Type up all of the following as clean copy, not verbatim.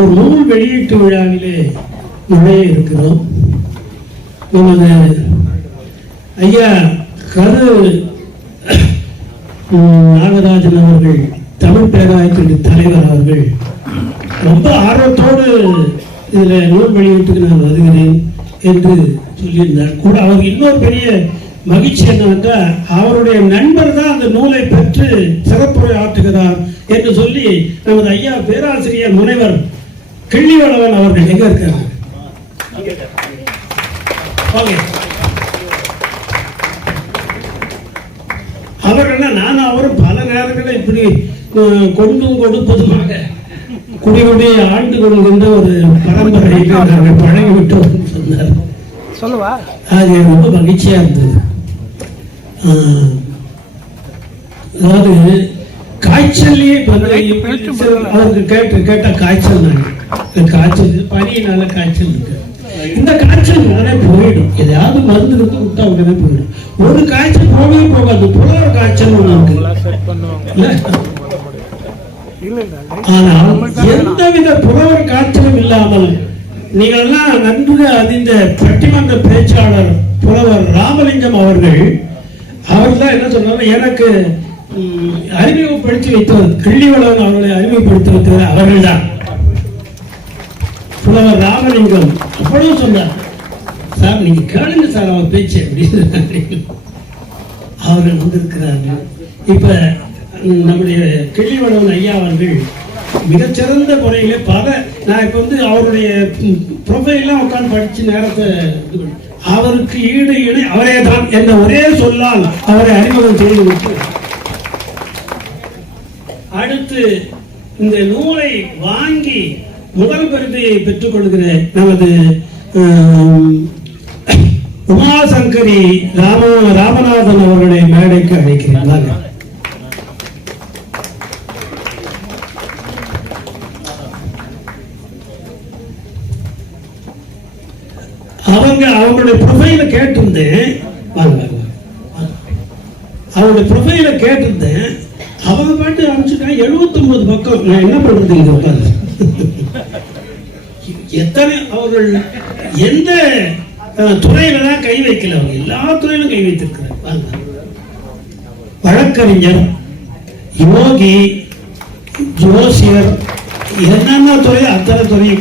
ஒரு நூல் வெளியீட்டு விழாவிலே நுழைய இருக்கிறோம். நமது ஐயா கரு நாகராஜன் அவர்கள், தமிழ் பேராயத்தின் தலைவர் அவர்கள் ரொம்ப ஆர்வத்தோடு இதில் நூல் வெளியீட்டுக்கு நான் வருகிறேன் என்று சொல்லியிருந்தார். கூட அவர் இன்னொரு பெரிய மகிழ்ச்சி என்னவென்றால், அவருடைய நண்பர் தான் அந்த நூலை பெற்று சிறப்புரை ஆற்றுகிறார் என்று சொல்லி நமது ஐயா பேராசிரியர் முனைவர் கிள்ளிவளவன் அவர்கள் எங்க இருக்காங்க? அவர்கள் நானும் அவரும் பல நேரங்களில் இப்படி கொண்டும் கொடுப்பதுமாக குடியுடைய ஆண்டு கொள்கின்ற ஒரு பரம்பரை பழகிவிட்டோம் சொன்னார். சொல்லுவா, அது ரொம்ப மகிழ்ச்சியா இருந்தது. அதாவது காய்ச்சல்லையே அவருக்கு கேட்ட காய்ச்சல் பனியினால காய்ச்சல் இருக்கு. இந்த காய்ச்சல் உடனே போயிடும், எதையாவது மருந்து இருக்கு விட்டா உடனே போயிடும். ஒரு காய்ச்சல் போகவே போகாது, புலவர் காய்ச்சல் ஒண்ணு இருக்கு. ஆனால் எந்தவித புலவர் காய்ச்சலும் இல்லாமல் நீங்கள் எல்லாம் நன்கு அறிந்த பட்டிமன்ற பேச்சாளர் புலவர் ராமலிங்கம் அவர்கள் தான் என்ன சொன்னாங்க, எனக்கு அறிமுகப்படுத்தி வைத்தவர் கிள்ளிவளவன் அவர்களை அறிமுகப்படுத்தி வைத்தவர் அவர்கள் தான் புலவர் ராமலிங்கம். அவ்வளவு சொன்னார், சார் நீங்க கேளுங்க சார் அவர் பேச்சு அப்படின்னு. அவர்கள் வந்திருக்கிறார்கள். இப்ப நம்முடைய கிள்ளிவளவன் ஐயா அவர்கள் மிகச்சிறந்த முறையிலே நான் இப்ப அவருடைய ப்ரொஃபைல்லாம் உட்காந்து படிச்சு நேரத்தை அவருக்கு ஈடு அவரே தான் என்ற ஒரே சொல்லால் அவரை அறிமுகம் செய்து விட்டு அடுத்து இந்த நூலை வாங்கி முதல் பரிதையை பெற்றுக் கொள்கிற நமது உமாசங்கரி ராமநாதன் அவர்களை மேடைக்கு அழைக்கிறேன். அவங்களுடைய ப்ரொஃபைல கேட்டிருந்தேன், அவருடைய ப்ரொஃபைல கேட்டிருந்தேன். அவங்க பாட்டு அனுப்பிச்சுட்டாங்க 79 பக்கம். நான் என்ன பண்றது இங்க உட்காந்து? எத்தனை அவர்கள் எந்த துறையில தான் கை வைக்கல, அவங்க எல்லா துறையிலும் கை வைத்திருக்கிறார். வழக்கறிஞர், யோகி, ஜோசியர், என்னென்ன துறை அத்தனை துறை.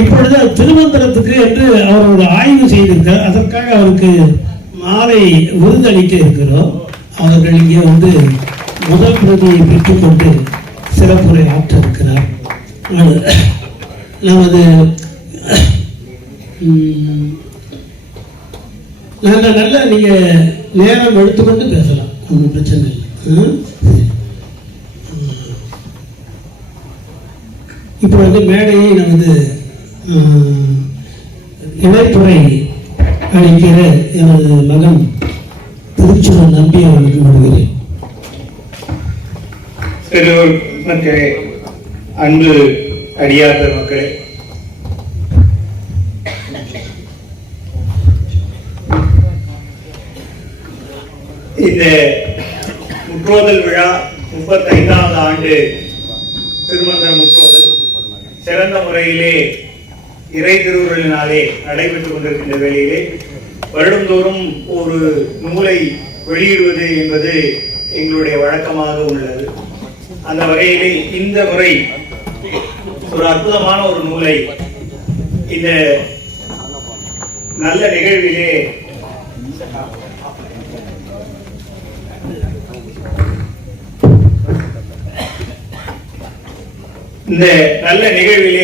இப்பொழுது திருமந்திரத்துக்கு என்று அவர் ஒரு ஆய்வு செய்திருக்கார். அதற்காக அவருக்கு மாலை விருதளிக்க இருக்கிறோம். அவர்கள் இங்கே முதல் பிரதியை பெற்றுக்கொண்டு சிறப்புரை ஆற்ற இருக்கிறார். நமது நல்ல நீங்க நேரம் எடுத்துக்கொண்டு பேசலாம், ஒன்றும் பிரச்சனை இல்லை. இப்போ மேடையை நமது இணைப்புரை அளிக்கிற எனது மகன் திருச்சூர் நம்பி அவர்களுக்கு விடுகிறேன். பெரியோர் மக்களே, அன்பு அடியாத மக்களே, இந்த முற்றோதல் விழா 35வது ஆண்டு திருமந்திர முற்றோதல் சிறந்த முறையிலே இறை திருவுருளினாலே நடைபெற்றுக் கொண்டிருக்கின்ற வேளையிலே வருடந்தோறும் ஒரு நூலை வெளியிடுவது என்பது எங்களுடைய வழக்கமாக உள்ளது. அந்த வகையிலே இந்த முறை ஒரு அற்புதமான ஒரு நூலை இந்த நல்ல நிகழ்விலே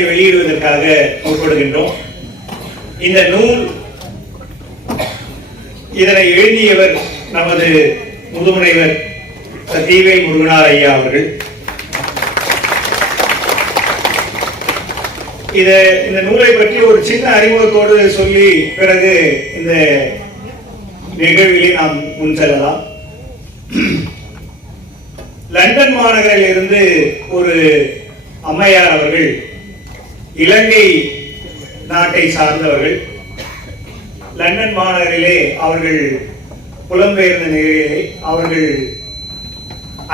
வெளியிடுவதற்காக முற்படுகின்றோம். இந்த நூல் இதனை எழுதியவர் நமது முதுமுனைவர் தீவை முருகனார் ஐயா அவர்கள். இந்த நூலை பற்றி ஒரு சின்ன அறிமுகத்தோடு சொல்லி பிறகு இந்த நிகழ்விலே நாம் முன் செல்லலாம். லண்டன் மாநகரில் இருந்து ஒரு அம்மையார் அவர்கள், இலங்கை நாட்டை சார்ந்தவர்கள், லண்டன் மாநகரிலே அவர்கள் புலம்பெயர்ந்த நிலையிலே அவர்கள்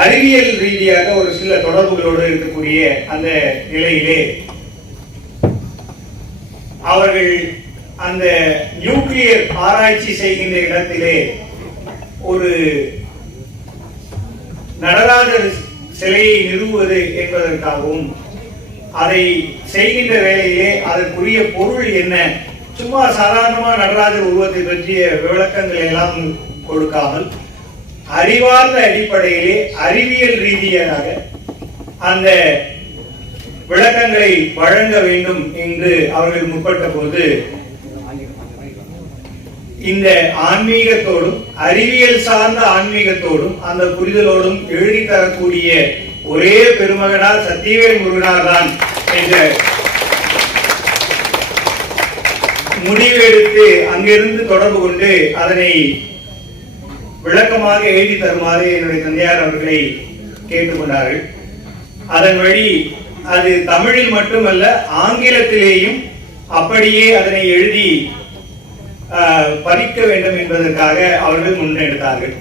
அறிவியல் ரீதியாக ஒரு சில தொடர்புகளோடு இருக்கக்கூடிய அந்த நிலையிலே அவர்கள் அந்த நியூக்ளியர் ஆராய்ச்சி செய்கின்ற இடத்திலே ஒரு நடராஜர் சிலையை நிறுவுவது என்பதற்காகவும் அதை செய்கின்ற வேளையிலே அதற்குரிய பொருள் என்ன, சும்மா சாதாரணமா நடராஜர் உருவத்தை பற்றிய விளக்கங்களை எல்லாம் கொடுக்காமல் அறிவார்ந்த அடிப்படையிலே அறிவியல் ரீதியாக அந்த விளக்கங்களை வழங்க வேண்டும் என்று அவர்கள் முற்பட்ட போது இந்த ஆன்மீகத்தோடும் அறிவியல் சார்ந்த ஆன்மீகத்தோடும் அந்த புரிதலோடும் எழுதி தரக்கூடிய ஒரே பெருமகனார் சத்தியவேல் முருகனார் தான் என்ற முடிவு எடுத்து அங்கிருந்து தொடர்பு கொண்டு அதனை விளக்கமாக எழுதி தருமாறு என்னுடைய தந்தையார் அவர்களை கேட்டுக்கொண்டார்கள். அதன் வழி அது தமிழில் மட்டுமல்ல ஆங்கிலத்திலேயும் அப்படியே அதனை எழுதி பதிக்க வேண்டும் என்பதற்காக அவர்கள் முன்னெடுத்தார்கள்.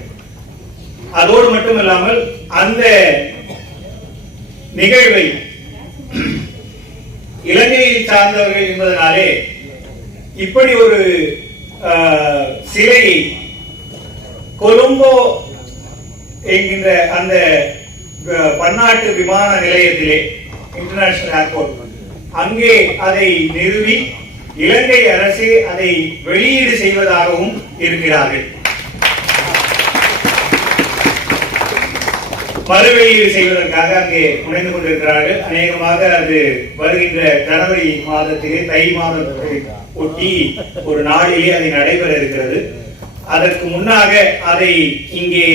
அதோடு மட்டுமல்லாமல் அந்த நிகழ்வை இலங்கையை சார்ந்தவர்கள் என்பதனாலே இப்படி ஒரு சிலையை கொழும்போ என்கின்ற அந்த பன்னாட்டு விமான நிலையத்திலே இன்டர்நேஷனல் ஏர்போர்ட் அங்கே அதை நிறுவி இலங்கை அரசு அதை வெளியீடு செய்வதாகவும் இருக்கிறார்கள். மறு வெளியீடு செய்வதற்காக அங்கே முனைந்து கொண்டிருக்கிறார்கள். அநேகமாக அது வருகின்ற ஜனவரி மாதத்திலே தை மாதத்தை ஒட்டி ஒரு நாளிலே அதை நடைபெற இருக்கிறது. அதற்கு முன்னாக அதை இங்கே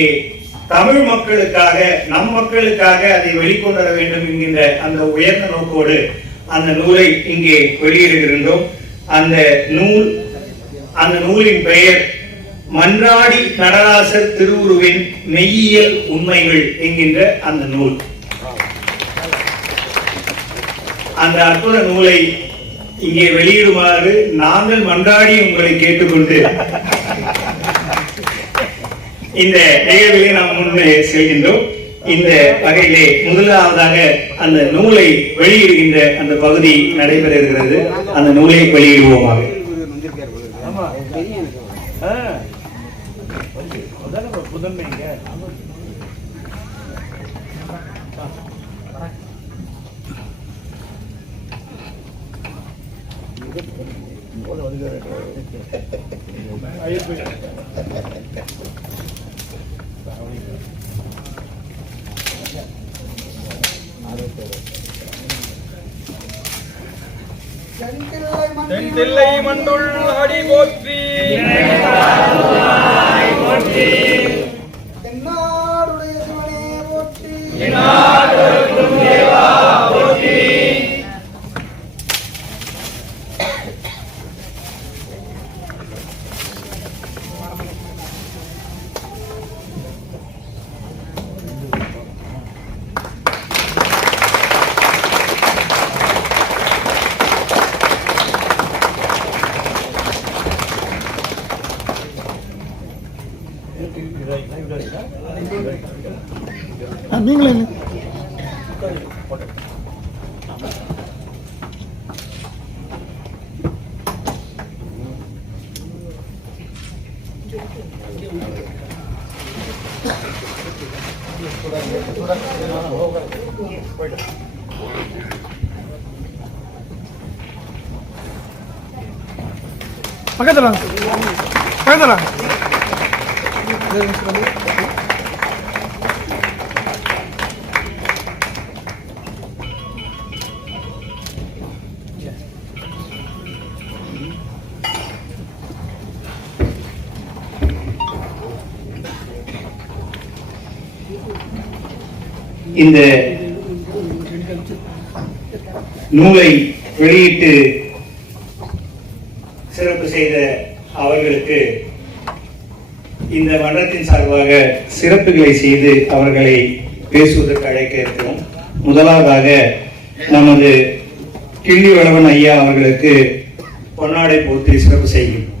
தமிழ் மக்களுக்காக நம் மக்களுக்காக அதை வெளிக்கொண்டு வர வேண்டும் என்கின்ற அந்த உயர்ந்த நோக்கோடு அந்த நூலை இங்கே வெளியிடுகின்றோம். அந்த நூலின் பெயர் மன்றாடி நடராசர் திருவுருவின் மெய்யியல் உண்மைகள் என்கின்ற அந்த நூல். அந்த அற்புத நூலை இங்கே வெளியிடுமாறு நாங்கள் மன்றாடி உங்களை கேட்டுக்கொண்டு இந்த நிகழ்விலே நாம் முன்னே செல்கின்றோம். இந்த வகையிலே முதலாவதாக அந்த நூலை வெளியிடுகின்ற அந்த பகுதி நடைபெற இருக்கிறது. அந்த நூலை வெளியிடுவோமாக. தென்தில்லை மண்டுள் அடி போற்றி, தென்னாடுடைய சிவனே போற்றி, எந்நாட்டவர்க்கும் தேவா போற்றி. நீங்களே பக்கத்துல பக்கத்துல இந்த நூலை வெளியிட்டு சிறப்பு செய்த அவர்களுக்கு இந்த மன்றத்தின் சார்பாக சிறப்புகளை செய்து அவர்களை பேசுவதற்கு அழைக்க இருக்கிறோம். முதலாவதாக நமது கிள்ளிவளவன் ஐயா அவர்களுக்கு பொன்னாடை போற்றி சிறப்பு செய்கிறோம்.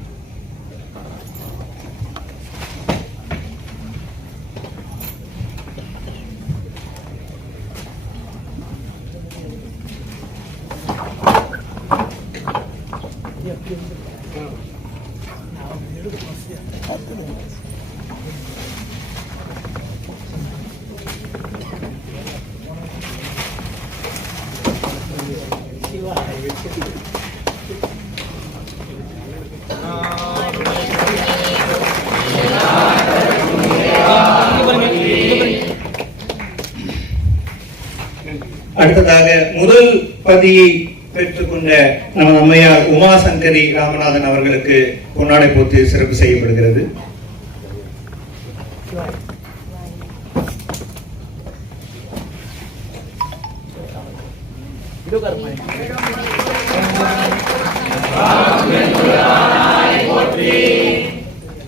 அடுத்ததாக முதல் பதியை பெற்றுக்கொண்ட நமது அம்மையார் உமாசங்கரி ராமநாதன் அவர்களுக்கு பொன்னாடை போர்த்தி சிறப்பு செய்யப்படுகிறது.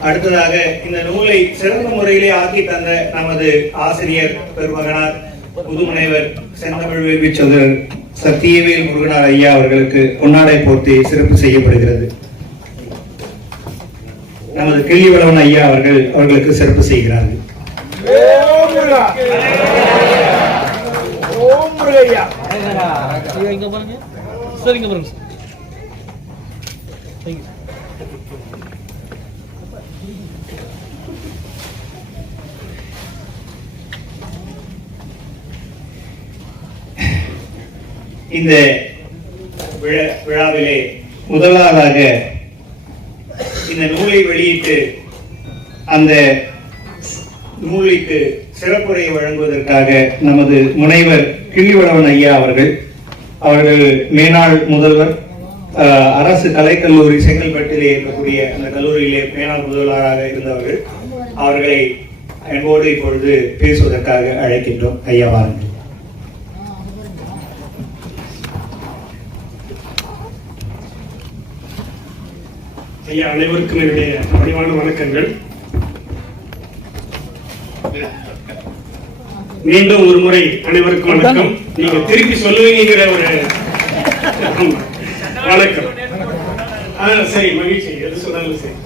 அடுத்ததாக இந்த நூலை சிறந்த முறையிலே ஆக்கி தந்த நமது ஆசிரியர் பெருமகனார் புதுமுனைவர் செந்தமிழ் வேள்வி சோதரர் சத்தியவேல் முருகனார் ஐயா அவர்களுக்கு பொன்னாடை போர்த்தி சிறப்பு செய்யப்படுகிறது. நமது கிள்ளிவளவன் ஐயா அவர்களுக்கு சிறப்பு செய்கிறார்கள். இந்த விழாவிலே முதலாவதாக இந்த நூலை வெளியிட்டு அந்த நூலுக்கு சிறப்புரையை வழங்குவதற்காக நமது முனைவர் கிள்ளிவளவன் ஐயா அவர்கள் மேனாள் முதல்வர் அரசு கலைக்கல்லூரி செங்கல்பட்டிலே இருக்கக்கூடிய அந்த கல்லூரியிலே மேனாள் முதல்வராக இருந்தவர்கள் அவர்களை அன்போடு இப்பொழுது பேசுவதற்காக அழைக்கின்றோம். ஐயா வாருங்கள். ஐயா, அனைவருக்கும் என்னுடைய பணிவான வணக்கங்கள். மீண்டும் ஒரு முறை அனைவருக்கும் வணக்கம். நீங்க திருப்பி சொல்லுவீங்கிற ஒரு வணக்கம். சரி, மகிழ்ச்சி. எது சொன்னாலும் சரி.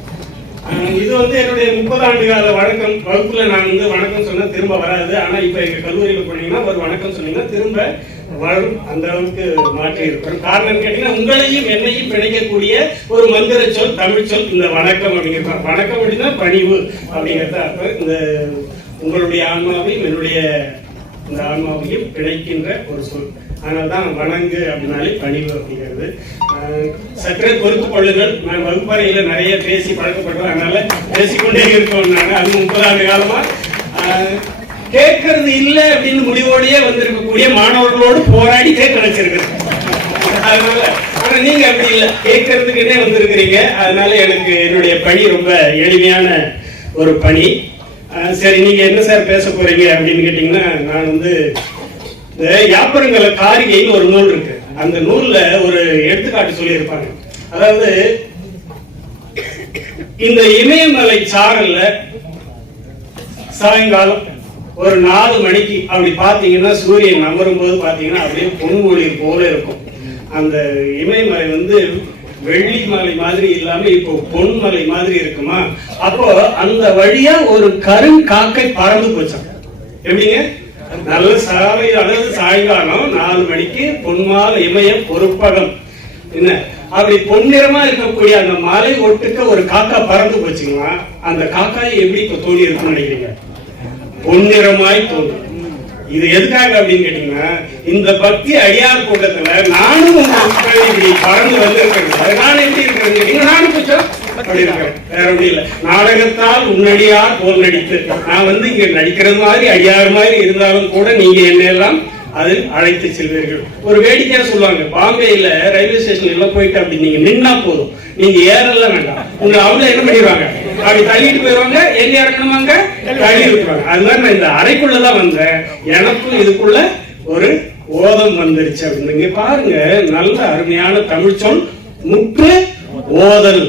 இது என்னுடைய 30 ஆண்டு கால வழக்கம். வகுப்புல நான் வணக்கம் சொன்னா திரும்ப வராது. ஆனா இப்ப எங்க கல்லூரியில போனீங்கன்னா ஒரு வணக்கம் சொன்னீங்கன்னா திரும்ப வரும். அந்த அளவுக்கு மாற்றி இருக்கிறோம். காரணம் கேட்டீங்கன்னா உங்களையும் என்னையும் பிணைக்கக்கூடிய ஒரு மந்திர சொல், தமிழ் சொல் இந்த வணக்கம் அப்படிங்கிறது. வணக்கம் அப்படின்னா பணிவு அப்படிங்கிறத இந்த உங்களுடைய ஆன்மாவையும் என்னுடைய இந்த ஆன்மாவையும் பிணைக்கின்ற ஒரு சொல். அதனால்தான் வணங்கு அப்படின்னாலே பணிவு அப்படிங்கிறது. சற்றே பொறுத்து கொள்ளுங்கள். நான் வகுப்பறையில நிறைய பேசி பழக்கப்பட்டோம். அதனால பேசிக்கொண்டே இருக்கோம். நாங்க அது 30 ஆண்டு காலமா கேட்கறது இல்லை அப்படின்னு முடிவோடையே வந்திருக்கக்கூடிய மாணவர்களோடு போராடி கேட்க வச்சிருக்கிறேன். அதனால ஆனா நீங்க அப்படி இல்லை, கேட்கறதுக்குன்னே வந்திருக்கிறீங்க. அதனால எனக்கு என்னுடைய பணி ரொம்ப எளிமையான ஒரு பணி. சரி, நீங்க என்ன சார் பேச போறீங்க அப்படின்னு கேட்டீங்கன்னா, நான் இந்த யாப்பரங்கல காரிகைன்னு ஒரு நூல் இருக்கு. அந்த நூல்ல ஒரு எடுத்துக்காட்டு சொல்லியிருப்பாங்க. அதாவது இந்த இமயமலை சாரல்ல சாயங்காலம் ஒரு 4 மணிக்கு அப்படி பாத்தீங்கன்னா சூரியன் அமரும் போது பாத்தீங்கன்னா அப்படியே பொன்மொழி போல இருக்கும். அந்த இமயமலை வெள்ளி மலை மாதிரி இல்லாம இப்போ பொன்மலை மாதிரி இருக்குமா. அப்போ அந்த வழியா ஒரு கருங்காக்கை பறந்து போச்சான். எப்படிங்க? நல்ல சாலை, அதாவது சாயங்காலம் 4 மணிக்கு பொன்மால் இமய பொறுப்பகம் என்ன அப்படி பொன்னிறமா இருக்கக்கூடிய அந்த மலை ஒட்டுக்க ஒரு காக்கா பறந்து போச்சுங்களா. அந்த காக்காய் எப்படி இப்ப தோண்டி இருக்குன்னு நினைக்கிறீங்க? பொன்னிறமாய் தோன்றும். இது எதுக்காக அப்படின்னு கேட்டீங்கன்னா, இந்த பக்தி அடியார் கூட்டத்துல நானும் இப்படி பறந்து வந்திருக்கேன். நான் எப்படி இருக்கிறேன்? நானும் கொஞ்சம் அப்படி இருக்கிறேன். வேற ஒன்றும் இல்லை. நாடகத்தால் உன்னடியார் போல் நடித்து நான் இங்க நடிக்கிறது மாதிரி அடியார் மாதிரி இருந்தாலும் கூட நீங்க என்ன எல்லாம் அதில் அழைத்து செல்வீர்கள். ஒரு வேடிக்கையா சொல்லுவாங்க, பாம்பேல ரயில்வே ஸ்டேஷன் எல்லாம் போயிட்டு அப்படி நீங்க நின்னா போதும், நீங்க ஏறலாம் வேண்டாம், உங்களை அவங்க என்ன பண்ணிடுவாங்க, அப்படி தள்ளிட்டு போயிடுவாங்க. எங்க இறங்கணுமாங்க, தள்ளி விட்டுருவாங்க. அது மாதிரி நான் இந்த அறைக்குள்ளதான் வந்தேன். எனக்கும் இதுக்குள்ள ஒரு ஓதம் வந்துருச்சு அப்படின்னு. இங்க பாருங்க, நல்ல அருமையான தமிழ் சொல் முற்று ஓதல்.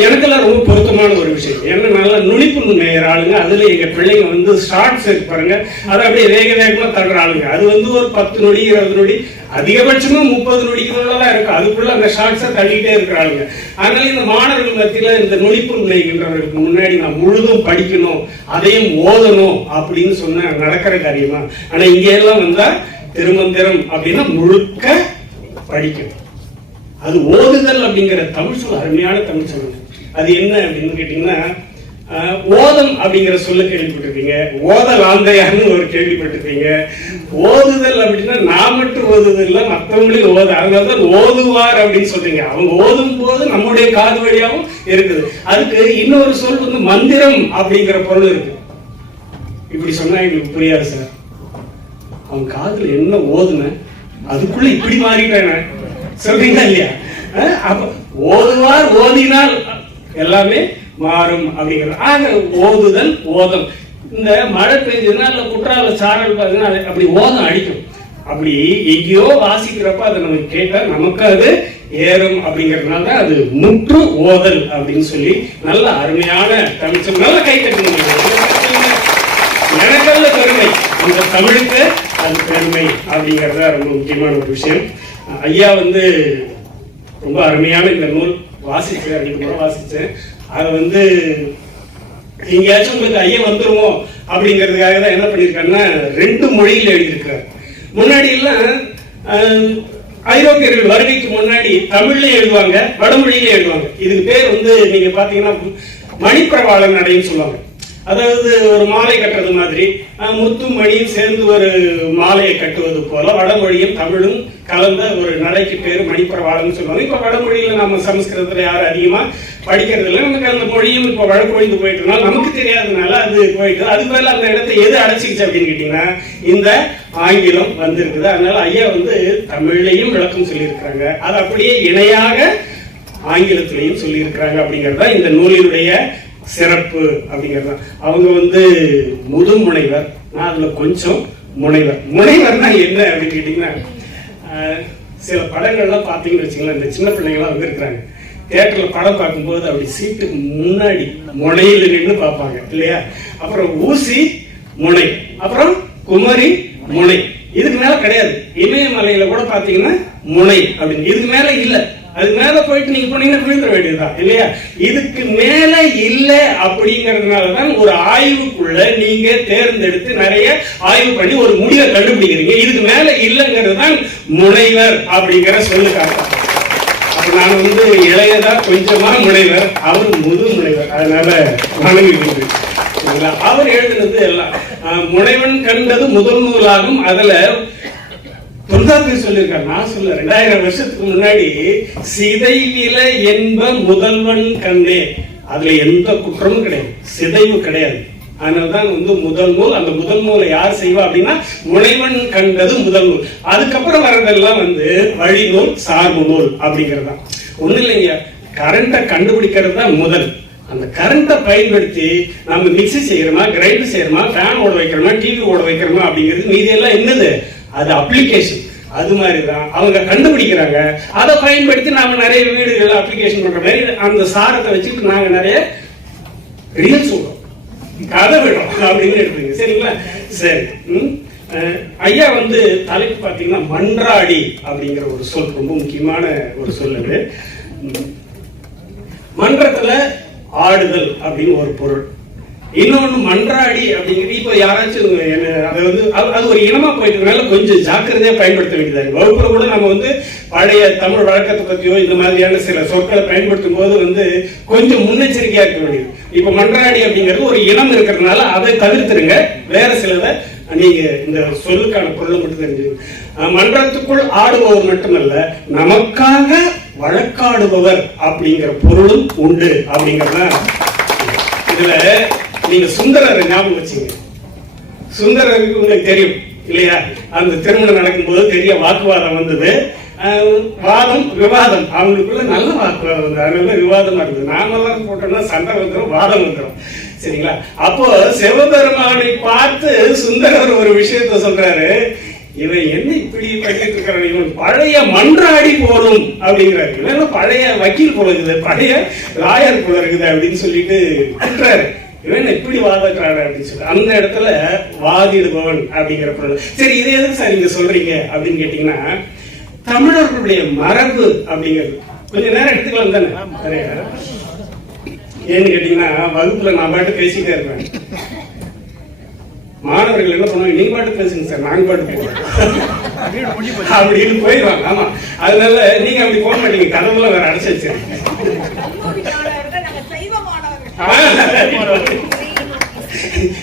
எனக்கெல்லாம் ரொம்ப பொருத்தமான ஒரு விஷயம். ஏன்னா நல்ல நுனிப்பு நேர ஆளுங்க. அதுல எங்க பிள்ளைங்க ஷார்ட்ஸ் இருக்கு பாருங்க, அதை அப்படியே வேக வேகமா தள்ளுற ஆளுங்க. அது ஒரு 10 நொடி 20 நொடி அதிகபட்சமா 30 நொடிக்குள்ளதான் இருக்கும். அதுக்குள்ள அந்த ஷார்ட்ஸை தள்ளிட்டே இருக்கிறாளுங்க. அதனால இந்த மாணவர்கள் மத்தியில இந்த நுனிப்பு நினைக்கின்றவர்களுக்கு முன்னாடி நான் முழுதும் படிக்கணும், அதையும் ஓதணும் அப்படின்னு சொன்ன நடக்கிற காரியமா. ஆனா இங்க எல்லாம் வந்தா திருமந்திரம் அப்படின்னா முழுக்க படிக்கணும். அது ஓதுதல் அப்படிங்கிற தமிழ் சொல் அருமையான தமிழ் சொல். அது என்ன அப்படின்னு கேட்டீங்கன்னா, ஓதம் அப்படிங்கிற சொல்ல கேள்விப்பட்டிருப்பீங்க, ஓதலாந்தையான்னு ஒரு கேள்விப்பட்டிருப்பீங்க. ஓதுதல் அப்படின்னா நான் மட்டும் ஓதுதல் இல்ல, மற்றவங்களையும் ஓது, அதனாலதான் ஓதுவார் அப்படின்னு சொல்றீங்க. அவங்க ஓதும் போது நம்முடைய காது வழியாகவும் இருக்குது. அதுக்கு இன்னொரு சொல் வந்து மந்திரம் அப்படிங்கிற பொருள் இருக்கு. இப்படி சொன்னா எங்களுக்கு புரியாது சார். அவன் காதுல என்ன ஓதுன அதுக்குள்ள இப்படி மாறிட்டேன் சொல்றீங்களா இல்லையா? அப்ப ஓதுவார் ஓதினால் எல்லாமே மாறும் அப்படிங்கிறது. ஆக ஓதுதல் ஓதம். இந்த மழை பெஞ்சதுன்னா இல்ல குற்றால சாரல் பார்த்தீங்கன்னா அப்படி ஓதம் அடிக்கும். அப்படி எங்கேயோ வாசிக்கிறப்ப அதை நம்ம கேட்டா நமக்கு அது ஏறும் அப்படிங்கிறதுனால தான் அது முற்று ஓதல் அப்படின்னு சொல்லி நல்ல அருமையான தமிழ் நல்ல கை தட்டுங்க. எனக்கல்ல பெருமை, அந்த தமிழுக்கு அது பெருமை அப்படிங்கிறத ரொம்ப முக்கியமான ஒரு விஷயம். ஐயா வந்து ரொம்ப அருமையான இந்த நூல் வாசிச்சேன், அன்னைக்கு கூட வாசிச்சேன். அதை வந்து எங்கேயாச்சும் உங்களுக்கு ஐயா வந்துருமோ அப்படிங்கிறதுக்காக தான் என்ன பண்ணியிருக்காருன்னா 2 மொழியில் எழுதியிருக்கிறார். முன்னாடி எல்லாம் ஐரோப்பியர்கள் வருகைக்கு முன்னாடி தமிழ்லயும் எழுதுவாங்க, வடமொழியில எழுதுவாங்க. இதுக்கு பேர் வந்து நீங்க பாத்தீங்கன்னா மணிப்பிரவாள நடைன்னு சொல்லுவாங்க. அதாவது ஒரு மாலை கட்டுறது மாதிரி முத்தும் மணியும் சேர்ந்து ஒரு மாலையை கட்டுவது போல வடமொழியும் தமிழும் கலந்த ஒரு நடைக்கு பேரு மணிப்பிரவாளம்னு சொல்லுவாங்க. இப்ப வடமொழியில நம்ம சமஸ்கிருதத்துல யாரும் அதிகமா படிக்கிறது இல்லை. நமக்கு அந்த மொழியும் இப்ப வழக்கொழிந்து போயிட்டதுனால நமக்கு தெரியாததுனால அது போயிட்டு அதுக்கு மேல அந்த இடத்தை எது அடைச்சிக்கிச்சு அப்படின்னு கேட்டீங்கன்னா இந்த ஆங்கிலம் வந்திருக்குது. அதனால ஐயா வந்து தமிழ்லையும் விளக்கம் சொல்லியிருக்கிறாங்க, அது அப்படியே இணையாக ஆங்கிலத்திலையும் சொல்லி இருக்கிறாங்க அப்படிங்கறதா இந்த நூலினுடைய சிறப்பு அப்படிங்கிறது. அவங்க வந்து முதுமுனைவர், நான் அதுல கொஞ்சம் முனைவர். முனைவர்னா என்ன அப்படின்னு கேட்டீங்கன்னா சில படங்கள்லாம் பார்த்தீங்கன்னு வச்சுங்களேன், இந்த சின்ன பிள்ளைங்களாம் வந்திருக்கிறாங்க, தியேட்டர்ல படம் பார்க்கும்போது அப்படி சீட்டுக்கு முன்னாடி முனையில் நின்று பார்ப்பாங்க இல்லையா? அப்புறம் ஊசி முனை, அப்புறம் குமரி முனை, இதுக்கு மேல கிடையாது. இமயமலையில கூட பாத்தீங்கன்னா முனை அப்படின்னு இதுக்கு மேல இல்ல. அதுக்கு மேல போயிட்டு நீங்க போனீங்கன்னா விழுந்துட வேண்டியதுதான் இல்லையா? இதுக்கு மேல இல்ல அப்படிங்கறதுனாலதான் ஒரு ஆய்வுக்குள்ள நீங்க தேர்ந்தெடுத்து நிறைய ஆய்வு பண்ணி ஒரு முடிவை கண்டுபிடிக்கிறீங்க. இதுக்கு மேல இல்லங்கிறது தான் முனைவர் அப்படிங்கிற சொல்லுக்காக. அப்ப நான் வந்து இளையதா கொஞ்சமா முனைவர், அவர் முது முனைவர். அதனால வணங்குகிறது. அவர் எழுதுனது எல்லாம் முனைவன் கண்டது முதல் நூலாகும். அதுல தொல்காப்பியர் சொல்லியிருக்காரு, நான் சொல்ல 2000 வருஷத்துக்கு முன்னாடி சிதைவில என்ப முதல்வன் கண்டே. அதுல எந்த குற்றமும் கிடையாது, சிதைவு கிடையாது. அதனாலதான் வந்து முதல் நூல். அந்த முதல் நூலை யார் செய்வா அப்படின்னா முனைவன் கண்டது முதல் நூல். அதுக்கப்புறம் வர்றதெல்லாம் வந்து வழி நூல், சார்பு நூல் அப்படிங்கறதுதான். ஒண்ணு இல்லைங்க, கரண்ட கண்டுபிடிக்கிறது தான் முதல். அந்த கரண்ட்டை பயன்படுத்தி நம்ம மிக்சி செய்யறோமா, கிரைண்டர் செய்யறோமா, ஃபேன் ஓட வைக்கிறோமா, டிவி ஓட வைக்கிறோமா அப்படிங்கிறது மீதி எல்லாம் என்னது, அது அப்ளிகேஷன். அது மாதிரிதான் அவங்க கண்டுபிடிக்கிறாங்க. அதை பயன்படுத்தி நாம நிறைய வீடுகள் அப்ளிகேஷன் பண்ற மாதிரி அந்த சாரத்தை வச்சுட்டு நாங்க நிறைய ரியல் சொல்றோம், கதை விடும் அப்படின்னு எடுத்துங்க. சரிங்களா? சரி. ஐயா வந்து தலைப்பு பாத்தீங்கன்னா மன்றாடி அப்படிங்கிற ஒரு சொல் ரொம்ப முக்கியமான ஒரு சொல். அது மன்றத்துல ஆடுதல் அப்படின்னு ஒரு பொருள். இன்னொன்னு மன்றாடி அப்படிங்கிறது இப்ப யாராச்சும் அதை வந்து அது ஒரு இனமா போயிட்டதுனால கொஞ்சம் ஜாக்கிரதையா பயன்படுத்த வேண்டியது. வகுப்புல கூட நம்ம வந்து பழைய தமிழ் வழக்கத்தை பத்தியோ இந்த மாதிரியான சில சொற்களை பயன்படுத்தும் போது வந்து கொஞ்சம் முன்னெச்சரிக்கையா இருக்க வேண்டியது. இப்ப மன்றாடி அப்படிங்கிறது ஒரு இனம் இருக்கிறதுனால அதை தவிர்த்துருங்க. வேற சிலதை நீங்க இந்த சொல்லுக்கான பொருளை மட்டும் தெரிஞ்சுங்க. மன்றத்துக்குள் ஆடுபவர் மட்டுமல்ல, நமக்காக வழக்காடுபவர் அப்படிங்கிற பொருளும் உண்டு அப்படிங்கறத இதுல நீங்க சுந்தரரை ஞாபகம் வச்சுங்க. சுந்தரருக்கு உங்களுக்கு தெரியும் இல்லையா? அந்த திருமணம் நடக்கும்போது பெரிய வாக்குவாதம் வந்தது. வாதம் விவாதம், அவங்களுக்குள்ள நல்ல வாக்குவாதம் வந்து அதனால விவாதமா இருக்குது. நாமெல்லாம் போட்டோம்னா சண்டை வந்துடும், வாதம் வந்துடும். சரிங்களா? அப்போ சிவபெருமானை பார்த்து சுந்தரர் ஒரு விஷயத்த சொல்றாரு, இவன் என்ன இப்படி பண்ணிட்டு இருக்கிறான், இவன் பழைய மன்றாடி போலும் அப்படிங்கிறாரு. இவன் பழைய வக்கீல் போல இருக்குது, பழைய லாயர் போல இருக்குது அப்படின்னு சொல்லிட்டு திட்டுறாரு. இவன் இப்படி வாதிடுறாரு அப்படின்னு சொல்லி அந்த இடத்துல வாதிடுபவன் அப்படிங்கிற பொருள். சரி, இது எதுக்கு சார் நீங்க சொல்றீங்க அப்படின்னு கேட்டீங்கன்னா, தமிழர்களுடைய மரபு அப்படிங்கிறது கொஞ்சம் நேரம் எடுத்துக்கலாம் தானே. ஏன்னு கேட்டீங்கன்னா, வகுப்புல நான் பாட்டு பேசிட்டே இருப்பேன். மாணவர்கள் என்ன பண்ணுவாங்க, நீங்க பாட்டு பேசுங்க சார், நாங்க பாட்டு போறோம் அப்படின்னு போயிடுவாங்க. ஆமா, அதனால நீங்க அப்படி போக மாட்டீங்க, கதவுல வேற அடைச்சு வச்சிருக்கீங்க.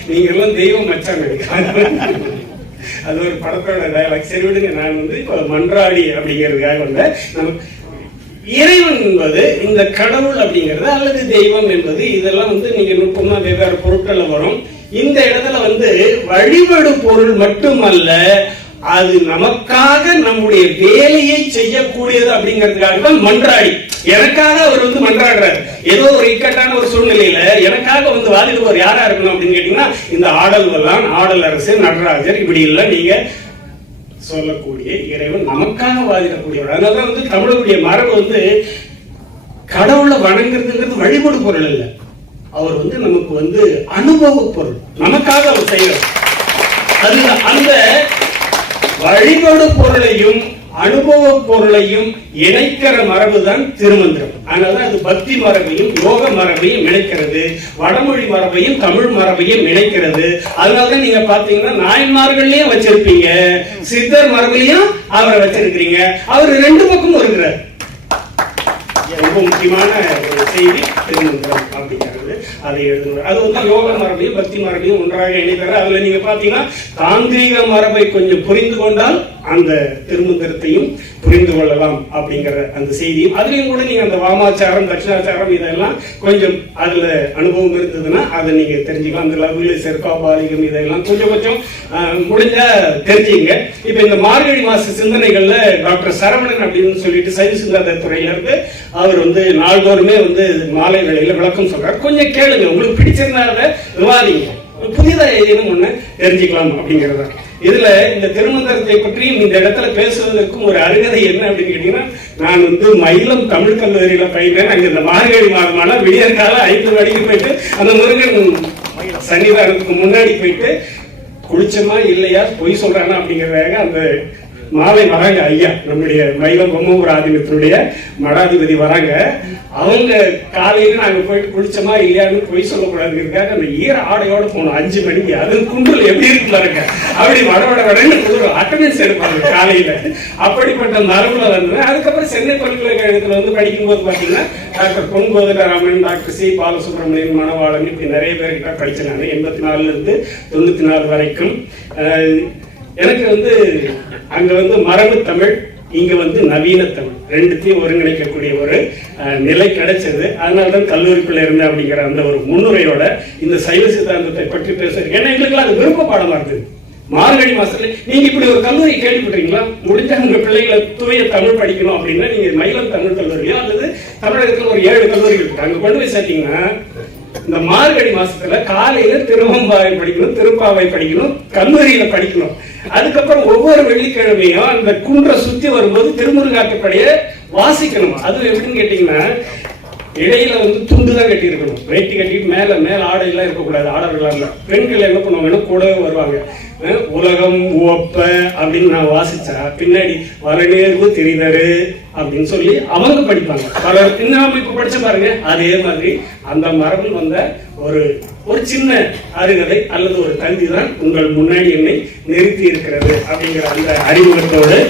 நீங்க எல்லாம் தெய்வம் மச்சான். அது ஒரு படத்தோட டயலாக். சரி விடுங்க, நான் வந்து இப்ப மன்றாடி அப்படிங்கிறதுக்காக வந்தேன். நமக்கு இறைவன் என்பது இந்த கடவுள் அப்படிங்கிறது அல்லது தெய்வம் என்பது இதெல்லாம் வந்து நீங்க நுட்பமா வெவ்வேறு பொருட்கள்ல வரும். இந்த இடத்துல வந்து வழிபடு பொருள் மட்டுமல்ல, அது நமக்காக நம்முடைய வேலையை செய்யக்கூடியது அப்படிங்கிறதுக்காக தான் மன்றாடி. எனக்காக அவர் வந்து மன்றாடுறாரு. ஏதோ ஒரு இக்கட்டான ஒரு சூழ்நிலையில எனக்காக வந்து வாதிடுவார். யாரா இருக்கணும் அப்படின்னு கேட்டீங்கன்னா இந்த ஆடல் வல்லான், ஆடல் அரசு, நடராஜர், இப்படி எல்லாம் நீங்க சொல்லக்கூடிய இறைவன் நமக்காக வாதிடக்கூடியவர். அதனாலதான் வந்து தமிழுடைய மரபு வந்து கடவுளை வணங்குறதுங்கிறது வழிபடு பொருள் இல்லை, அவர் வந்து நமக்கு வந்து அனுபவ பொருள், நமக்காக அவர் செய்யறார். அது அந்த வழிபடு பொருளையும் அனுபவ பொருளையும் இணைக்கிற மரபு தான் திருமந்திரம். அதனாலதான் அது பக்தி மரபையும் யோக மரபையும் இணைக்கிறது, வடமொழி மரபையும் தமிழ் மரபையும் இணைக்கிறது. அதனாலதான் நீங்க பாத்தீங்கன்னா நாயன்மார்கள்லயும் வச்சிருப்பீங்க, சித்தர் மரபுலையும் அவரை வச்சிருக்கிறீங்க. அவர் ரெண்டு பக்கமும் இருக்கிறார். ரொம்ப முக்கியமான ஒரு செய்தி திருமந்திரம் அப்படிங்கிறது. அதை எழுதுவார். அது வந்து யோக மரபையும் பக்தி மரபையும் ஒன்றாக இணைக்கிறார். அதுல நீங்க பாத்தீங்கன்னா தாந்திரீக மரபை கொஞ்சம் புரிந்து கொண்டால் அந்த திருமந்திரத்தையும் புரிந்து கொள்ளலாம் அப்படிங்கிற அந்த செய்தியும், அதுலயும் கூட நீங்க அந்த வாமாச்சாரம் தட்சிணாச்சாரம் இதெல்லாம் கொஞ்சம் அதுல அனுபவம் இருந்ததுன்னா அதை நீங்க தெரிஞ்சுக்கலாம். அந்த லவ்லி செர்காபாலிகம் இதெல்லாம் கொஞ்சம் கொஞ்சம் முடிஞ்சா தெரிஞ்சுங்க. இப்ப இந்த மார்கழி மாச சிந்தனைகள்ல டாக்டர் சரவணன் அப்படின்னு சொல்லிட்டு சைவ சிந்தாந்த துறையில இருந்து அவர் வந்து நாள்தோறுமே வந்து மாலை வேளையில விளக்கம் சொல்றாரு. கொஞ்சம் கேளுங்க, உங்களுக்கு பிடிச்சிருந்தா விவாதிங்க, புதியதா ஏதேனும் ஒண்ணு தெரிஞ்சுக்கலாம் அப்படிங்கிறத. இதுல இந்த திருமந்திரத்தை பற்றியும் இந்த இடத்துல பேசுவதற்கும் ஒரு அருகதை என்ன அப்படின்னு கேட்டீங்கன்னா, நான் வந்து மயிலம் தமிழ் கல்லூரியில பயின்றேன். அங்க இந்த மார்கழி மாதமான விடியற்கால 5 மணிக்கு போயிட்டு அந்த முருகன் சன்னிதானத்துக்கு முன்னாடி போயிட்டு குளிச்சமா இல்லையா பொய் சொல்றானா அப்படிங்கிறதாக அந்த மாலை வராங்க ஐயா, நம்முடைய மயிலம் பொம்மூர் ஆதீனத்தினுடைய மடாதிபதி வராங்க. அவங்க காலையில நாங்க போயிட்டு குளிச்சோமா இல்லையான்னு பொய் சொல்லக்கூடாதுங்கிறதுக்காக அந்த ஈர ஆடையோட போனோம் 5 மணிக்கு. அது குன்றல் எப்படி இருக்கு பாருங்க, அப்படி வடவடன்னு அட்டண்டன்ஸ் எடுப்பாங்க காலையில. அப்படிப்பட்ட மரபுல வந்து அதுக்கப்புறம் சென்னை பல்கலைக்கழகத்துல வந்து படிக்கும் போது பாத்தீங்கன்னா டாக்டர் பொன் கோதண்டராமன், டாக்டர் சி பாலசுப்ரமணியன், மணவாளன், இப்படி நிறைய பேர்கிட்ட படிச்சேன் நான் 84 இருந்து 94 வரைக்கும். எனக்கு வந்து அங்க வந்து மரபு தமிழ், இங்க வந்து நவீன தமிழ், ரெண்டுத்தையும் ஒருங்கிணைக்கக்கூடிய ஒரு நிலை கிடைச்சது. அதனாலதான் கல்லூரிக்குள்ள இருந்தேன் அப்படிங்கிற அந்த ஒரு முன்னுரையோட இந்த சைவ சித்தாந்தத்தை பற்றி பேசுறேன். ஏன்னா எங்களுக்கு அது விருப்ப பாடமா இருந்தது. மார்கழி மாசத்துல நீங்க இப்படி ஒரு கல்லூரி கேள்விப்பட்டீங்களா? முடிஞ்சா உங்க பிள்ளைகளை தூய தமிழ் படிக்கணும் அப்படின்னா நீங்க மயிலம் தமிழ் கல்லூரியோ அல்லது தமிழகத்துல ஒரு 7 கல்லூரிகள் இருக்கு, அங்க கொண்டு போய் சேர்த்தீங்கன்னா இந்த மார்கழி மாசத்துல காலையில திருவம்பாவை படிக்கணும், திருப்பாவை படிக்கணும், கல்லூரியில படிக்கணும். அதுக்கப்புறம் ஒவ்வொரு வெள்ளிக்கிழமையும் அந்த குன்றை சுத்தி வரும்போது திருமுருகாற்றுப்படைய வாசிக்கணும். அது எப்படின்னு கேட்டீங்கன்னா இடையில வந்து துண்டு தான் கட்டி இருக்கணும், வேட்டி கட்டிட்டு மேல ஆடை எல்லாம் இருக்கக்கூடாது. ஆடர்களா இல்ல, பெண்கள் என்ன பண்ணுவாங்கன்னா கூடவே வருவாங்க. உலகம் உவப்ப அப்படின்னு நான் வாசிச்சா பின்னாடி வளநேர்வு தெரிதரு அப்படின்னு சொல்லி அவங்க படிப்பாங்க. பலர் இன்னும் இப்ப படிச்ச பாருங்க. அதே மாதிரி அந்த மரபில் வந்த ஒரு சின்ன அருகதை அல்லது ஒரு தந்தி தான் உங்கள் முன்னாடி என்னை நிறுத்தி இருக்கிறது அப்படிங்கிற அந்த அறிமுகத்தோடு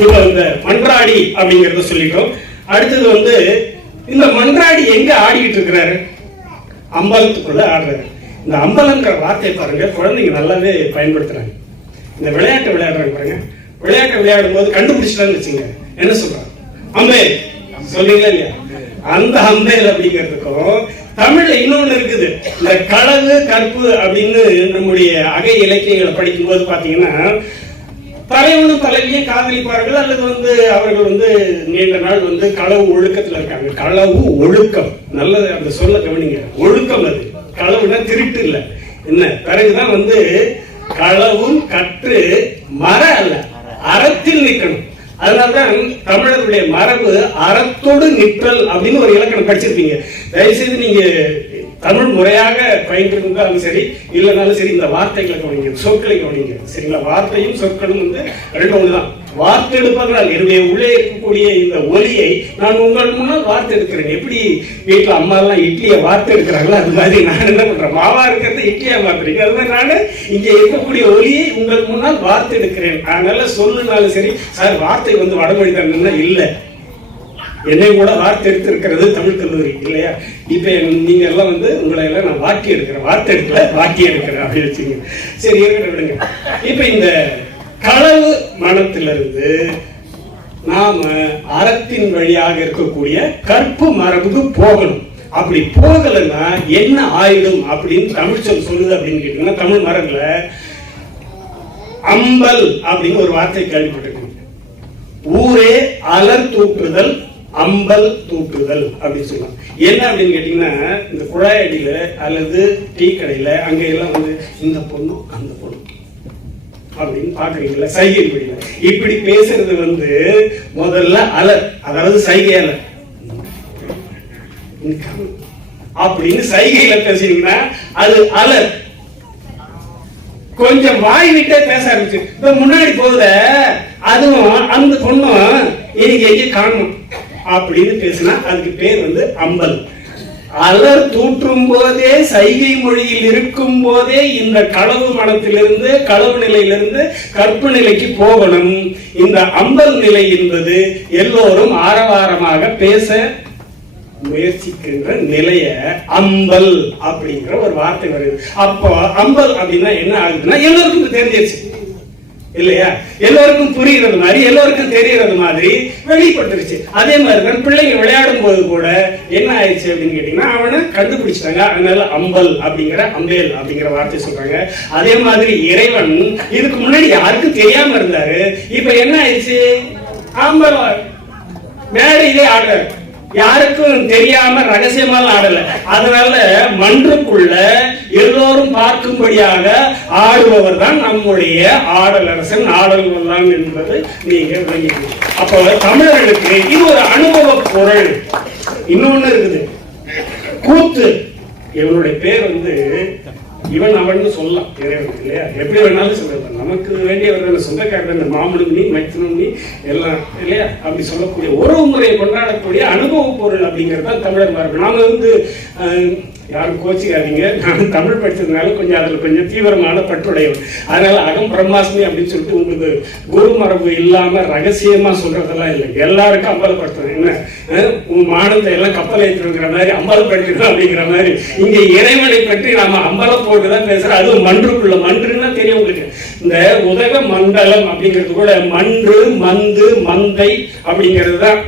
இப்ப இந்த மன்றாடி அப்படிங்கறத சொல்லிட்டோம். அடுத்தது வந்து இந்த மன்றாடி எங்க ஆடிட்டு இருக்கிறாரு? அம்பலத்துக்குள்ள ஆடுறாரு. இந்த அம்பலம்ங்கிற வார்த்தையை பாருங்க, குழந்தைங்க நல்லாவே பயன்படுத்துறாங்க. இந்த விளையாட்டு விளையாடுறாங்க பாருங்க. விளையாட்டு விளையாடும் போது கண்டுபிடிச்சிட்டான்னு வச்சுங்க, என்ன சொல்றாங்க? அம்பேல் சொல்றீங்களா இல்லையா? அந்த அம்பேல் அப்படிங்கிறதுக்கும் தமிழ்ல இன்னொன்னு இருக்குது. இந்த களவு கற்பு அப்படின்னு நம்முடைய அகை இலக்கியங்களை படிக்கும் போது பாத்தீங்கன்னா தலைவனும் தலைவியும் காதலிப்பார்கள் அல்லது வந்து அவர்கள் வந்து நீண்ட நாள் வந்து களவு ஒழுக்கத்துல இருக்காங்க. களவு ஒழுக்கம், நல்லது அந்த சொல்ல கவனிங்க. ஒழுக்கம் அது, களவுனா திருட்டு இல்ல. என்ன பிறகுதான் வந்து களவும் கற்று மர அல்ல அறத்தில் நிற்கணும். அதனால்தான் தமிழருடைய மரபு அறத்தோடு நிற்றல் அப்படின்னு ஒரு இலக்கணம் படிச்சிருப்பீங்க. தயவுசெய்து நீங்க தமிழ் முறையாக பயின்றிருந்தாலும் சரி இல்லைனாலும் சரி இந்த வார்த்தைகளை கவனிங்க, சொற்களை கவனிங்க. சரிங்களா? வார்த்தையும் சொற்களும் வந்து ரெண்டு ஒண்ணுதான். வார்த்தை எடுப்பதால் என்னுடைய உள்ளே இருக்கக்கூடிய இந்த ஒலியை நான் உங்கள் முன்னால் வார்த்தை எடுக்கிறேன். எப்படி வீட்டுல அம்மா எல்லாம் இட்லியை வார்த்தை எடுக்கிறாங்களோ அது மாதிரி நான் என்ன பண்றேன், மாவா இருக்கிறத இட்லியா மாத்துறீங்க. அது மாதிரி நான் இங்க இருக்கக்கூடிய ஒலியை உங்கள் முன்னால் வார்த்தை எடுக்கிறேன். அதனால சொல்லுனாலும் சரி, சார் வார்த்தை வந்து வடமொழி தானே இல்லை, என்னை கூட வார்த்தை எடுத்திருக்கிறது தமிழ் கல்லூரி இல்லையா? இப்ப நீங்க எல்லாம் வந்து உங்களை எல்லாம் நான் வார்த்தை எடுக்கிறேன், வார்த்தை எடுக்கல வார்த்தை எடுக்கிறேன் அப்படி வச்சுங்க. சரி இருக்கிற விடுங்க. இப்ப இந்த களவு மனத்திலிருந்து நாம அறத்தின் வழியாக இருக்கக்கூடிய கற்பு மரபுக்கு போகணும். அப்படி போகலன்னா என்ன ஆயிடும் அப்படின்னு தமிழ் சொல் சொல்லுது அப்படின்னு கேட்டீங்கன்னா, தமிழ் மரபுல அம்பல் அப்படின்னு ஒரு வார்த்தை கேள்விப்பட்டிருக்கீங்க. ஊரே அலர் தூற்றுதல், அம்பல் தூற்றுதல் அப்படின்னு சொல்லலாம். என்ன அப்படின்னு கேட்டீங்கன்னா, இந்த குழாய் அடியில அல்லது டீ கடையில அங்க எல்லாம் வந்து இந்த பொண்ணு அந்த பொண்ணு அப்படின்னு பாக்குறீங்கல்ல, சைகை வழியில இப்படி பேசுறது வந்து முதல்ல அலர், அதாவது சைகையால அப்படின்னு சைகையில பேசுறீங்கன்னா அது அலர். கொஞ்சம் வாய் விட்டே பேச ஆரம்பிச்சு இப்ப முன்னாடி போகுத அதுவும் அந்த பொண்ணும் இன்னைக்கு எங்க காணும் அப்படின்னு பேசினா அதுக்கு பேர் வந்து அம்பல். அலர் தூற்றும் போதே, சைகை மொழியில் இருக்கும் போதே இந்த களவு மனத்திலிருந்து, களவு நிலையிலிருந்து கற்பு நிலைக்கு போகணும். இந்த அம்பல் நிலை என்பது எல்லோரும் ஆரவாரமாக பேச முயற்சிக்கின்ற நிலைய அம்பல் அப்படிங்கிற ஒரு வார்த்தை வருது. அப்போ அம்பல் அப்படின்னா என்ன ஆகுதுன்னா, எல்லோருக்கும் தெரிஞ்சிருச்சு இல்லையா? எல்லோருக்கும் புரிகிறது மாதிரி, எல்லோருக்கும் தெரியறது மாதிரி வெளிப்பட்டுருச்சு. அதே மாதிரிதான் பிள்ளைங்க விளையாடும் போது கூட என்ன ஆயிடுச்சு அப்படின்னு கேட்டீங்கன்னா, அவனை கண்டுபிடிச்சிட்டாங்க. அதனால அம்பல் அப்படிங்கிற, அம்பேல் அப்படிங்கிற வார்த்தை சொல்றாங்க. அதே மாதிரி இறைவன் இதுக்கு முன்னாடி யாருக்கும் தெரியாம இருந்தாரு. இப்ப என்ன ஆயிடுச்சு, அம்பல் மேடையிலே ஆடுறாரு, யாருக்கும் தெரியாம ரகசியமாக ஆடல. அதனால மன்றுக்குள்ள எல்லோரும் பார்க்கும்படியாக ஆடுபவர் தான் நம்முடைய ஆடலரசன், ஆடல் வல்லான் என்பது நீங்க விளங்கிக்கணும். அப்போ தமிழர்களுக்கு இது ஒரு அனுபவ பொருள். இன்னொன்னு இருக்குது, கூத்து. இவனுடைய பேர் வந்து இவன் அவன் சொல்லலாம் இறைவன் இல்லையா? எப்படி வேணாலும் சொல்லலாம். நமக்கு வேண்டியவர்கள் சொந்தக்காரர்கள், மாமனும் நீ மைத்தனும் நீ எல்லாம் இல்லையா? அப்படி சொல்லக்கூடிய ஒரு முறையை கொண்டாடக்கூடிய அனுபவ பொருள் அப்படிங்கிறது தான் தமிழர் மரபு. நாம வந்து யாரும் கோச்சிக்காதீங்க, நான் தமிழ் படிச்சதுனால கொஞ்சம் அதுல கொஞ்சம் தீவிரமான பற்றுடையவர். அதனால அகம் பிரம்மாஸ்மி அப்படின்னு சொல்லிட்டு உங்களுக்கு குரு மரபு இல்லாம ரகசியமா சொல்றதெல்லாம் இல்லை. எல்லாருக்கும் அம்பலப்படுத்துறேன். என்ன உன் மானத்தை எல்லாம் கப்பல் ஏற்றிருக்கிற மாதிரி அம்பலப்படுத்தணும் அப்படிங்கிற மாதிரி இங்க இறைவனை பற்றி நாம அம்பலம் போட்டுதான் பேசுறோம். அதுவும் மன்றுக்குள்ள, மன்றுன்னா தெரியும் உங்களுக்கு. இந்த உதக மண்டலம் அப்படிங்கிறது கூட மன்று, மந்து, மந்தை அப்படிங்கிறது தான்.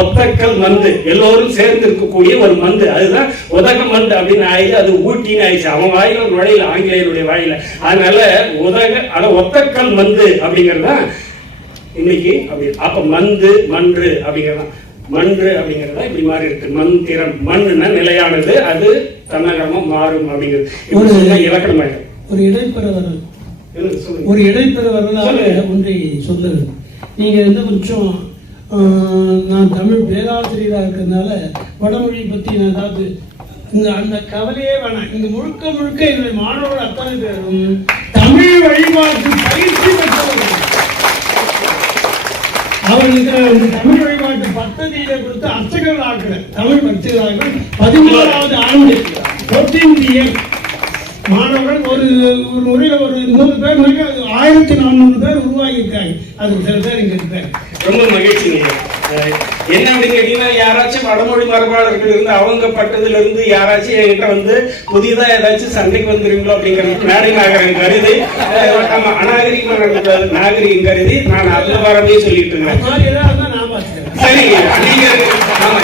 ஒத்தக்கல் மந்து, எல்லோரும் சேர்ந்து இருக்கக்கூடிய ஒரு மந்து, அதுதான் உதக மந்து அப்படின்னு ஆயிடுச்சு. அது ஊட்டின்னு ஆயிடுச்சு. அவன் வாயில ஒரு நுழையில, ஆங்கிலேயருடைய வாயில. அதனால ஒத்தக்கல் மந்து அப்படிங்கிறது இன்னைக்கு அப்படி. அப்ப மந்து, மன்று அப்படிங்கிறதா, மன்று அப்படிங்கிறதா இப்படி மாறி இருக்கு. மந்திரம், மண்ணுன்னா நிலையானது, அது தன்னகரமா மாறும் அப்படிங்கிறது இலக்கணமாயிடும். ஒரு இடைப்பெற வரலாறு ஒன்றை சொல்லுது. நீங்க எந்த கொஞ்சம் நான் தமிழ் பேராசிரியராக இருக்கிறதுனால வடமொழியை பற்றி நான் ஏதாவது அந்த கவலையே வேணாம். இங்க முழுக்க முழுக்க என்னுடைய மாணவர்கள் அத்தனை பேரும் தமிழ் வழிபாட்டு பயிற்சி பெற்றவர்கள். அவர்களுக்கு தமிழ் வழிபாட்டு பദ്ധதியில கொடுத்து அர்ச்சகர்கள் ஆக்குறேன், தமிழ் பக்தர்கள் 14வது ஆண்டு 14th year மாணவர்கள் ஒரு முறையில ஒரு 100 பேர், 1400 பேர் உருவாகி இருக்காங்க. அது சில பேர் இங்க இருக்காங்க. ரொம்ப மகிழ்ச்சி. என்ன அப்படின்னு கேட்டீங்கன்னா, யாராச்சும் வடமொழி மரபாளர்கள் இருந்து அவங்க பட்டதுல இருந்து யாராச்சும் என்கிட்ட வந்து புதிதா ஏதாச்சும் சண்டைக்கு வந்துருங்களோ அப்படிங்கிறது மேடை நாகரம் கருதி, அநாகரிகம் நாகரிகம் கருதி நான் அந்த வரவே சொல்லிட்டு இருக்கேன். சரி, நீங்க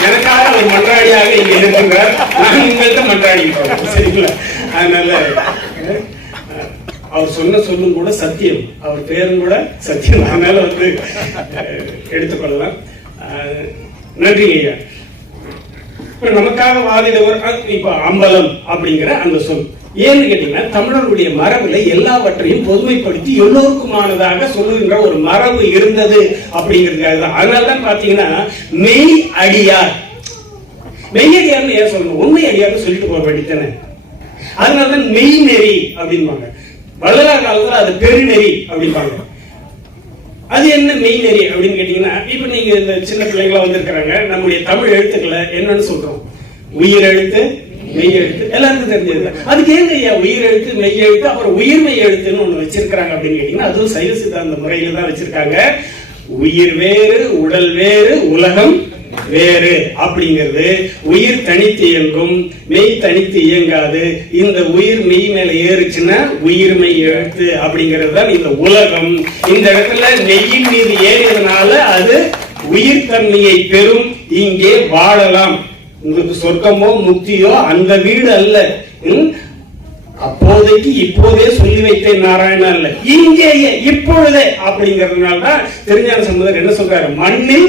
எனக்காக ஒரு மன்றாடியாக இங்க இருக்குங்க, நான் உங்கள்கிட்ட மன்றாடி இருக்கேன். சரிங்களா? அதனால அவர் சொன்ன சொல்லும் கூட சத்தியம், அவர் பேரும் கூட சத்தியம். அதனால வந்து எடுத்துக்கொள்ளலாம். நன்றி ஐயா. இப்ப நமக்காக வாதிடவர் இப்ப அம்பலம் அப்படிங்கிற அந்த சொல் ஏன்னு கேட்டீங்கன்னா, தமிழர்களுடைய மரபுல எல்லாவற்றையும் பொதுமைப்படுத்தி எல்லோருக்குமானதாக சொல்லுகின்ற ஒரு மரபு இருந்தது அப்படிங்கிறதுக்காக தான். அதனாலதான் பாத்தீங்கன்னா மெய் அடியார், மெய்யடியார்னு ஏன் சொல்லணும், உண்மை அடியார்னு சொல்லிட்டு போக வேண்டியதானே. அதனாலதான் மெய் நெறி அப்படின்பாங்க. வள்ளலார் காலத்துல அது பெருநெறி அப்படின்பாங்க. அது என்ன மெய் நெறி அப்படின்னு கேட்டீங்கன்னா, இப்ப நீங்க இந்த சின்ன பிள்ளைங்களா வந்திருக்கிறாங்க, நம்முடைய தமிழ் எழுத்துக்களை என்னன்னு சொல்றோம், உயிர் எழுத்து, மெய் எழுத்து, எல்லாருக்கும் தெரிஞ்சது. அதுக்கு ஏங்க ஐயா உயிர் எழுத்து, மெய் எழுத்து, அப்புறம் உயிர்மெய் எழுத்துன்னு ஒண்ணு வச்சிருக்கிறாங்க அப்படின்னு கேட்டீங்கன்னா, அதுவும் சைவ சித்தாந்த முறையில தான் வச்சிருக்காங்க. உயிர் வேறு, உடல் வேறு, உலகம் வேறு அப்படிங்கிறது. உயிர் தனித்து இயங்கும், மெய் தனித்து இயங்காது. இந்த உயிர் மெய் மேல ஏறுச்சுன்னா உயிர்மை எழுத்து அப்படிங்கிறது தான் இந்த உலகம். இந்த இடத்துல மெய்யின் மீது ஏறியதுனால அது உயிர் தன்மையை பெறும். இங்கே வாழலாம். உங்களுக்கு சொர்க்கமோ முக்தியோ அந்த வீடு அல்ல. அப்போதைக்கு இப்போதே சொல்லி வைத்தேன் நாராயணா இல்ல, இங்கேயே இப்பொழுதே அப்படிங்கறதுனால தான் திருஞான சம்பந்தர் என்ன சொல்றாரு, மண்ணில்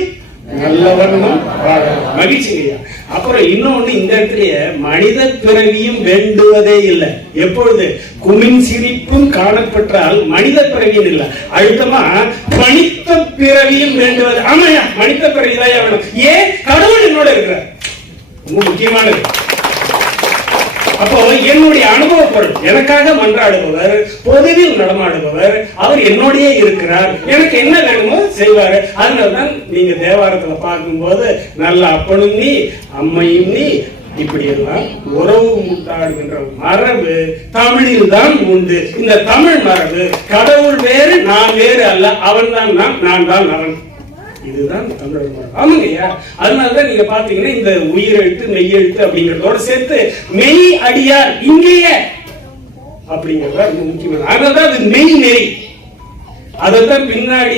நல்லவண்ணம் மகிழ்ச்சியா. அப்புறம் இன்னொன்னு இந்த இடத்துல மனித பிறவியும் வேண்டுவதே இல்லை. எப்பொழுது குமின் சிரிப்பும் காணப்பட்டால் மனித பிறவியும் இல்லை, அழுத்தமா மனித பிறவியும் வேண்டுவது. ஆமாயா, மனித பிறவிதான் வேணும். ஏன்? கடவுள் என்னோட இருக்கிறார். ரொம்ப முக்கியமானது. அப்போ என்னுடைய அனுபவ பொருள், எனக்காக மன்றாடுபவர், பொதுவில் நடமாடுபவர், அவர் என்னோடயே இருக்கிறார். எனக்கு என்ன வேணுமோ செய்வாரு. அதனாலதான் நீங்க தேவாரத்துல பார்க்கும்போது நல்ல அப்பனும் நீ அம்மையும் நீ இப்படி எல்லாம் உறவு முட்டாடுகின்ற மரபு தமிழில் தான் உண்டு. இந்த தமிழ் மரபு கடவுள் வேறு நான் வேறு அல்ல, அவன் தான் நான் தான் அவன். இதுதான் தமிழர் மரபு. ஆமாங்கய்யா. அதனாலதான் நீங்க பாத்தீங்கன்னா இந்த உயிரெழுத்து மெய்யெழுத்து அப்படிங்கறதோட சேர்த்து மெய் அடியார் இங்கேயே அப்படிங்கறத ரொம்ப முக்கியமான. அதனாலதான் அது மெய் நெறி. அதான் பின்னாடி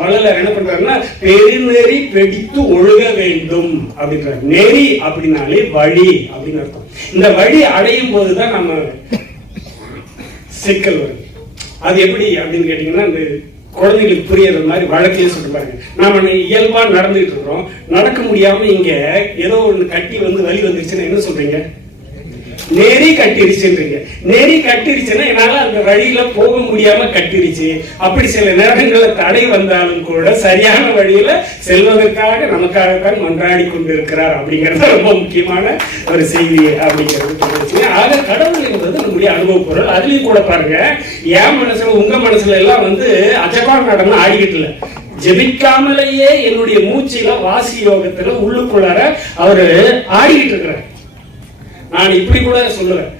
வள்ளலார் என்ன பண்றாருன்னா பெருநெறி பிடித்து ஒழுக வேண்டும் அப்படின்றார். நெறி அப்படின்னாலே வழி அப்படின்னு அர்த்தம். இந்த வழி அடையும் போதுதான் நம்ம சிக்கல் வரும். அது எப்படி அப்படின்னு கேட்டீங்கன்னா, இந்த குழந்தைகளுக்கு புரியற மாதிரி வழக்கையே சொல்லிட்டு பாருங்க. நாம இயல்பா நடந்துட்டு இருக்கிறோம், நடக்க முடியாம இங்க ஏதோ ஒண்ணு கட்டி வலி வந்துருச்சுன்னா என்ன சொல்றீங்க? நெறி கட்டிருச்சுன்றீங்க. நெறி கட்டிருச்சுன்னா என்னால அந்த வழியில போக முடியாம கட்டிருச்சு. அப்படி சில நேரங்கள்ல தடை வந்தாலும் கூட சரியான வழியில செல்வதற்காக நமக்காகத்தான் மன்றாடி கொண்டிருக்கிறார் அப்படிங்கிறது ரொம்ப முக்கியமான ஒரு செய்தி அப்படிங்கிறது. ஆக கடவுள் என்பது நம்முடைய அனுபவ பொருள். அதுலயும் கூட பாருங்க, என் மனசுல உங்க மனசுல எல்லாம் அஜபான் நடனம் ஆடிக்கிட்டு இல்ல, ஜெபிக்காமலேயே என்னுடைய மூச்சில வாசி யோகத்துல உள்ளுக்குள்ளார அவரு ஆடிக்கிட்டு இருக்கிறார். நான் இப்படி கூட சொல்லுவேன்,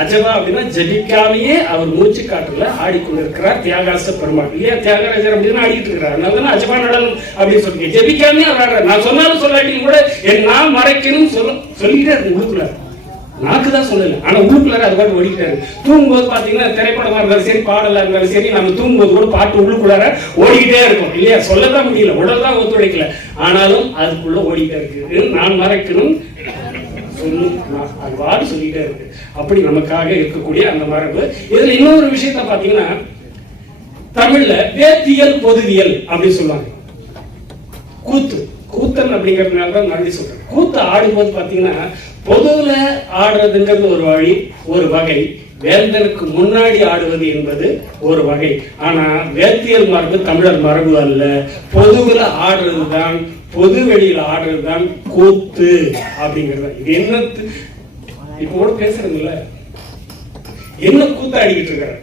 அஜபா அப்படின்னா ஜபிக்காமையே அவர் மூச்சு காட்டுல ஆடிக்கொண்டிருக்கிறார் தியாகாச பெருமாள் இல்லையா, தியாகராஜர் அப்படின்னு ஆடிட்டு இருக்கிறார். அதனால அஜபா நடனம் அப்படின்னு சொல்றீங்க. ஜபிக்காமையே அவர் நான் சொன்னாலும் சொல்லாட்டியும் கூட என் நான் மறைக்கணும் சொல்லிட்டே இருக்கு உள்ளுக்குள்ளார். நாக்குதான் சொல்லல, ஆனா உள்ளுக்குள்ளார அது பாட்டு ஓடிக்கிட்டாரு. தூங்கும்போது பாத்தீங்கன்னா திரைப்படமா இருந்தாலும் சரி, பாடலா இருந்தாலும் சரி, நம்ம தூங்கும்போது கூட பாட்டு உள்ளுக்குள்ளார ஓடிக்கிட்டே இருக்கும் இல்லையா. சொல்லதான் முடியல, உடல் தான் ஒத்துழைக்கல, ஆனாலும் அதுக்குள்ள ஓடிக்கிட்டே இருக்கு. நான் மறைக்கணும் சொல்லிட்டே இருக்கு. அப்படி நமக்காக இருக்கக்கூடிய அந்த மரபு. இதுல இன்னொரு விஷயத்த பாத்தீங்கன்னா, தமிழ்ல வேத்தியல் பொதுவியல் அப்படின்னு சொல்லுவாங்க. கூத்தன் அப்படிங்கறதுனால தான் மறுபடியும் சொல்றேன். கூத்து ஆடும்போது பாத்தீங்கன்னா பொதுவுல ஆடுறதுங்கிறது ஒரு வகை, வேந்தனுக்கு முன்னாடி ஆடுவது என்பது ஒரு வகை. ஆனா வேத்தியல் மரபு தமிழர் மரபு அல்ல. பொதுவுல ஆடுறதுதான், பொது வெளியில ஆடுறதுதான் கூத்து அப்படிங்கிறது. இது என்ன இப்ப கூட பேசுறதுல என்ன கூத்து ஆடிக்கிட்டு இருக்காரு,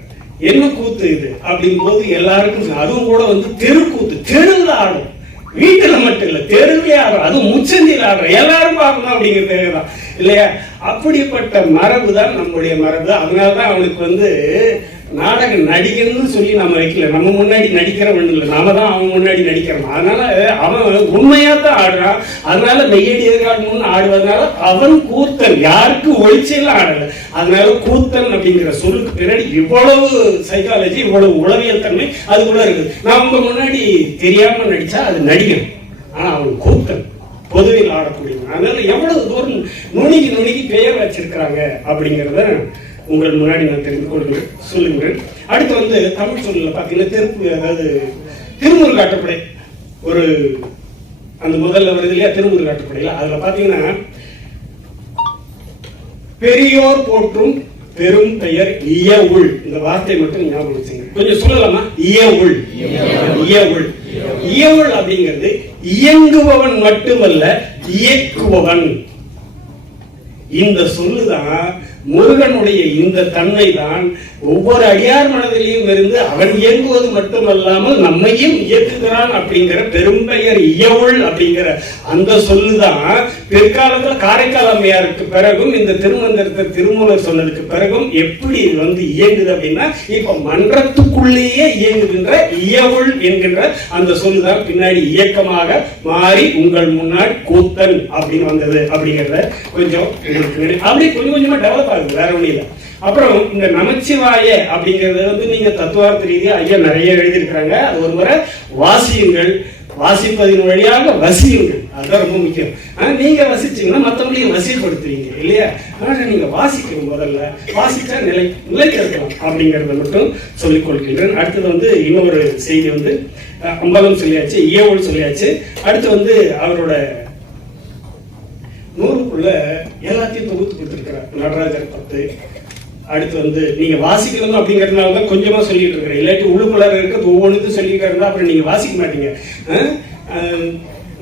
என்ன கூத்து இது அப்படின் போது எல்லாருக்கும், அதுவும் கூட தெருக்கூத்து, தெருவில் ஆடும், வீட்டுல மட்டும் இல்ல தெருவிலே ஆடும், அதுவும் முச்சந்தியில் ஆடுற எல்லாரும் பார்க்கணும் அப்படிங்கிறது இல்லையா. அப்படிப்பட்ட மரபு தான் நம்முடைய மரபு. அதனாலதான் அவனுக்கு நாடக நடிகன்னு சொல்லி நம்ம வைக்கல. நம்ம முன்னாடி நடிக்கிறவன் இல்லை, நாம தான் அவன் முன்னாடி நடிக்கிறோம். அதனால அவன் உண்மையா தான் ஆடுறான். அதனால மெய்யடி எதிர்காலம்னு ஆடுவதனால அவன் கூத்தன், யாருக்கு ஒளிச்செல்லாம் ஆடல. அதனால கூத்தன் அப்படிங்கிற சொல்லுக்கு பின்னாடி இவ்வளவு சைக்காலஜி, இவ்வளவு உளவியல் தன்மை அதுக்குள்ள இருக்குது. நான் உங்க முன்னாடி தெரியாம நடிச்சா அது நடிகன், ஆனா அவன் கூத்தன், பொதுவில் ஆடக்கூடியவன். அதனால எவ்வளவு தூரம் நுணுகி பெயர் வச்சிருக்கிறாங்க அப்படிங்கிறத உங்கள் முன்னாடி நான் தெரிந்து கொண்டு சொல்லுகிறேன். அடுத்து தமிழ் சொல்ல பாத்தீங்கன்னா அதாவது திருமுருகு காட்டுப்படை ஒரு அந்த முதல்ல வருது இல்லையா, திருமுருகு காட்டுப்படையில அதுல பாத்தீங்கன்னா பெரியோர் போற்றும் பெரும் பெயர் இயவுள், இந்த வார்த்தை மட்டும் ஞாபகம் வச்சுங்க. கொஞ்சம் சொல்லலாமா? இயவுள். இயவுள் அப்படிங்கிறது இயங்குபவன் மட்டுமல்ல, இயக்குபவன். இந்த சொல்லுதான் முருகனுடைய இந்த தன்மை தான் ஒவ்வொரு அடியார் மனதிலையும் இருந்து அவன் இயங்குவது மட்டுமல்லாமல் நம்மையும் இயக்குகிறான் அப்படிங்கிற பெரும்பெயர் இயவுள் அப்படிங்கிற அந்த சொல்லுதான் பிற்காலத்துல காரைக்கால் அம்மையாருக்கு பிறகும் இந்த திருமந்திரத்தை திருமூலர் சொன்னதுக்கு பிறகும் எப்படி வந்து இயங்குது அப்படின்னா இப்ப மன்றத்துக்குள்ளேயே இயங்குகின்ற இயவுள் என்கின்ற அந்த சொல்லுதான் பின்னாடி இயக்கமாக மாறி உங்கள் முன்னாடி கூத்தன் அப்படின்னு வந்தது அப்படிங்கிறத கொஞ்சம் அப்படி கொஞ்சம் கொஞ்சமா டெவலப் ஆகுது, வேற ஒன்றும் இல்லை. அப்புறம் இந்த நமச்சிவாய அப்படிங்கறத வந்து நீங்க தத்துவார்த்த ரீதியா ஐயா நிறைய எழுதியிருக்கிறாங்க. அது ஒரு முறை வாசியுங்கள், வாசிப்பதின் வழியாக வசியுங்கள், அதுதான் ரொம்ப முக்கியம். ஆனா நீங்க வசிச்சீங்கன்னா மற்றவங்களையும் வசிப்படுத்துவீங்க இல்லையா? ஆனா நீங்க வாசிக்கணும், முதல்ல வாசிச்சா நிலைக்க இருக்கலாம் அப்படிங்கறத மட்டும் சொல்லிக் கொள்கிறேன். அடுத்தது வந்து இன்னொரு செய்தி வந்து அம்பலம் சொல்லியாச்சு, இயவுள் சொல்லியாச்சு. அடுத்து வந்து அவரோட நூலுக்குள்ள எல்லாத்தையும் தொகுத்து கொடுத்திருக்கிறார். நடராஜர் 10. அடுத்து வந்து நீங்க வாசிக்கணும் அப்படிங்கறதுனால தான் கொஞ்சமா சொல்லிட்டு இருக்கிறேன். இல்லாட்டி உள்ளுக்குள்ளார இருக்கிறது ஒவ்வொன்றுக்கும் சொல்லிட்டு இருந்தா அப்புறம் நீங்க வாசிக்க மாட்டீங்க.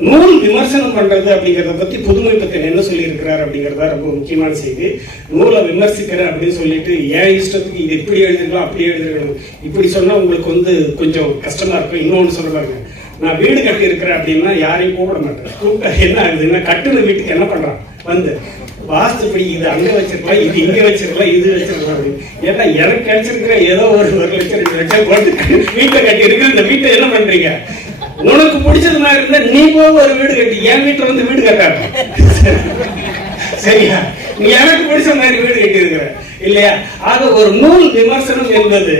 நூல் விமர்சனம் பண்றது அப்படிங்கறத பத்தி புதுமை பத்தி என்ன சொல்லி இருக்கிறார் அப்படிங்கறதா ரொம்ப முக்கியமான செய்தி. நூலை விமர்சிக்கிறேன் அப்படின்னு சொல்லிட்டு ஏன் இஷ்டத்துக்கு இது இப்படி எழுதிருக்கலாம் அப்படி எழுதிருக்கணும் இப்படி சொன்னா உங்களுக்கு வந்து கொஞ்சம் கஷ்டமா இருக்கும். இன்னொன்னு சொல்றாங்க, நான் வீடு கட்டி இருக்கிறேன் அப்படின்னா யாரையும் கூப்பிட மாட்டேன். கூப்பிட்டா என்ன ஆகுதுன்னா கட்டுன வீட்டுக்கு என்ன பண்றான் வந்து வாஸ்துப்படி இது அங்க வச்சிருக்கலாம், இது இங்க வச்சிருக்கலாம், இது வச்சிருக்கலாம் அப்படின்னு. ஏன்னா எனக்கு கிடைச்சிருக்கிற ஏதோ ஒரு 1 லட்சம் 2 லட்சம் போட்டு வீட்டை கட்டி இருக்கு. இந்த வீட்டை என்ன பண்றீங்க? உனக்கு பிடிச்சது மாதிரி இருந்தா நீ போக ஒரு வீடு கட்டி என் வீட்டுல வந்து வீடு கட்டாரு சரியா? நீ எனக்கு பிடிச்ச மாதிரி வீடு கட்டி இருக்கிற இல்லையா? ஆக ஒரு நூல் விமர்சனம் என்பது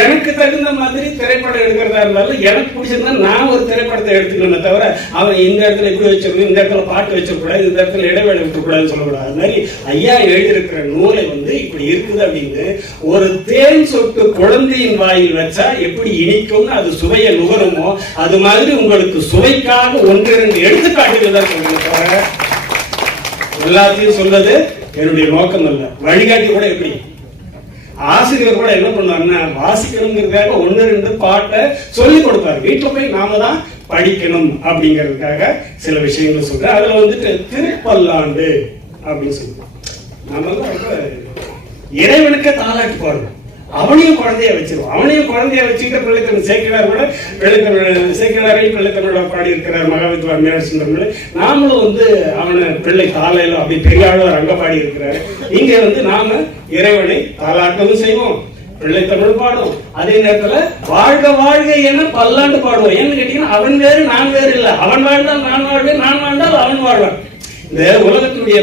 எனக்கு தகுந்த மாதிரி திரைப்படம் எடுக்கிறதா இருந்தாலும் எனக்கு பிடிச்சிருந்தா நான் ஒரு திரைப்படத்தை எடுத்துக்கணும் தவிர அவன் இந்த இடத்துல இப்படி வச்சிருக்கணும், இந்த இடத்துல பாட்டு வச்சிருக்கூடாது, இந்த இடத்துல இடைவேளை விட்டுக்கூடாதுன்னு சொல்லக்கூடாது. அது மாதிரி ஐயா எழுதியிருக்கிற நூலை வந்து இப்படி இருக்குது அப்படின்னு ஒரு தேன் சொட்டு குழந்தையின் வாயில் வச்சா எப்படி இனிக்கும்னு அது சுவையை நுகருமோ அது மாதிரி உங்களுக்கு சுவைக்காக 1-2 எடுத்துக்காட்டுகள் தான் சொல்லுங்க தவிர எல்லாத்தையும் சொல்றது என்னுடைய நோக்கம் அல்ல. வழிகாட்டி கூட எப்படி ஆசிரியர் கூட என்ன பண்ணுவாருன்னா வாசிக்கணுங்கிறதுக்காக 1-2 பாட்டை சொல்லி கொடுப்பாரு. வீட்டுல போய் நாம தான் படிக்கணும் அப்படிங்கிறதுக்காக சில விஷயங்கள் சொல்றேன். அதுல வந்துட்டு திருப்பல்லாண்டு அப்படின்னு சொல்லுவோம். நாம இறைவனுக்கு தாலாட்டு பாடுறோம், அவனையும் குழந்தைய வச்சிருவோம். அவனையும் குழந்தைய வச்சுக்கிட்ட பிள்ளைத்தமிழ் சேக்கிழார் கூட சேக்கிழாரை பிள்ளைத்தமிழ பாடி இருக்கிறார். மகாவித்வான் மீனாட்சி சுந்தரம் நாமளும் வந்து அவனை பிள்ளை தாளையில அப்படி பெரியாளர் அங்க பாடி இருக்கிறாரு. இங்க வந்து நாம இறைவனை தாலாட்டமும் செய்வோம், பிள்ளைத்தமிழ் பாடுவோம். அதே நேரத்துல வாழ்க வாழ்க என பல்லாண்டு பாடுவோம். ஏன்னு கேட்டீங்கன்னா அவன் வேறு நான் வேறு இல்லை. அவன் வாழ்ந்தால் நான் வாழ்வேன், நான் வாழ்ந்தால் அவன் வாழ்வான். இந்த உலகத்தினுடைய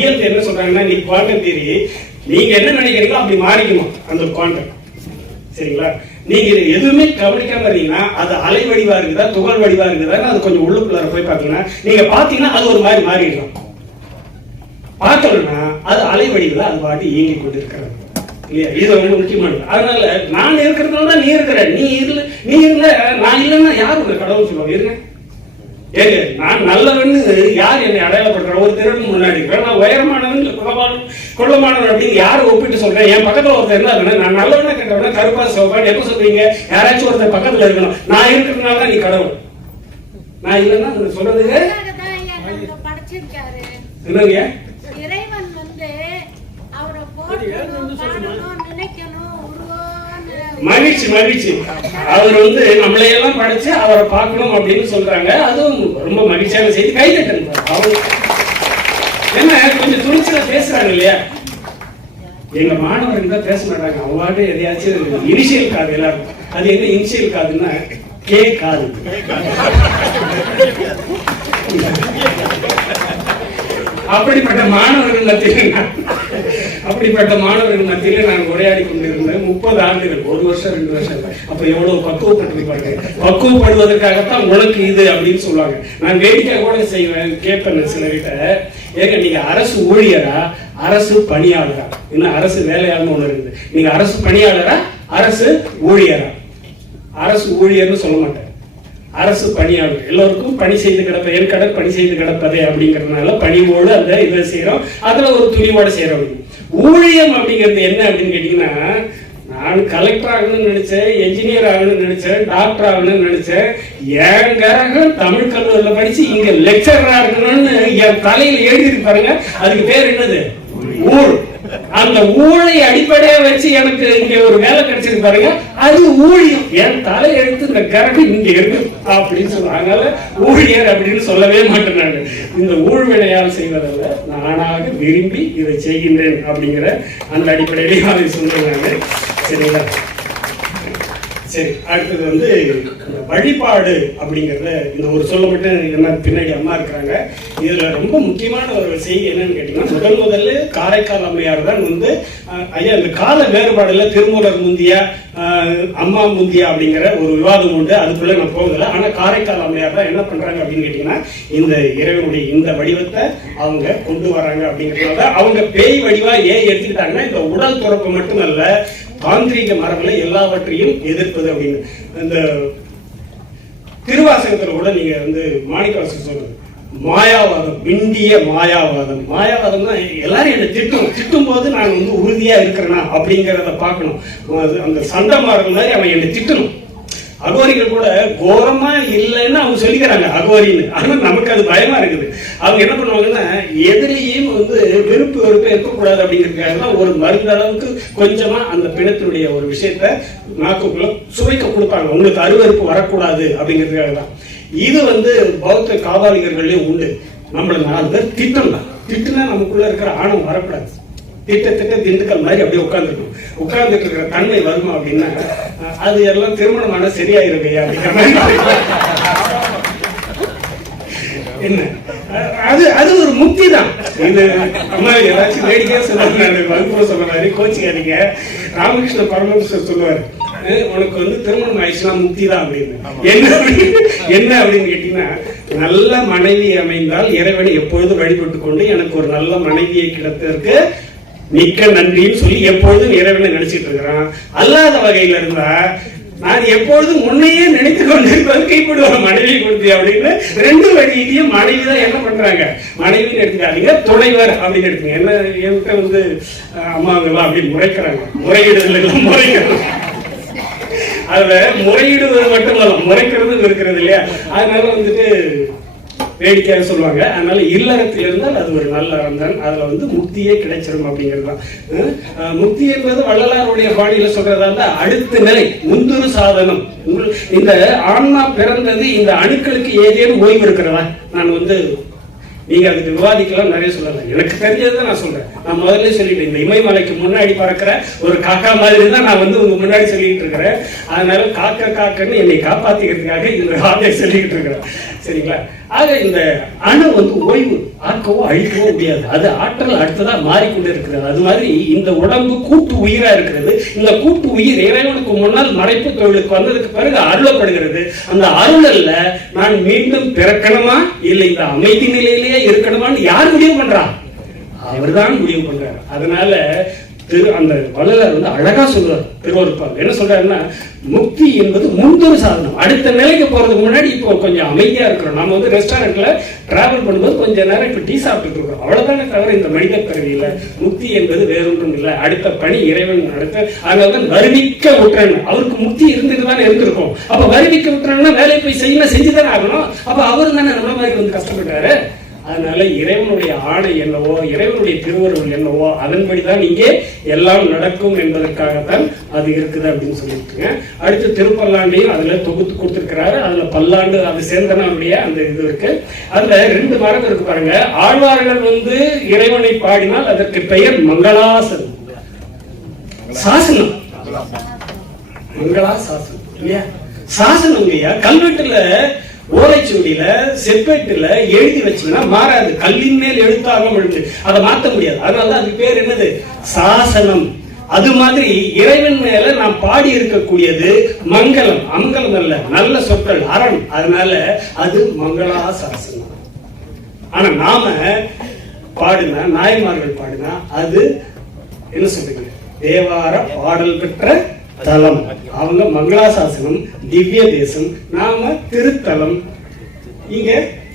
இயல்பு என்ன சொல்றாங்கன்னா நீ குவாண்டம் தியரி நீங்க என்ன நினைக்கிறீங்களோ அப்படி மாறிக்குமா அந்த குவாண்டம். சரிங்களா? நீங்க எதுவுமே கவனிக்காம இருந்தீங்கன்னா அது அலை வடிவா இருக்குதா துகள் வடிவா இருக்குதா அது கொஞ்சம் உள்ளுக்குள்ள போய் பாத்தீங்கன்னா நீங்க பாத்தீங்கன்னா அது ஒரு மாதிரி மாறிடலாம். பார்க்கலன்னா அது அலை வடிவில் அது பாட்டு இயங்கி கொண்டு இருக்கிறது இல்லையா? இது ரொம்ப முக்கியமானது. அதனால நான் இருக்கிறதுனால தான் நீ இருக்கிற, நீ இல்ல நான் இல்லைன்னா யாரு உங்க கடவுள் சொல்லுவாங்க? இருங்க ஏங்க நான் நல்லவன்னு யார் என்னை அடையாளப்படுற? ஒரு திறன் முன்னாடி இருக்கிறேன், நான் உயரமானவன் கொள்ளமானவன் அப்படின்னு யார் ஒப்பிட்டு சொல்றேன்? என் பக்கத்துல ஒருத்தர் இருந்தா நான் நல்லவனா கேட்டவனா கருப்பா சோப்பான்னு எப்ப சொல்றீங்க? யாராச்சும் ஒருத்தர் பக்கத்துல இருக்கணும். நான் இருக்கிறதுனால தான் நீ கடவுள், நான் இல்லைன்னா சொல்றதுக்கு என்னங்க இறைவன் வந்து அவரை போற்றணும், காணணும், நினைக்கணும். மகிழ்ச்சி மகிழ்ச்சி. அவர் வந்து நம்மளையெல்லாம் படைச்சு அவரை பார்க்கணும் அப்படின்னு சொல்றாங்க. அதுவும் ரொம்ப மகிழ்ச்சியான செய்தி. கைதட்டணும். அவங்க என்ன கொஞ்சம் துணிச்சலா பேசுறாங்க இல்லையா? எங்க மாணவர்கள் தான் பேச மாட்டாங்க. அவங்க எதையாச்சும் இனிஷியல் காது எல்லாரும். அது என்ன இனிஷியல் காதுன்னா கே காது. அப்படிப்பட்ட மாணவர்கள் மத்தியில நான் உரையாடி கொண்டிருந்தேன் 30 ஆண்டுகள், 1 வருஷம் 2 வருஷம். அப்ப எவ்வளவு பக்குவப்பட்டிருப்பாங்க. பக்குவப்படுவதற்காகத்தான் உனக்கு இது அப்படின்னு சொல்லுவாங்க. நான் வேடிக்கை கூட செய்வேன், கேட்பேன் சில கிட்ட, ஏங்க நீங்க அரசு ஊழியரா அரசு பணியாளரா? இன்னும் அரசு வேலையாளர்னு ஒண்ணு இருக்குது. நீங்க அரசு பணியாளரா அரசு ஊழியரா? அரசு ஊழியர்னு சொல்ல மாட்டேன், அரசு பணியாளர். எல்லோருக்கும் பணி செய்து கிடப்ப என் கடல் பணி செய்து கிடப்பதே அப்படிங்கறதுனால பணிவோடு அந்த இதை செய்யறோம். அதுல ஒரு துணிவோட செய்யறோம். ஊழியம் அப்படிங்கிறது என்ன அப்படின்னு கேட்டீங்கன்னா, நான் கலெக்டர் ஆகணும்னு நினைச்சேன், என்ஜினியர் ஆகணும்னு நினைச்சேன், டாக்டர் ஆகணும்னு நினைச்சேன். என் தமிழ் கல்லூரியில படிச்சு இங்க லெக்சரர் ஆகணும்னு என் தலையில எழுதி பாருங்க. அதுக்கு பேர் என்னது? ஊர். அந்த ஊழலை அடிப்படையா வச்சு எனக்கு இங்க ஒரு வேலை கிடைச்சிருக்கு பாருங்க, அது ஊழியம். என் தலை எடுத்து இந்த கரடி இங்க இருக்கு அப்படின்னு சொல்லுவாங்க. அதனால ஊழியர் அப்படின்னு சொல்லவே மாட்டேன். நான் இந்த ஊழ்வினையால் செய்வதல்ல, நானாக விரும்பி இதை செய்கின்றேன் அப்படிங்கிற அந்த அடிப்படையிலேயே அதை சொல்றேன். சரிங்களா? சரி, அடுத்தது வந்து இந்த வழிபாடு அப்படிங்கிறத இந்த ஒரு சொல்ல மட்டும் என்ன பின்னாடி அம்மா இருக்கிறாங்க. இதுல ரொம்ப முக்கியமான ஒரு செய்தி என்னன்னு கேட்டீங்கன்னா, முதல்ல காரைக்கால் அம்மையார் தான் வந்து ஐயா இந்த கால வேறுபாடுல திருமூலர் முந்தியா அம்மா முந்தியா அப்படிங்கிற ஒரு விவாதம் உண்டு. அதுக்குள்ள நான் போகல. ஆனா காரைக்கால் அம்மையார் தான் என்ன பண்றாங்க அப்படின்னு கேட்டீங்கன்னா, இந்த இறைவனுடைய இந்த வடிவத்தை அவங்க கொண்டு வராங்க அப்படிங்கிறதுனால அவங்க பேய் வடிவா ஏன் எடுத்துக்கிட்டாங்கன்னா, இந்த உடல் துறப்பு மட்டுமல்ல, தாந்திரீக மரங்களை எல்லாவற்றையும் எதிர்ப்பது அப்படின்னு. இந்த திருவாசகத்துல கூட நீங்க வந்து மாணிக்கவாசகர் சொல்றது மாயாவாதம், இந்திய மாயாவாதம். மாயாவாதம்னா எல்லாரும் என்ன திட்டும் போது நான் வந்து உறுதியா இருக்கிறேனா அப்படிங்கிறத பார்க்கணும். அந்த சண்டை மாறுற மாதிரி அவன் என்னை திட்டணும். அகோரிகள் கூட கோரமா இல்லைன்னு அவங்க சொல்லிக்கிறாங்க அகோரின்னு. ஆனா நமக்கு அது பயமா இருக்குது. அவங்க என்ன பண்ணுவாங்கன்னா, எதிரியும் வந்து வெறுப்பு இருக்கக்கூடாது அப்படிங்கிறதுக்காக தான் ஒரு மருந்து அளவுக்கு கொஞ்சமா அந்த பிணத்தினுடைய ஒரு விஷயத்த நாக்குக்குள்ள சுவைக்க கொடுப்பாங்க. உங்களுக்கு அருவருப்பு வரக்கூடாது அப்படிங்கிறதுக்காக தான். இது வந்து பௌத்த காவாலிகர்களே உண்டு. நம்மள 4 பேர் திட்டுனா நமக்குள்ள இருக்கிற ஆணவம் வரக்கூடாது. திட்ட திண்டுக்கல் மாதிரி அப்படியே உட்கார்ந்துட்டு இருக்கிற தன்மை வருமா அப்படின்னா, அது எல்லாம் திருமணமான சரியாயிருக்கையா அப்படிங்கிற மாதிரி என்ன, அது ஒரு முக்தி தான். இது அம்மா ஏதாச்சும் வேடிக்கையா சொல்லுவாங்க, வகுப்புல சொல்ற மாதிரி கோச்சிக்காதீங்க. ராமகிருஷ்ண பரமஹம்சர் சொல்லுவாரு, உனக்கு வந்து திருமணம் ஆயிடுச்சுன்னா முக்தி தான் அப்படின்னு. என்ன அப்படின்னு கேட்டீங்கன்னா, நல்ல மனைவி அமைந்தால் இறைவனை எப்பொழுதும் வழிபட்டு கொண்டு எனக்கு ஒரு நல்ல மனைவியை கிடைத்ததற்கு மிக்க நன்றின்னு சொல்லி எப்பொழுதும் இறைவனை நினைச்சிட்டு இருக்கிறான். அல்லாத வகையில இருந்தா நான் எப்பொழுதும் முன்னையே நினைத்து கொண்டிருப்பது கைப்படுவாங்க மனைவி கொடுத்து அப்படின்னு. 2 வழியிலையும் மனைவி தான் என்ன பண்றாங்க, மனைவின்னு எடுத்துக்காதீங்க, துணைவர் அப்படின்னு எடுத்துங்க. என்ன என்கிட்ட வந்து அம்மாங்கெல்லாம் அப்படி முறைக்கிறாங்க, முறையீடுகள் முறைக்கிறாங்க. அதுல முறையீடுவது மட்டுமல்ல, முறைக்கிறது இருக்கிறது இல்லையா. அதனால வந்துட்டு வேடிக்கையாக சொல்லுவாங்க. அதனால இல்லறத்தில் இருந்தால் அது ஒரு நல்ல அறம்தான். அதுல வந்து முக்தியே கிடைச்சிடும் அப்படிங்கிறது தான். முக்தி என்பது வள்ளலாருடைய பாணியில சொல்றதா இருந்தா அடுத்த நிலை, முந்துரு சாதனம். இந்த ஆன்மா பிறந்தது இந்த அணுக்களுக்கு ஏதேனும் ஓய்வு இருக்கிறதா? நான் வந்து நீங்க அதுக்கு விவாதிக்கலாம், நிறைய சொல்லலாம். எனக்கு தெரிஞ்சதுதான் நான் சொல்றேன். நான் முதல்ல சொல்லிட்டேன், இந்த இமயமலைக்கு முன்னாடி பறக்கிற ஒரு காக்கா மாதிரி தான் நான் வந்து உங்க முன்னாடி சொல்லிட்டு இருக்கிறேன். அதனால காக்கன்னு என்னை காப்பாத்திக்கிறதுக்காக இந்த வார்த்தையை சொல்லிட்டு இருக்கிறேன். சரிங்களா? ஆக இந்த அணு வந்து ஓய்வு ஆக்கவோ அழிக்கவோ முடியாது. அது ஆற்றல் அடுத்ததா மாறிக்கொண்டு இருக்கிறது. அது மாதிரி இந்த உடம்பு கூட்டு உயிரா இருக்கிறது. இந்த கூட்டு உயிர் இறைவனுக்கு முன்னால் மறைப்பு தொழிலுக்கு வந்ததுக்கு பிறகு அருளப்படுகிறது. அந்த அருளல்ல நான் மீண்டும் பிறக்கணுமா இல்லை இந்த அமைதி நிலையிலேயே இருக்கணுமான்னு யார் முடிவு பண்றா? அவர்தான் முடிவு பண்றாரு. அதனால அந்த வள்ளலார் வந்து அழகா சொல்றாரு திருவருட்பால். என்ன சொல்றாருன்னா, முக்தி என்பது முந்தொரு சாதனம். அடுத்த நிலைக்கு போறதுக்கு முன்னாடி இப்போ கொஞ்சம் அமைதியா இருக்கிறோம். நம்ம வந்து ரெஸ்டாரண்ட்ல டிராவல் பண்ணும்போது கொஞ்ச நேரம் இப்ப டீ சாப்பிட்டு இருக்கோம், அவ்வளவுதானே தவிர இந்த மனித பிறவியில முக்தி என்பது வேறொன்றும் இல்லை. அடுத்த பணி இறைவன் அடுத்த. அதனாலதான் வருவிக்க விட்டுறேன். அவருக்கு முக்தி இருந்துட்டு தானே இருந்திருக்கும். அப்ப வருவிக்க விட்டுறேன்னா வேலையை போய் செஞ்சுதானே ஆகணும். அப்ப அவரு தானே நம்மள மாதிரி வந்து கஷ்டப்பட்டாரு. அதனால இறைவனுடைய ஆணை என்னவோ, இறைவனுடைய திருவருள் என்னவோ, அதன்படிதான் இங்கே எல்லாம் நடக்கும் என்பதற்காகத்தான் அது இருக்குது அப்படின்னு சொல்லியிருக்குங்க. அடுத்து திருப்பல்லாண்டையும் அதுல தொகுத்து கொடுத்திருக்கிறாரு. அதுல பல்லாண்டு அது சேர்ந்தனுடைய அந்த இது இருக்கு. அதுல 2 மரம் இருக்கு பாருங்க. ஆழ்வார்கள் வந்து இறைவனை பாடினால் அதற்கு பெயர் மங்களாசனம், சாசனம், மங்களா சாசனம் இல்லையா? சாசனம் இல்லையா? கல்வெட்டுல ஓலைச்சுவடியில செப்பேட்டுல எழுதி வச்சீங்கன்னா மாறாது. கல்லின் மேல் எழுத்தாக விழுந்து அதை மாற்ற முடியாது. அதனாலதான் அதுக்கு பேர் என்னது? சாசனம். அது மாதிரி இறைவன் மேல நாம் பாடி இருக்கக்கூடியது மங்களம். அமங்கலம் அல்ல, நல்ல சொற்கள், அறம். அதனால அது மங்களா சாசனம். ஆனா நாம பாடினா, நாயன்மார்கள் பாடினா அது என்ன சொல்றீங்க? தேவார பாடல் பெற்ற தலம். அவங்க மங்களாசாசனம், திவ்ய தேசம், நாம திருத்தலம், இங்க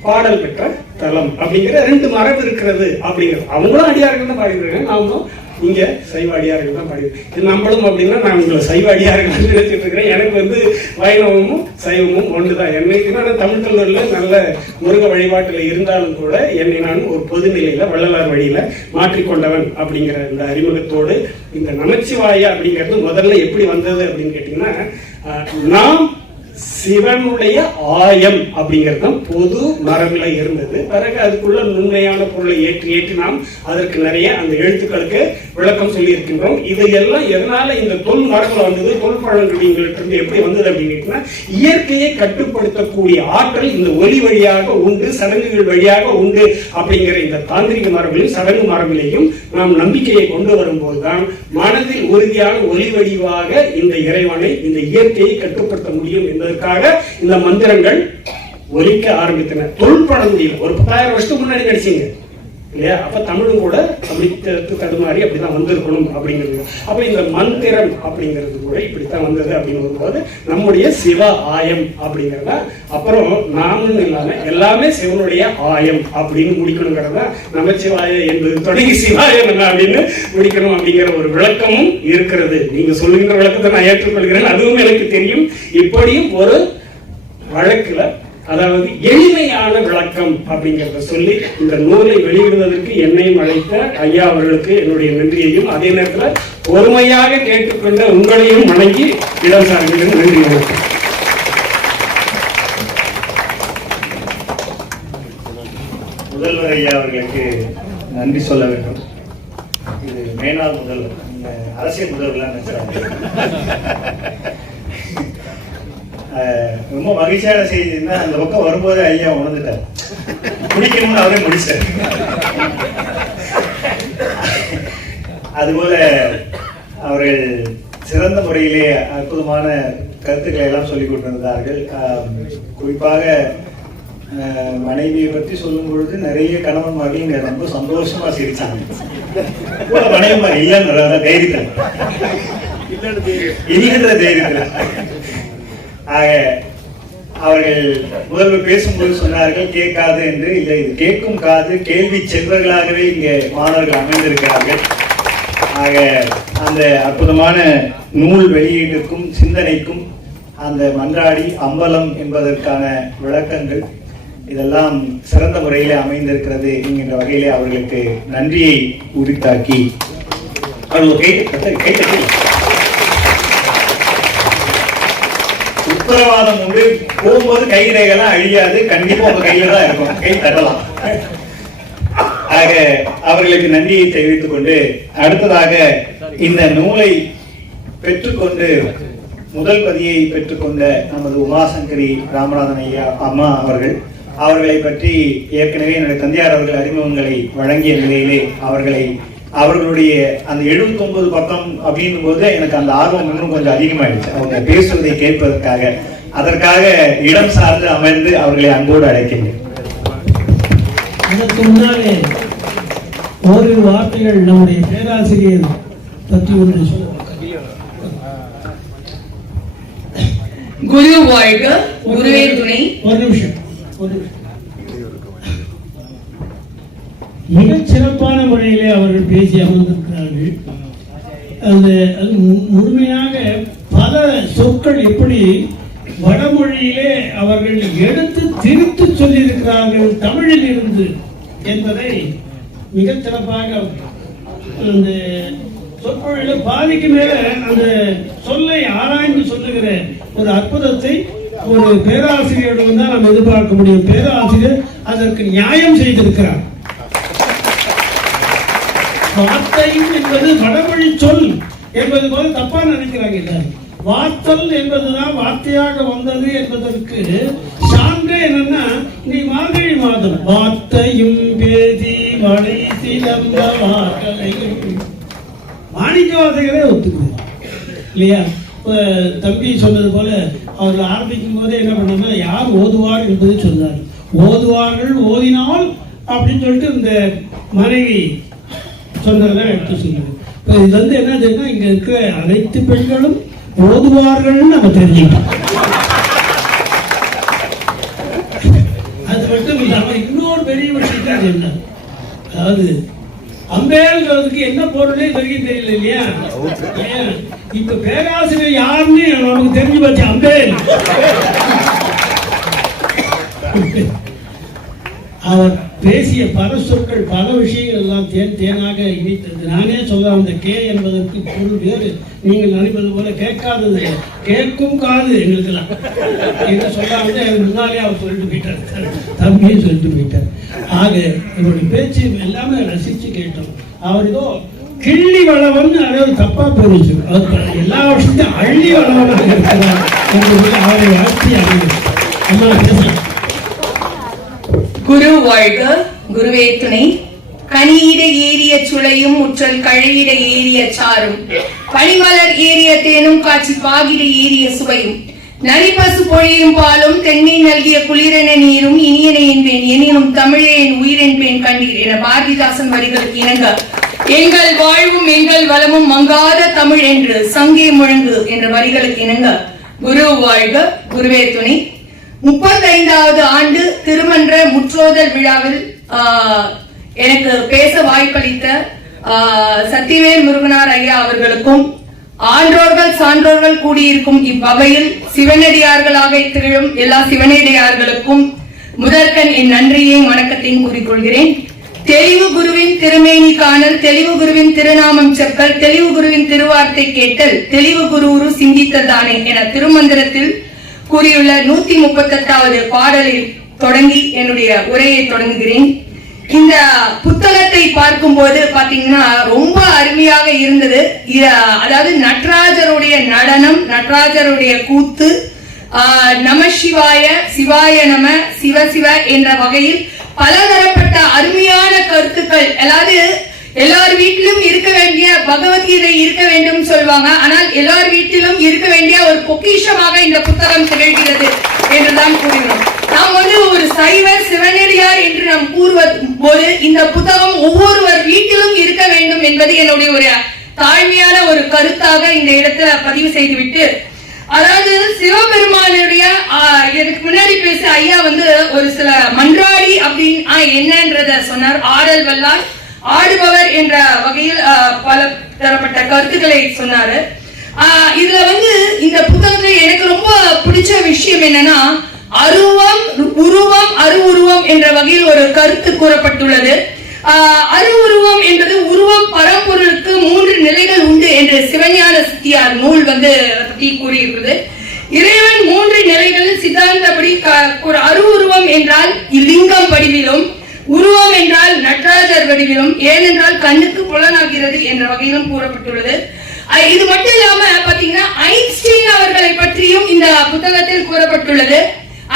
பாடல் பெற்ற தலம் அப்படிங்கிற 2 மரபு இருக்கிறது அப்படிங்கிறது. அவங்களும் அடியார்கள் தான் பாடிக்கிறாங்க, நாமளும் இங்க சைவ அடியார்கள் தான் பாடி நம்மளும் அப்படின்னா நான் உங்களை சைவ அடியார்கள் நினைச்சிட்டு இருக்கிறேன். எனக்கு வந்து வைணவமும் சைவமும் ஒன்றுதான். என்னைக்குன்னா நான் தமிழ் கல்லூரியில் நல்ல முருக வழிபாட்டில் இருந்தாலும் கூட என்னை நான் ஒரு பொதுநிலையில வள்ளலார் வழியில மாற்றிக்கொண்டவன் அப்படிங்கிற இந்த அறிமுகத்தோடு இந்த நமச்சிவாய அப்படிங்கிறது முதல்ல எப்படி வந்தது அப்படின்னு கேட்டீங்கன்னா, நாம் சிவனுடைய ஆயம் அப்படிங்கிறது தான் பொது மரபில் இருந்தது. பிறகு அதுக்குள்ள நுண்மையான பொருளை ஏற்றி நாம் அதற்கு நிறைய அந்த எழுத்துக்களுக்கு விளக்கம் சொல்லி இருக்கின்றோம். இதையெல்லாம் எதனால இந்த தொல் மரபில் வந்தது, தொல் பழங்குடியிலிருந்து இருந்து எப்படி வந்தது அப்படின்னு இயற்கையை கட்டுப்படுத்தக்கூடிய ஆற்றல் இந்த ஒலி வழியாக உண்டு, சடங்குகள் வழியாக உண்டு அப்படிங்கிற இந்த தாந்திரிக மரபிலும் சடங்கு மரபிலையும் நாம் நம்பிக்கையை கொண்டு வரும்போதுதான் மனதில் உறுதியான ஒலி வடிவாக இந்த இறைவனை, இந்த இயற்கையை கட்டுப்படுத்த முடியும் என்பதற்காக இந்த மந்திரங்கள் ஒலிக்க ஆரம்பித்தன. தொல்பழங்குடியில் ஒரு 10,000 வருஷத்துக்கு முன்னாடி நடிச்சீங்க இல்லையா? அப்ப தமிழும் கூட அப்படி தடுமாறி அப்படிதான் வந்திருக்கணும் அப்படிங்கிறது. அப்ப இந்த மந்திரம் அப்படிங்கிறது கூட இப்படித்தான் வந்தது அப்படின்னு வரும்போது நம்முடைய சிவ ஆயம் அப்படிங்கிறத அப்புறம் நாமும் இல்லாம எல்லாமே சிவனுடைய ஆயம் அப்படின்னு முடிக்கணுங்கிறத நமச்சிவாய என்பது தொடங்கி சிவாயம் என்ன அப்படின்னு முடிக்கணும் அப்படிங்கிற ஒரு விளக்கமும் இருக்கிறது. நீங்க சொல்லுகின்ற விளக்கத்தை நான் ஏற்றுக்கொள்கிறேன், அதுவும் எனக்கு தெரியும். இப்படியும் ஒரு வழக்குல அதாவது எளிமையான விளக்கம் அப்படிங்கிறத சொல்லி இந்த நூலை வெளியிடுவதற்கு என்னையும் அழைத்த ஐயா அவர்களுக்கு என்னுடைய நன்றியையும் அதே நேரத்தில் பொறுமையாக கேட்டுக்கொண்ட உங்களையும் வணங்கி இடம் சார்கிறேன். நன்றி. முதல்வர் ஐயா அவர்களுக்கு நன்றி சொல்ல வேண்டும். இது மேனாள் முதல்வர், அரசியல் முதல்வர்லாம் நினைச்சாங்க. ரொம்ப மகிழ்ச்சியான செய்தின்னா அந்த பக்கம் வரும்போது ஐயா உணர்ந்துட்டார், குடிக்கணும்னு அவரே முடிச்சார். அதுபோல அவர்கள் சிறந்த முறையிலே அற்புதமான கருத்துக்களை எல்லாம் சொல்லிக் கொண்டிருந்தார்கள். குறிப்பாக மனைவியை பற்றி சொல்லும் பொழுது நிறைய கணவன்மார்கள் இங்க ரொம்ப சந்தோஷமா சிரிச்சாங்க. மனைவிமார் இல்லைன்ற தைரியத்தில் இல்லைன்ற தைரியத்தில் அவர்கள் முதல்வர் பேசும்போது சொன்னார்கள் கேட்காது என்று. இல்லை, இது கேட்கும் காது, கேள்வி செல்வர்களாகவே இங்கே மாணவர்கள் அமைந்திருக்கிறார்கள். ஆக அந்த அற்புதமான நூல் வெளியீட்டுக்கும் சிந்தனைக்கும் அந்த மன்றாடி அம்பலம் என்பதற்கான விளக்கங்கள் இதெல்லாம் சிறந்த முறையிலே அமைந்திருக்கிறது என்கின்ற வகையிலே அவர்களுக்கு நன்றியை உரித்தாக்கி உத்தரவாதம் உண்டு. போகும்போது கைரேகைலாம் அழியாது, கண்டிப்பா உங்க கையில தான் இருக்கும், கை தட்டலாம். ஆக அவர்களுக்கு நன்றியை தெரிவித்துக் கொண்டு அடுத்ததாக இந்த நூலை பெற்றுக்கொண்டு முதல் பதியை பெற்றுக்கொண்ட நமது உமாசங்கரி ராமநாதன் ஐயா அம்மா அவர்களை பற்றி ஏற்கனவே என்னுடைய தந்தையார் அவர்கள் அறிமுகங்களை வழங்கிய நிலையிலே அவர்களுடைய அந்த 79 பக்கம் அப்படின்னும் போது எனக்கு அந்த ஆர்வம் இன்னும் கொஞ்சம் அதிகமாயிடுச்சு அவங்க பேசுவதை கேட்பதற்காக. அதற்காக இடம் சார்ந்து அமர்ந்து அவர்களை அன்போடு அழைக்கின்றேன். அதற்கு முன்னாலே ஓரிரு வார்த்தைகள் நம்முடைய பேராசிரியர் பற்றி ஒன்று குரு வாழ்க, குருவே துணை. ஒரு நிமிஷம். மிகச் சிறப்பான முறையிலே அவர்கள் பேசி அமர்ந்திருக்கிறார்கள். அது முழுமையாக பல சொற்கள் எப்படி வடமொழியிலே அவர்கள் எடுத்து திரித்து சொல்லியிருக்கிறார்கள் தமிழில் இருந்து என்பதை மிகச் சிறப்பாக அந்த சொற்களில பாதிக்கு மேல அந்த சொல்லை ஆராய்ந்து சொல்லுகிற ஒரு அற்புதத்தை ஒரு பேராசிரியரிடம் தான் நாம் எதிர்பார்க்க முடியும். பேராசிரியர் அதற்கு நியாயம் செய்திருக்கிறார். வார்த்தையும் என்பது வடமொழி சொல் என்பது போல தப்பா நினைக்கிறாங்க. வார்த்தல் என்பதுதான் வார்த்தையாக வந்தது என்பதற்கு சான்று என்னன்னா, நீ மார்கழி மாதம் வார்த்தையும் பேதி வளை சிலம்ப வார்த்தையும் மாணிக்க வாசகரே ஒத்துக்குது இல்லையா? தம்பி சொன்னது போல அவர்கள் ஆரம்பிக்கும் போதே என்ன பண்ணாங்க, யார் ஓதுவார் என்பதை சொன்னார். ஓதுவார்கள் ஓதினால் அப்படின்னு சொல்லிட்டு இந்த மனைவி சொன்னதெல்லாம் எடுத்து சொல்லுங்க. இப்போ இது வந்து என்னதுன்னா, இங்க இருக்கிற அனைத்து பெண்களும் ஓதுவார்கள் நம்ம தெரிஞ்சுக்கிட்டோம். அது மட்டும் இல்லாம இன்னொரு பெரிய விஷயம் என்ன, அதாவது அம்பேல்ங்கிறதுக்கு என்ன பொருளே வரைக்கும் தெரியல இல்லையா? ஏன் இப்ப பேராசிரியர் யாருன்னு நமக்கு தெரிஞ்சு போச்சு, அம்பேல். அவர் பேசிய பல சொற்கள், பல விஷயங்கள் எல்லாம் தேன் தேனாக இணைத்தது. நானே சொல்ல, அந்த கே என்பதற்கு பொருள் வேறு. நீங்கள் நினைப்பது போல கேட்காதது, கேட்கும் காது எங்களுக்கெல்லாம் என்ன சொல்ல வந்து எனக்கு முன்னாலே அவர் சொல்லிட்டு போயிட்டார், தம்பியும் சொல்லிட்டு போயிட்டார். ஆக இவருடைய பேச்சு எல்லாமே ரசிச்சு கேட்டோம். அவர் ஏதோ கிள்ளி வளவன், அதாவது தப்பா போயிடுச்சு, அவர் எல்லா வருஷத்தையும் அள்ளி வளவனாக இருக்கிறார் என்பது அவரை வாழ்த்தி அறிவு. அம்மா பேசலாம். குரு வாழ்க, குருவே துணை. கனியிட ஏறிய சுளையும் முற்றல் கழையிட ஏறிய சாரும் பனிமலர் ஏறிய தேனும் காட்சி பாகிட ஏறிய சுவையும் நரிபசு பொழியும் பாலும் தென்னை நல்கிய குளிரென நீரும் இனியன என்பேன் எனினும் தமிழே என் உயிரென்பேன் கண்டீர் என பாரதிதாசன் வரிகளுக்கு இணங்க எங்கள் வாழ்வும் எங்கள் வளமும் மங்காத தமிழ் என்று சங்கே முழங்கு என்ற வரிகளுக்கு இணங்க குரு வாழ்க, குருவே துணை. 35வது ஆண்டு திருமன்ற முற்றோதல் விழாவில் எனக்கு பேச வாய்ப்பளித்த சத்திவேல் முருகனார் ஐயா அவர்களுக்கும் ஆன்றோர்கள் சான்றோர்கள் கூடியிருக்கும் இவ்வகையில் சிவனடியார்களாக திகழும் எல்லா சிவனடியார்களுக்கும் முதற்கண் என் நன்றியையும் வணக்கத்தையும் கூறிக்கொள்கிறேன். தெளிவு குருவின் திருமேனி காணல், தெளிவு குருவின் திருநாமம் செப்பல், தெளிவு குருவின் திருவார்த்தை கேட்டல், தெளிவு குரு சிந்தித்ததானே என திருமந்திரத்தில் கூறியுள்ள 138வது பாடலில் தொடங்கி என்னுடைய உரையை தொடங்குகிறேன். இந்த புத்தகத்தை பார்க்கும் போது பாத்தீங்கன்னா ரொம்ப அருமையாக இருந்தது. அதாவது நடராஜருடைய நடனம், நடராஜருடைய கூத்து, நம சிவாய, சிவாய நம, சிவ சிவ என்ற வகையில் பலதரப்பட்ட அருமையான கருத்துக்கள். அதாவது எல்லார் வீட்டிலும் இருக்க வேண்டிய பகவத்கீதை இருக்க வேண்டும் சொல்வாங்க, ஆனால் எல்லார் வீட்டிலும் இருக்க வேண்டிய ஒரு பொக்கிஷமாக இந்த புத்தகம் திகழ்கிறது என்றுதான் கூறுகிறோம். நாம் ஒரு சைவர் சிவனடியார் என்று நாம் கூறும்போது இந்த புத்தகம் ஒவ்வொருவர் வீட்டிலும் இருக்க வேண்டும் என்பது என்னுடைய ஒரு தாழ்மையான ஒரு கருத்தாக இந்த இடத்துல பதிவு செய்துவிட்டு, அதாவது சிவபெருமானுடைய எனக்கு முன்னாடி பேச ஐயா ஒரு சில மன்றாடி அப்படின்னு என்னன்றத சொன்னார். ஆடல் வல்லார் ஆடுபவர் என்ற வகையில் பல தரப்பட்ட கருத்துக்களை சொன்னாரு. இதுல இந்த புத்தகத்துல எனக்கு ரொம்ப பிடிச்ச விஷயம் என்னன்னா, அருவம் உருவம் அருவுருவம் என்ற வகையில் ஒரு கருத்து கூறப்பட்டுள்ளது. அருவுருவம் என்பது உருவம் பரம்பொருளுக்கு 3 நிலைகள் உண்டு என்று சிவஞான சித்தியார் நூல் பற்றி கூறியிருக்கிறது. இறைவன் 3 நிலைகளில் சித்தாந்தப்படி அருவுருவம் என்றால் லிங்கம் வடிவிலும், உருவம் என்றால் நடராஜர் வடிவிலும், ஏனென்றால் கண்ணுக்கு புலனாகிறது என்ற வகையிலும் கூறப்பட்டுள்ளது. இது மட்டும் இல்லாம பாத்தீங்கன்னா ஐன்ஸ்டீன் அவர்களை பற்றியும் இந்த புத்தகத்தில் கூறப்பட்டுள்ளது.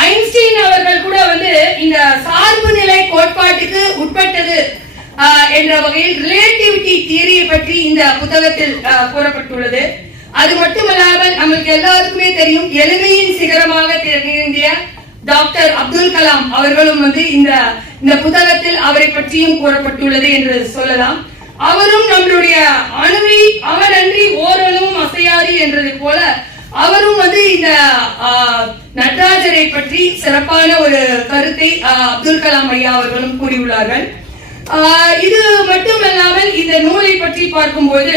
ஐன்ஸ்டீன் அவர்கள் கூட இந்த சார்பு நிலை கோட்பாட்டுக்கு உட்பட்டது என்ற வகையில் ரிலேட்டிவிட்டி தியரியை பற்றி இந்த புத்தகத்தில் கூறப்பட்டுள்ளது. அது மட்டுமல்லாமல் நமக்கு எல்லாருக்குமே தெரியும், எளிமையின் சிகரமாக திகழ்ந்திய டாக்டர் அப்துல் கலாம் அவர்களும் இந்த புத்தகத்தில் அவரை பற்றியும் கூறப்பட்டுள்ளது என்று சொல்லலாம். அவரும் நம்மளுடைய அணுவை அவர் அன்றி ஓரளவும் அசையாது என்றது போல அவரும் இந்த நடராஜரை பற்றி சிறப்பான ஒரு கருத்தை அப்துல் கலாம் ஐயா அவர்களும் கூறியுள்ளார்கள். இது மட்டுமல்லாமல் இந்த நூலை பற்றி பார்க்கும்போது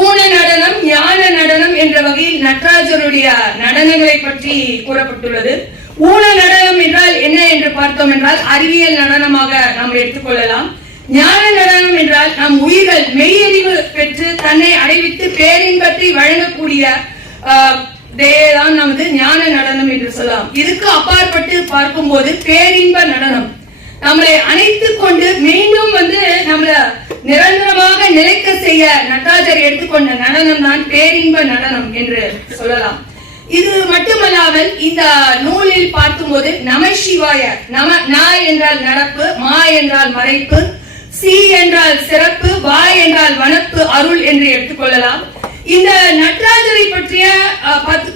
ஊன நடனம், ஞான நடனம் என்ற வகையில் நடராஜருடைய நடனங்களை பற்றி கூறப்பட்டுள்ளது. ஊன நடனம் என்றால் என்ன என்று பார்த்தோம் என்றால் அறிவியல் நடனமாக நாம் எடுத்துக்கொள்ளலாம். ஞான நடனம் என்றால் நம் உயிர்கள் மெய்யறிவு பெற்று தன்னை அடைவித்து பேரின்பத்தை வழங்கக்கூடிய தான் நமது ஞான நடனம் என்று சொல்லலாம். இதுக்கு அப்பாற்பட்டு பார்க்கும்போது பேரின்ப நடனம் நம்மளை அணைத்துக் கொண்டு மீண்டும் நம்மள நிரந்தரமாக நிலைக்க செய்ய நடராஜர் எடுத்துக்கொண்ட நடனம் தான் பேரின்ப நடனம் என்று சொல்லலாம். இது மட்டுமல்லாமல் இந்த நூலில் பார்க்கும்போது நம சிவாய, ந என்றால் நடப்பு, மா என்றால் மறைப்பு, சி என்றால் சிறப்பு, வா என்றால் வனப்பு, அருள் என்று எடுத்துக்கொள்ளலாம். இந்த நடராஜரை பற்றிய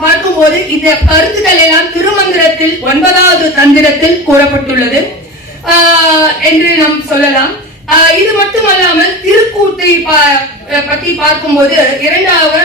பார்க்கும்போது இந்த கருத்துக்கள் எல்லாம் திருமந்திரத்தில் 9வது தந்திரத்தில் கூறப்பட்டுள்ளது என்று நாம் சொல்லலாம். இது மட்டுமல்லாமல் திருக்கூத்தை பற்றி பார்க்கும்போது 2வது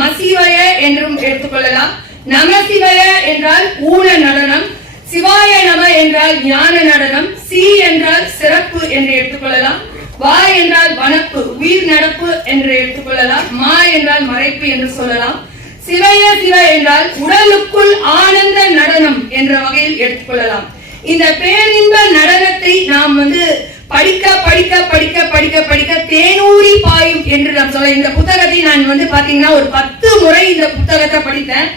மசிவய என்றும் எடுத்துக்கொள்ளலாம். நமசிவய என்றால் ஊன நடனம், சிவாய நம என்றால் ஞான நடனம், சி என்றால் சிறப்பு என்று எடுத்துக்கொள்ளலாம். வா என்றால் வனப்பு, உயிர் நடப்பு என்று எடுத்துக்கொள்ளலாம். மா என்றால் மறைப்பு என்று சொல்லலாம். சிவய சிவ என்றால் உடலுக்குள் ஆனந்த நடனம் என்ற வகையில் எடுத்துக்கொள்ளலாம். இந்த பேரின்ப நடனத்தை நாம் படிக்க படிக்க படிக்க படிக்க படிக்க தேனூரி பாயும் என்று நாம் சொல்ல. இந்த புத்தகத்தை நான் பாத்தீங்கன்னா ஒரு 10 முறை இந்த புத்தகத்தை படித்தேன்.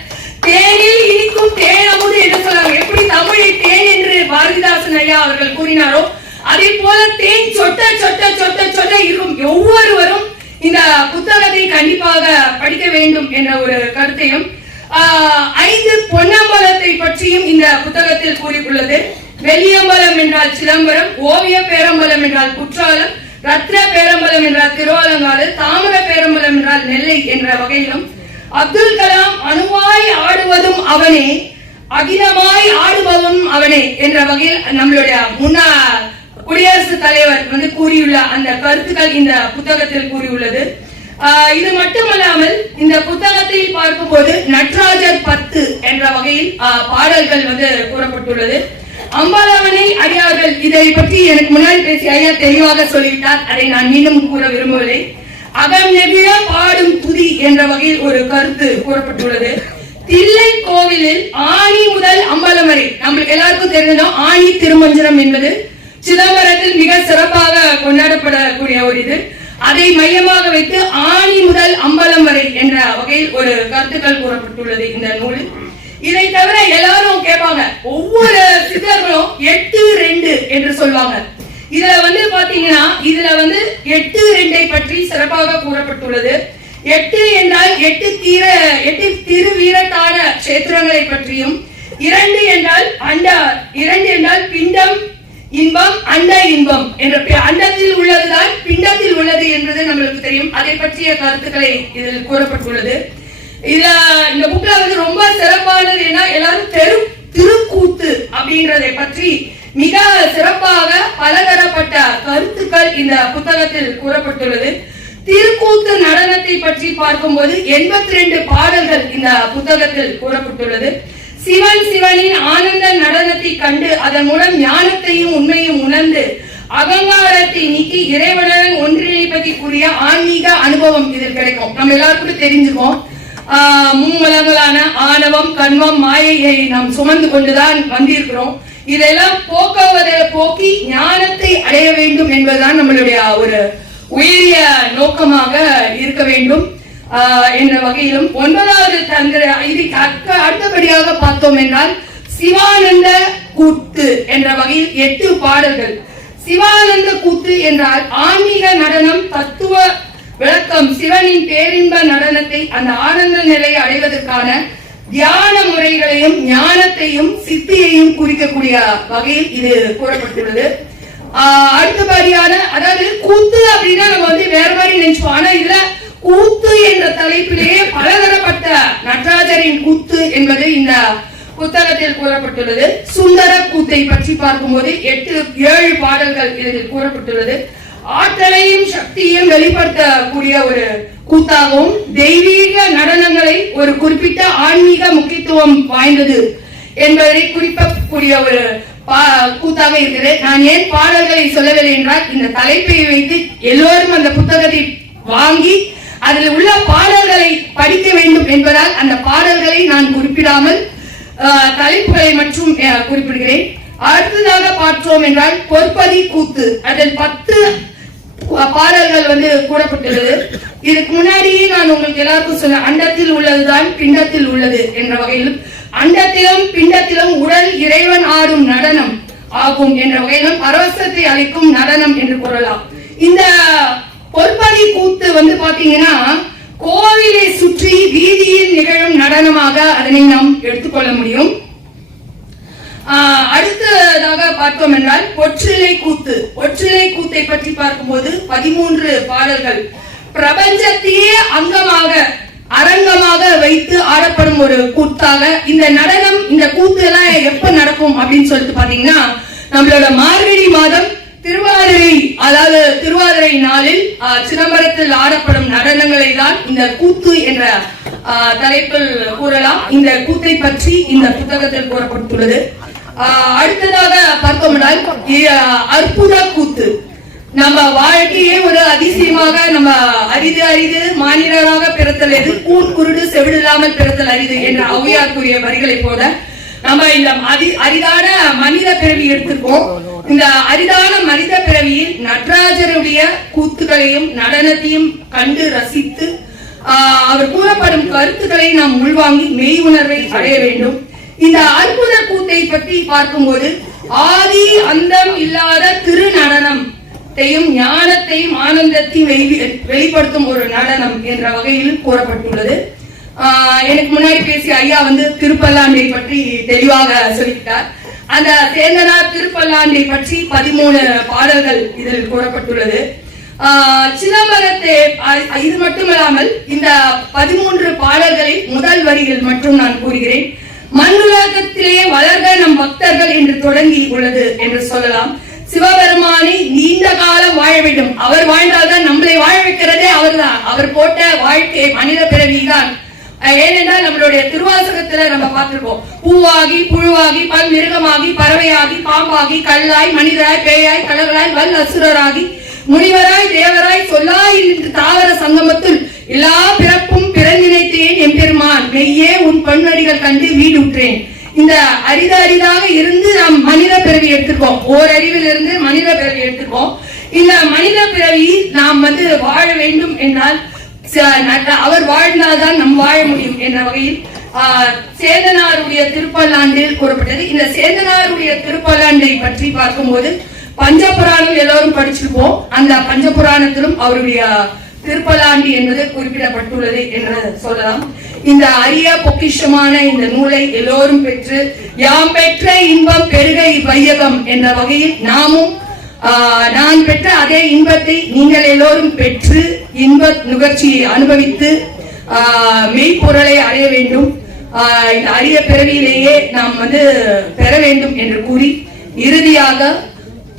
தேனில் இனிக்கும் தேனமுது என்று சொல்லலாம். எப்படி தமிழை தேன் என்று பாரதிதாசன் ஐயா அவர்கள் கூறினாரோ அதே போல தேன் சொட்ட சொட்ட சொட்ட சொட்ட இருக்கும். ஒவ்வொருவரும் இந்த புத்தகத்தை கண்டிப்பாக படிக்க வேண்டும் என்ற ஒரு கருத்தையும் 5 பொன்னம்பலத்தை பற்றியும் இந்த புத்தகத்தில் கூறியுள்ளது. வெள்ளியம்பலம் என்றால் சிதம்பரம், ஓவிய பேரம்பலம் என்றால் குற்றாலம், ரத்ன பேரம்பலம் என்றால் திருவாலங்காடு, தாமிர பேரம்பலம் என்றால் நெல்லை என்ற வகையிலும், அப்துல் கலாம் அணுவாய் ஆடுவதும் அவனே, அகிலமாய் ஆடுவதும் அவனே என்ற வகையில் நம்மளுடைய முன்னாள் குடியரசுத் தலைவர் கூறியுள்ள அந்த கருத்துக்கள் இந்த புத்தகத்தில் கூறியுள்ளது. இது மட்டுமல்லாமல் இந்த புத்தகத்தை பார்க்கும் போது நட்ராஜர் 10 என்ற வகையில் பாடல்கள் கூறப்பட்டுள்ளது. அம்பாலவனை அறியார்கள் இதை பற்றி எனக்கு முன்னாடி பேசிய ஐயா தெளிவாக சொல்லிவிட்டார். அதை நான் மீண்டும் கூற விரும்பவில்லை. அகம் நெகிழ பாடும் துதி என்ற வகையில் ஒரு கருத்து கூறப்பட்டுள்ளது. தில்லை கோவிலில் ஆணி முதல் அம்பலம் வரை நம்மளுக்கு எல்லாருக்கும் தெரிஞ்சோம். ஆணி திருமஞ்சனம் என்பது சிதம்பரத்தில் மிக சிறப்பாக கொண்டாடப்படக்கூடிய ஒரு இது. அதை மையமாக வைத்து ஆணி முதல் அம்பலம் வரை என்ற வகையில் ஒரு கருத்துக்கள் கூறப்பட்டுள்ளது இந்த நூலில். இதை தவிர எல்லாரும் கேட்பாங்க, ஒவ்வொரு சித்தர்களும் 8-2 என்று சொல்வாங்க. இதுல பாத்தீங்கன்னா இதுல 8-2 பற்றி சிறப்பாக கூறப்பட்டுள்ளது. 8 என்றால் 8 திருவீரட்டான கஷேத்திரங்களை பற்றியும், 2 என்றால் பிண்டம் இன்பம் அண்ட இன்பம் என்ற அண்டத்தில் உள்ளதுதான் பிண்டத்தில் உள்ளது என்பது நம்மளுக்கு தெரியும். அதை பற்றிய கருத்துக்களை இதில் கூறப்பட்டுள்ளது. இந்த புக்ல ரொம்ப சிறப்பானது ஏன்னா எல்லாரும் திருக்கூத்து அப்படின்றதை பற்றி மிக சிறப்பாக பலதரப்பட்ட கருத்துக்கள் இந்த புத்தகத்தில் கூறப்பட்டுள்ளது. திருக்கூத்து நடனத்தை பற்றி பார்க்கும்போது 82 பாடல்கள் இந்த புத்தகத்தில் கூறப்பட்டுள்ளது. சிவனின் ஆனந்த நடனத்தை கண்டு அதன் மூலம் ஞானத்தையும் உண்மையும் உணர்ந்து அகங்காரத்தை நீக்கி இறைவனுடன் ஒன்றிணைப்பதற்குரிய ஆன்மீக அனுபவம் இதில் கிடைக்கும். நம்ம எல்லாருக்கும் தெரிஞ்சுக்கோம், மும்மலங்களான ஆணவம் கண்வம் மாயையை நாம் சுமந்து கொண்டுதான் வந்திருக்கிறோம். இதெல்லாம் போக்கி ஞானத்தை அடைய வேண்டும் என்பதுதான் நம்மளுடைய ஒரு உயரிய நோக்கமாக இருக்க வேண்டும் என்ற வகையிலும் 9வது தந்திர இதுக்கு அடுத்தபடியாக பார்த்தோம் என்றால் சிவானந்த கூத்து என்ற வகையில் 8 பாடல்கள். சிவானந்த கூத்து என்றால் ஆன்மீக நடனம், தத்துவ விளக்கம், சிவனின் பேரின்ப நடனத்தை அந்த ஆனந்த நிலையை அடைவதற்கான தியான முறைகளையும் ஞானத்தையும் சித்தியையும் குறிக்கக்கூடிய வகையில் இது கூறப்பட்டுள்ளது. அடுத்தபடியான அதாவது கூத்து அப்படின்னா நம்ம வேற மாதிரி நினைச்சுப்போம். ஆனா இதுல கூத்து என்ற தலைப்பிலேயே பலதரப்பட்ட நடராஜரின் கூத்து என்பது இந்த புத்தகத்தில் கூறப்பட்டுள்ளது. சுந்தர கூத்தை பற்றி பார்க்கும்போது 7 பாடல்கள் இதில் கூறப்பட்டுள்ளது. ஆற்றலையும் சக்தியையும் வெளிப்படுத்தக்கூடிய ஒரு கூத்தாகவும் தெய்வீக நடனங்களை ஒரு குறிப்பிட்ட ஆன்மீக முக்கியத்துவம் வாய்ந்தது என்பதை குறிப்பிடக்கூடிய ஒரு கூத்தாக இருக்கிறது. நான் ஏன் பாடல்களை சொல்லவில்லை என்றால் இந்த தலைப்பை வைத்து எல்லோரும் அந்த புத்தகத்தை வாங்கி அதில் உள்ள பாடல்களை படிக்க வேண்டும் என்பதால் அந்த பாடல்களை நான் குறிப்பிடாமல் தலைப்புகளை மட்டும் குறிப்பிடுகிறேன். அடுத்ததாக பார்த்தோம் என்றால் பொற்பதி கூத்து, அதில் 10 பாடல்கள் கூறப்பட்டுள்ளது. இதுக்கு முன்னாடியே நான் உங்களுக்கு எல்லாருக்கும் சொன்ன அண்டத்தில் உள்ளதுதான் பிண்டத்தில் உள்ளது என்ற வகையிலும் அண்டத்திலும் பிண்டத்திலும் உடல் இறைவன் ஆடும் நடனம் ஆகும் என்ற வகையிலும் பரவசத்தை அளிக்கும் நடனம் என்று கூறலாம். இந்த பொற்பதி கூத்து பாத்தீங்கன்னா கோவிலை சுற்றி வீதியில் நிகழும் நடனமாக அதனை நாம் எடுத்துக்கொள்ள முடியும். அடுத்ததாக பார்த்தோம் என்றால் ஒற்றிலை கூத்து. ஒற்றிலை கூத்தை பற்றி பார்க்கும்போது 13 பாடல்கள். பிரபஞ்சத்தையே அங்கமாக அரங்கமாக வைத்து ஆடப்படும் ஒரு கூத்தாக இந்த நடனம், இந்த கூத்து எல்லாம் எப்ப நடக்கும் அப்படின்னு சொல்லிட்டு பாத்தீங்கன்னா நம்மளோட மார்கழி மாதம் திருவாதிரை நாளில் சிதம்பரத்தில் ஆடப்படும் நடனங்களை தான் இந்த கூத்து என்ற தலைப்பில் கூறலாம். இந்த கூத்தை பற்றி இந்த புத்தகத்தில் கூறப்பட்டுள்ளது. அடுத்ததாக பார்த்தோம்னால் அற்புத கூத்து. நம்ம வாழ்க்கையே ஒரு அதிசயமாக நம்ம அரிது அரிது மானிடராக பிறத்தல் எது, கூர் குருடு செவிடு இல்லாமல் பிறத்தல் அரிது என்ற ஔவையார் கூறிய வரிகளை போல நம்ம இந்த அரிதான மனித பிறவி எடுத்திருக்கோம். இந்த அரிதான மனித பிறவியில் நடராஜருடைய கூத்துகளையும் நடனத்தையும் கண்டு ரசித்து அவர் கூறப்படும் கருத்துக்களை நாம் உள்வாங்கி மெய் உணர்வை அடைய வேண்டும். இந்த அற்புத கூத்தை பற்றி பார்க்கும்போது ஆதி அந்தம் இல்லாத திரு நடனம் ஞானத்தையும் ஆனந்தத்தையும் வெளிப்படுத்தும் ஒரு நடனம் என்ற வகையில் கூறப்பட்டுள்ளது. எனக்கு முன்னாடி பேசிய ஐயா திருப்பல்லாண்டை பற்றி தெளிவாக சொல்லிட்டார். அந்த சேந்தனார் திருப்பல்லாண்டை பற்றி 13 பாடல்கள் இதில் கூறப்பட்டுள்ளது. சிதம்பரத்தை இது மட்டுமல்லாமல் இந்த 13 பாடல்களில் முதல் வரிகள் மட்டும் நான் கூறுகிறேன். மண்ணுலகத்திலேயே வளர்க நம் பக்தர்கள் என்று தொடங்கி உள்ளது என்று சொல்லலாம். சிவபெருமானை நீண்ட காலம் வாழ வேண்டும். அவர் வாழ்ந்தால்தான் நம்மளை வாழ வைக்கிறதே அவர்தான். அவர் போட்ட வாழ்க்கை மனித பிறவிதான். ஏனென்றால் நம்மளுடைய திருவாசகத்துல நம்ம பார்த்திருக்கோம், பூவாகி புழுவாகி பல் மிருகமாகி பறவையாகி பாம்பாகி கல்லாய் மனிதராய் பேயாய் கடவுளாய் வல் அசுரராகி முனிவராய் தேவராய் சொல்லாய் என்று தாவர சங்கமத்தில் எல்லா பிறப்பும் பிறந்தினைத்தேன் எம்பெருமான் மெய்யே உன் பொன்னடிகள் கண்டு வீடுற்றேன். இந்த அரிதாக இருந்து நாம் மனித பிறவி எடுத்திருக்கோம். ஓரறிவில் இருந்து மனித பிறவி எடுத்திருக்கோம். இந்த மனித பிறவி நாம் வாழ வேண்டும் என்றால் அவர் வாழ்ந்தால்தான் நம் வாழ முடியும் என்ற வகையில் சேந்தனாருடைய திருப்பல்லாண்டில் கூறப்பட்டது. இந்த சேந்தனாருடைய திருப்பல்லாண்டை பற்றி பார்க்கும்போது பஞ்சபுராணம் எல்லோரும் படிச்சிருப்போம். அந்த பஞ்சபுராணத்திலும் அவருடைய திருப்பல்லாண்டி என்பது குறிப்பிடப்பட்டுள்ளது என்று சொல்லலாம். இந்த அரிய பொக்கிஷமான இந்த நூலை எல்லோரும் பெற்று யாம் பெற்ற இன்பம் பெருக வையகம் என்ற வகையில் நாமும் நான் பெற்ற அதே இன்பத்தை நீங்கள் எல்லோரும் பெற்று இன்ப நுகர்ச்சியை அனுபவித்து மெய்ப்பொருளை அடைய வேண்டும். இந்த அரிய பிறவியிலேயே நாம் பெற வேண்டும் என்று கூறி இறுதியாக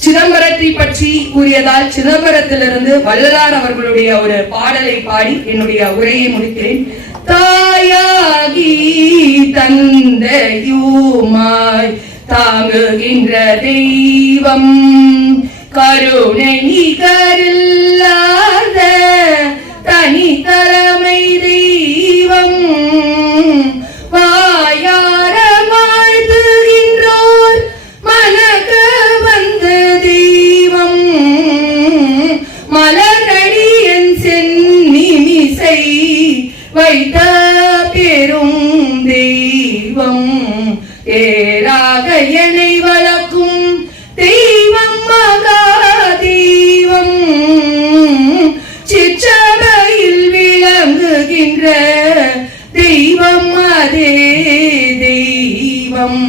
சிதம்பரத்தை பற்றி கூறியதால் சிதம்பரத்திலிருந்து வள்ளலார் அவர்களுடைய ஒரு பாடலை பாடி என்னுடைய உரையை முடிக்கிறேன். தாயாகி தந்தையுமாய் தாங்குகின்ற தெய்வம் கருணை நிகரில்லாத தனித்தலைமை தெய்வம் வாயார வாழ்த்துகின்றோர் மனக வந்த தெய்வம் மலரடியன் சென்னிமிசை வைத்த பெரும் தெய்வம் ஏராக என்னை வளர்க்கும் தெய்வம் மகா தெய்வம் சிற்றபையில் விளங்குகின்ற தெய்வம் அதே தெய்வம்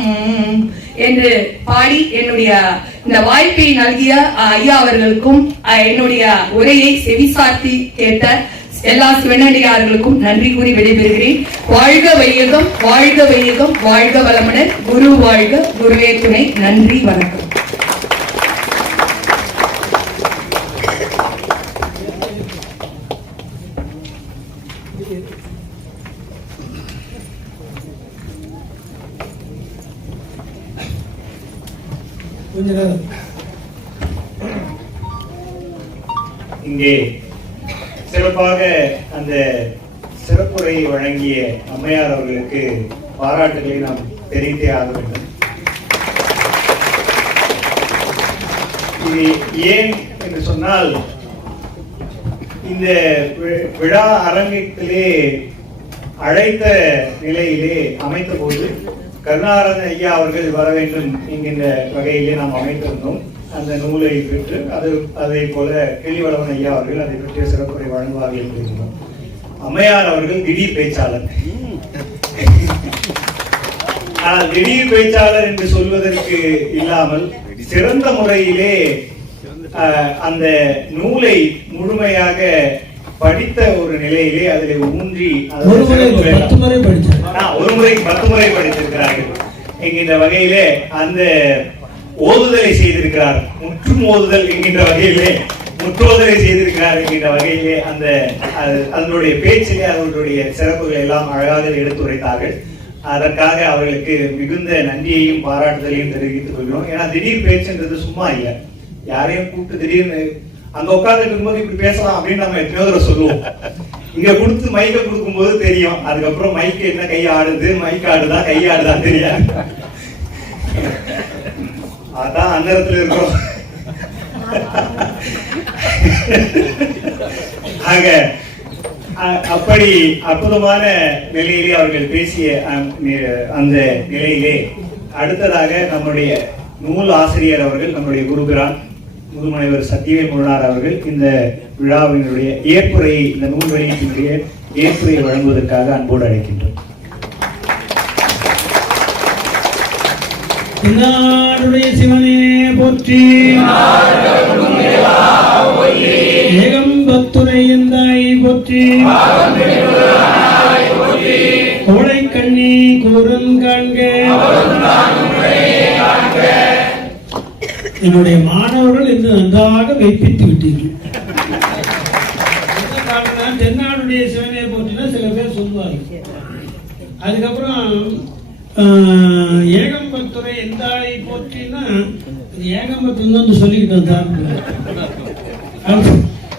என்று பாடி என்னுடைய இந்த வாய்ப்பை நல்கிய ஐயா அவர்களுக்கும் என்னுடைய உரையை செவிசார்த்தி கேட்ட எல்லா சிவனடியார்களுக்கும் நன்றி கூறி விடைபெறுகிறேன். வாழ்க வையகம், வாழ்க வையகம், வாழ்க வளமுடன். குரு வாழ்க, குருவே துணை. நன்றி, வணக்கம். இங்கே சிறப்பாக அந்த சிறப்புரையை வழங்கிய அம்மையார் அவர்களுக்கு பாராட்டுகளை நாம் தெரிவித்தே ஆக வேண்டும். இது ஏன் என்று சொன்னால், இந்த விழா அரங்கத்திலே அழைத்த நிலையிலே அமைத்த போது கருணாரன் ஐயா அவர்கள் வர வேண்டும் என்கின்ற வகையிலே நாம் அமைத்திருந்தோம். அந்த நூலை பெற்று அதே போல கிளிவளவன் ஐயா அவர்கள் அதை பற்றிய சிறப்புரை வழங்குவார்கள் என்றிருந்தோம். அம்மையார் அவர்கள் திடீர் பேச்சாளர். ஆனால் திடீர் பேச்சாளர் என்று சொல்வதற்கு இல்லாமல் சிறந்த முறையிலே அந்த நூலை முழுமையாக படித்த ஒரு நிலையிலே அதில் ஊன்றி ஒரு முறை 10 முறை படித்திருக்கிறார்கள் என்கின்ற வகையிலே அந்த ஓதுதலை செய்திருக்கிறார். முற்றும் ஓதுதல் என்கின்ற வகையிலே முற்றோதலை செய்திருக்கிறார் என்கின்ற வகையிலே அதனுடைய பேச்சிலே அவர்களுடைய சிறப்புகளை எல்லாம் அழகாக எடுத்துரைத்தார்கள். அதற்காக அவர்களுக்கு மிகுந்த நன்றியையும் பாராட்டுதலையும் தெரிவித்துக் கொள்கிறோம். ஏன்னா திடீர் பேச்சுன்றது சும்மா இல்லை. யாரையும் கூப்பிட்டு திடீர்னு அங்க உட்கார்ந்துட்டு இருக்கும்போது இப்படி பேசலாம் அப்படின்னு நம்ம எத்தனையோ தடவை சொல்லுவோம். இங்க கொடுத்து மைக்க கொடுக்கும்போது தெரியும். அதுக்கப்புறம் மைக்கு என்ன கை ஆடுது, மைக் ஆடுதா கை ஆடுதான் தெரியாது. அதான் அந்நேரத்துல இருக்கிறோம். ஆக அப்படி அற்புதமான நிலையிலே அவர்கள் பேசிய அந்த நிலையிலே அடுத்ததாக நம்முடைய நூல் ஆசிரியர் அவர்கள், நம்முடைய குருபிரான் முதுமுனைவர் சத்தியவேல் முருகனார் அவர்கள் இந்த விழாவினுடைய ஏற்புரையை, இந்த நூல் வெளியீட்டினுடைய ஏற்புரையை வழங்குவதற்காக அன்போடு அழைக்கின்றோம். என்னாருடைய சிவனே போற்றி, ஏகம்பத்துரை எந்தாய் போற்றி, கோடை கண்ணி கூறன் காண்க. என்னுடைய மாணவர்கள் என்று நன்றாக வைப்பித்து விட்டீர்கள். என்ன காரணம்? தென்னாடுடைய சிவனே போற்றினா சில பேர் சொல்லுவார்கள். அதுக்கப்புறம் ஏகம்பத்துரை எந்தாய் போற்றினா ஏகம்பத்து சொல்லிக்கிட்டு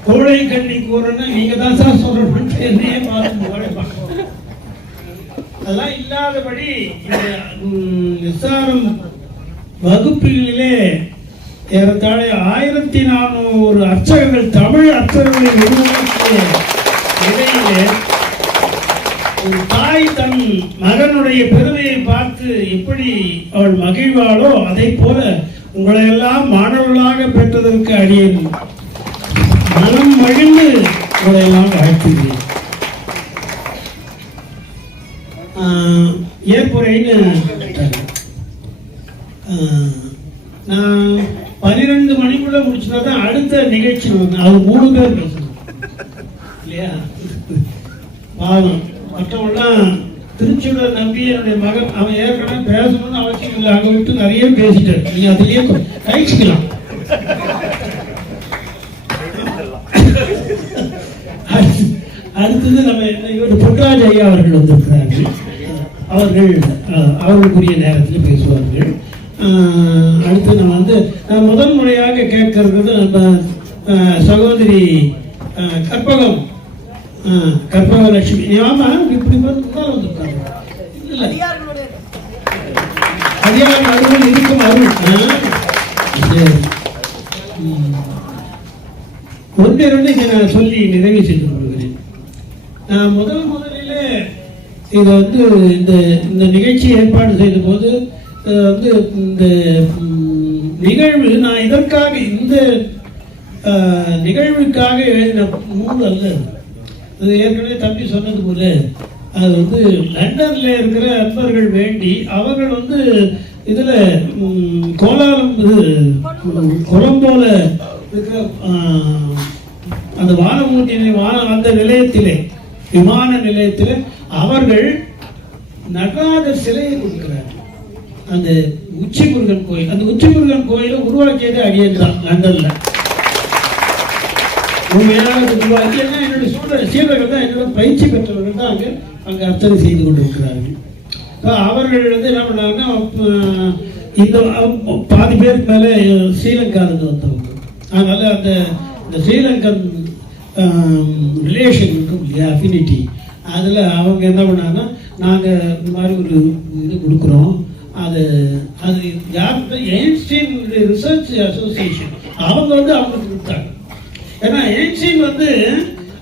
கோடை கண்ணி கூறன்னா நீங்க தான் சார் சொல்றேன் என்னையே பார்த்து அதெல்லாம் இல்லாதபடி நிசாரம் வகுப்பிலே ஏறத்தாழ 1400 அர்ச்சகர்கள், தமிழ் அர்ச்சகர்களை உருவாக்கிய இடையிலே ஒரு தாய் தன் மகனுடைய பெருமையை பார்த்து எப்படி அவள் மகிழ்வாளோ அதை போல உங்களை எல்லாம் மாணவர்களாக பெற்றதற்கு அடியேன் மனம் மகிழ்ந்து உங்களை எல்லாம் வாழ்த்துகிறேன். ஏற்புரைன்னு நான் 12 மணிக்குள்ள முடிச்சுனா தான் அடுத்த நிகழ்ச்சி வந்து அது 3 பேர் பேசணும் இல்லையா? பாவம் மற்றவங்களாம் திருச்சியோட நம்பி என்னுடைய மகன் அவன் ஏற்கனவே பேசணும்னு அவசியம் இல்லை, அங்கே விட்டு நிறைய பேசிட்டார். நீங்க அதிலேயே கழிச்சுக்கலாம். அடுத்தது நம்ம இவர் பொன்ராஜ் ஐயா அவர்கள் வந்திருக்கிறார்கள். அவர்களுக்குரிய நேரத்தில் பேசுவார்கள். அடுத்து நம்ம வந்து முதல் முறையாக கேட்கறது நம்ம சகோதரி கற்பகலட்சுமி. ஆமா, இப்படி வந்திருக்காங்க. இல்ல அதிகாரம் அருள் இருக்கும் அருள். ஒன்று இரண்டு இதை நான் சொல்லி நிறைவு செய்து கொள்கிறேன். நான் முதலில் இதை வந்து இந்த நிகழ்ச்சி ஏற்பாடு செய்த போது வந்து இந்த நிகழ்வு நான் இதற்காக இந்த நிகழ்வுக்காக எழுதின நூல் அல்ல. அது ஏற்கனவே தம்பி சொன்னது போல அது வந்து லண்டன்ல இருக்கிற அன்பர்கள் வேண்டி அவர்கள் வந்து இதுல கோலாலம் கொலம்போல இருக்கிற அந்த வானமூர்த்தி அந்த நிலையத்திலே, விமான நிலையத்திலே அவர்கள் நடராஜர் சிலையை கொடுக்கிறார். அந்த உச்சி முருகன் கோயில், அந்த உச்சி முருகன் கோயிலை உருவாக்கியது அடியேன் தான் லண்டன்ல. உண்மையாக உருவாக்கியன்னா என்னுடைய சீடர்கள் தான், என்னோட பயிற்சி பெற்றவர்கள் தான் அங்கே அர்ச்சனை செய்து கொண்டிருக்கிறார்கள். அவர்கள் வந்து என்ன பண்ணாங்கன்னா இந்த பாதி பேருக்கு மேலே ஸ்ரீலங்காவிலிருந்து வந்தவங்க. அதனால அந்த ஸ்ரீலங்கன் ரிலேஷன் இருக்கும் இல்லையா, அஃபினிட்டி, அதில் அவங்க என்ன பண்ணாங்கன்னா நாங்கள் இந்த மாதிரி ஒரு இது கொடுக்குறோம். அது யாருக்கு எயின்ஸ்டீன் ரிசர்ச் அசோசியேஷன் அவங்க வந்து அவங்களுக்கு கொடுத்தாங்க. ஏன்னா எயின்ஸ்டீன் வந்து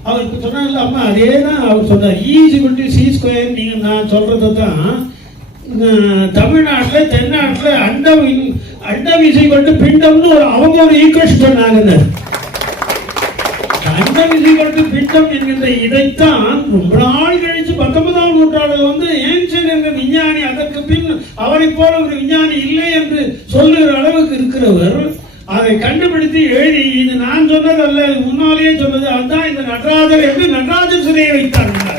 அவருக்கு சொன்னாங்கல்ல, அம்மா அதே தான் அவர் சொன்னார், E=c². நீங்கள் நான் சொல்கிறது தான் தமிழ்நாட்டில் தென்னாட்டில் அண்டம் பிண்டம்னு அவங்க ஒரு ஈக்குவேஷன் சொன்னாங்க. அண்டம் பிண்டம் என்கின்ற இதைத்தான் ரொம்ப நாள் கழிச்சு 19ஆம் நூற்றாண்டில் வந்து ஏன்சன் என்ற விஞ்ஞானி, அதற்கு பின் அவரை போல ஒரு விஞ்ஞானி இல்லை என்று சொல்லுகிற அளவுக்கு இருக்கிறவர் அதை கண்டுபிடித்து எழுதி, இது நான் சொன்னது அல்ல, முன்னாலேயே சொன்னது, அதுதான் இந்த நடராஜர் என்று நடராஜர் சிலையை வைத்தார்கள்.